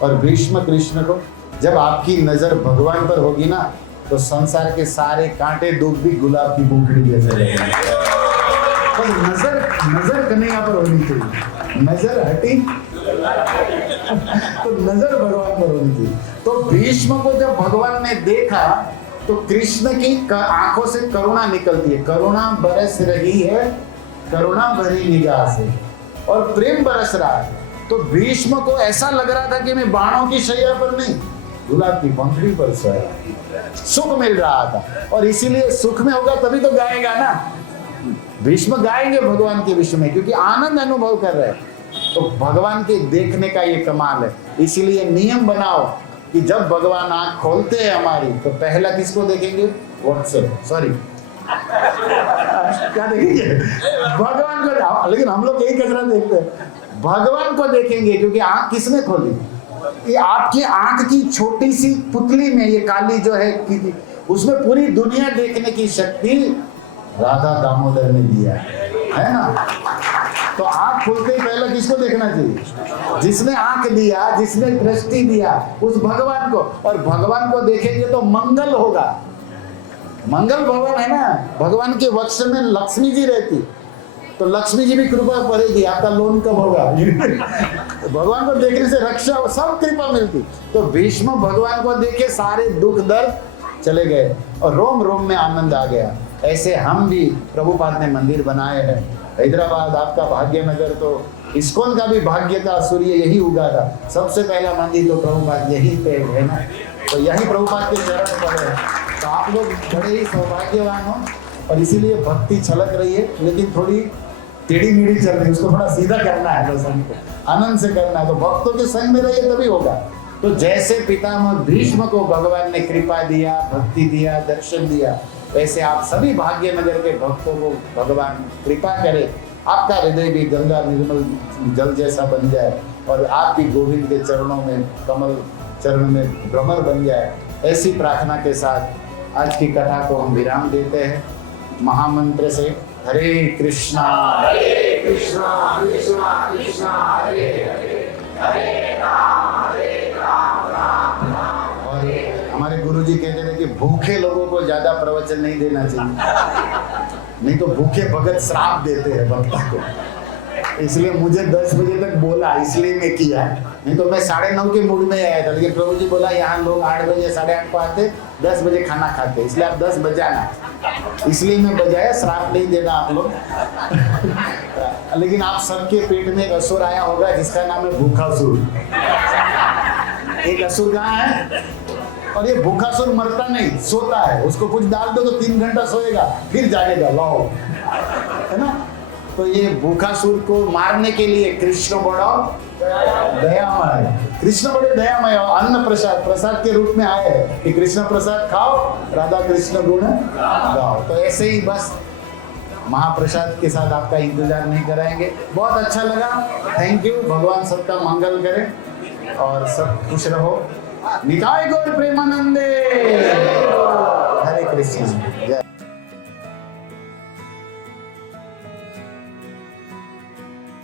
और भीष्म कृष्ण को। जब आपकी नजर भगवान पर होगी ना, तो संसार के सारे कांटे दुख भी गुलाब की बुकड़ी जैसे लगेंगे। तो नजर कन्हैया पर होनी चाहिए, नजर हटी तो नजर भगवान पर होनी चाहिए। तो भीष्म को जब भगवान ने देखा, तो कृष्ण की आंखों से करुणा निकलती है, करुणा बरस रही है, करुणा भरी निगाह से, और प्रेम बरस रहा है। तो भीष्म को ऐसा लग रहा था कि मैं बाणों की शैया पर नहीं, गुलाब की पंखड़ी पर सोया। सुख मिल रहा था, और इसीलिए सुख में होगा तभी तो गाएगा ना। भीष्म गाएंगे भगवान के विषय में, क्योंकि आनंद अनुभव कर रहे हैं। तो भगवान के देखने का ये कमाल है। इसीलिए नियम बनाओ कि जब भगवान आंख खोलते हैं हमारी, तो पहला किसको देखेंगे? व्हाट्सएप, सॉरी क्या देखेंगे? भगवान को। लेकिन हम लोग यही कचरा देखते हैं, भगवान को देखेंगे, क्योंकि आंख किसने खोली? ये आपकी आंख की छोटी सी पुतली में, ये काली जो है, उसमें पूरी दुनिया देखने की शक्ति राधा दामोदर ने दिया है ना। तो आंख खोलते ही पहले किसको देखना चाहिए? जिसने आंख दिया, जिसने दृष्टि दिया, उस भगवान को। और भगवान को देखेंगे तो मंगल होगा। मंगल भवन है ना, भगवान के वक्ष में लक्ष्मी जी रहती, तो लक्ष्मी जी भी कृपा करेगी। आपका लोन कब होगा? भगवान को देखने से रक्षा, सब कृपा मिलती। तो भीष्म भगवान को देखे सारे दुख दर्द चले गए, और रोम रोम में आनंद आ गया। ऐसे हम भी, प्रभुपाद ने मंदिर बनाए हैं हैदराबाद, आपका भाग्यनगर, तो इस्कॉन का भी भाग्य का सूर्य यही उगा था। सबसे पहला मंदिर तो प्रभुपाद यही पे है ना, तो यही प्रभुपाद के चरण पर है। तो आप लोग बड़े ही सौभाग्यवान हो और इसीलिए भक्ति छलक रही है, लेकिन थोड़ी टेढ़ी मेढ़ी चल रही है, उसको थोड़ा सीधा करना है, बस हमको आनंद से करना है। तो भक्तों के संग में रहिए तभी होगा। तो जैसे पितामह भीष्म को भगवान ने कृपा दिया, भक्ति दिया, दर्शन दिया, वैसे आप सभी भाग्यनगर के भक्तों को भगवान कृपा करे, आपका हृदय भी गंगा निर्मल जल जैसा बन जाए और आप भी गोविंद के चरणों में, कमल चरण में भ्रमर बन जाए। ऐसी प्रार्थना के साथ आज की कथा को हम विराम देते हैं महामंत्र से। हरे कृष्णा कृष्णा कृष्णा कृष्णा हरे हरे, हरे राम राम राम। और हमारे गुरुजी कहते थे कि भूखे लोगों को ज्यादा प्रवचन नहीं देना चाहिए, नहीं तो भूखे भगत श्राप देते हैं भक्तों को। इसलिए मुझे 10 बजे तक बोला, इसलिए मैं किया, नहीं तो मैं 9:30 के मूड में आया था, लेकिन प्रभु जी बोला यहाँ लोग 8 बजे 8:30 को आते, 10 बजे खाना खाते, इसलिए आप 10 बजाना, इसलिए मैं बजाया, श्राप नहीं देना आप लोग। लेकिन आप सबके पेट में एक असुर आया होगा जिसका नाम है भूखासुर। एक असुर कहाँ है, और ये भूखासुर मरता नहीं, सोता है, उसको कुछ डाल दो तो 3 घंटा सोएगा, फिर जागेगा, लाओ, है ना। तो ये भूखासुर को मारने के लिए कृष्ण बड़ा दयामय, कृष्ण बड़े दयामय, अन्न प्रसाद, प्रसाद के रूप में आए हैं कि कृष्ण प्रसाद खाओ, राधा कृष्ण गुण गाओ। तो ऐसे ही बस महाप्रसाद के साथ आपका इंतजार नहीं कराएंगे। बहुत अच्छा लगा, थैंक यू। भगवान सबका मंगल करे और सब खुश रहो। निताय गौर प्रेमानंदे। हरे कृष्ण। जय।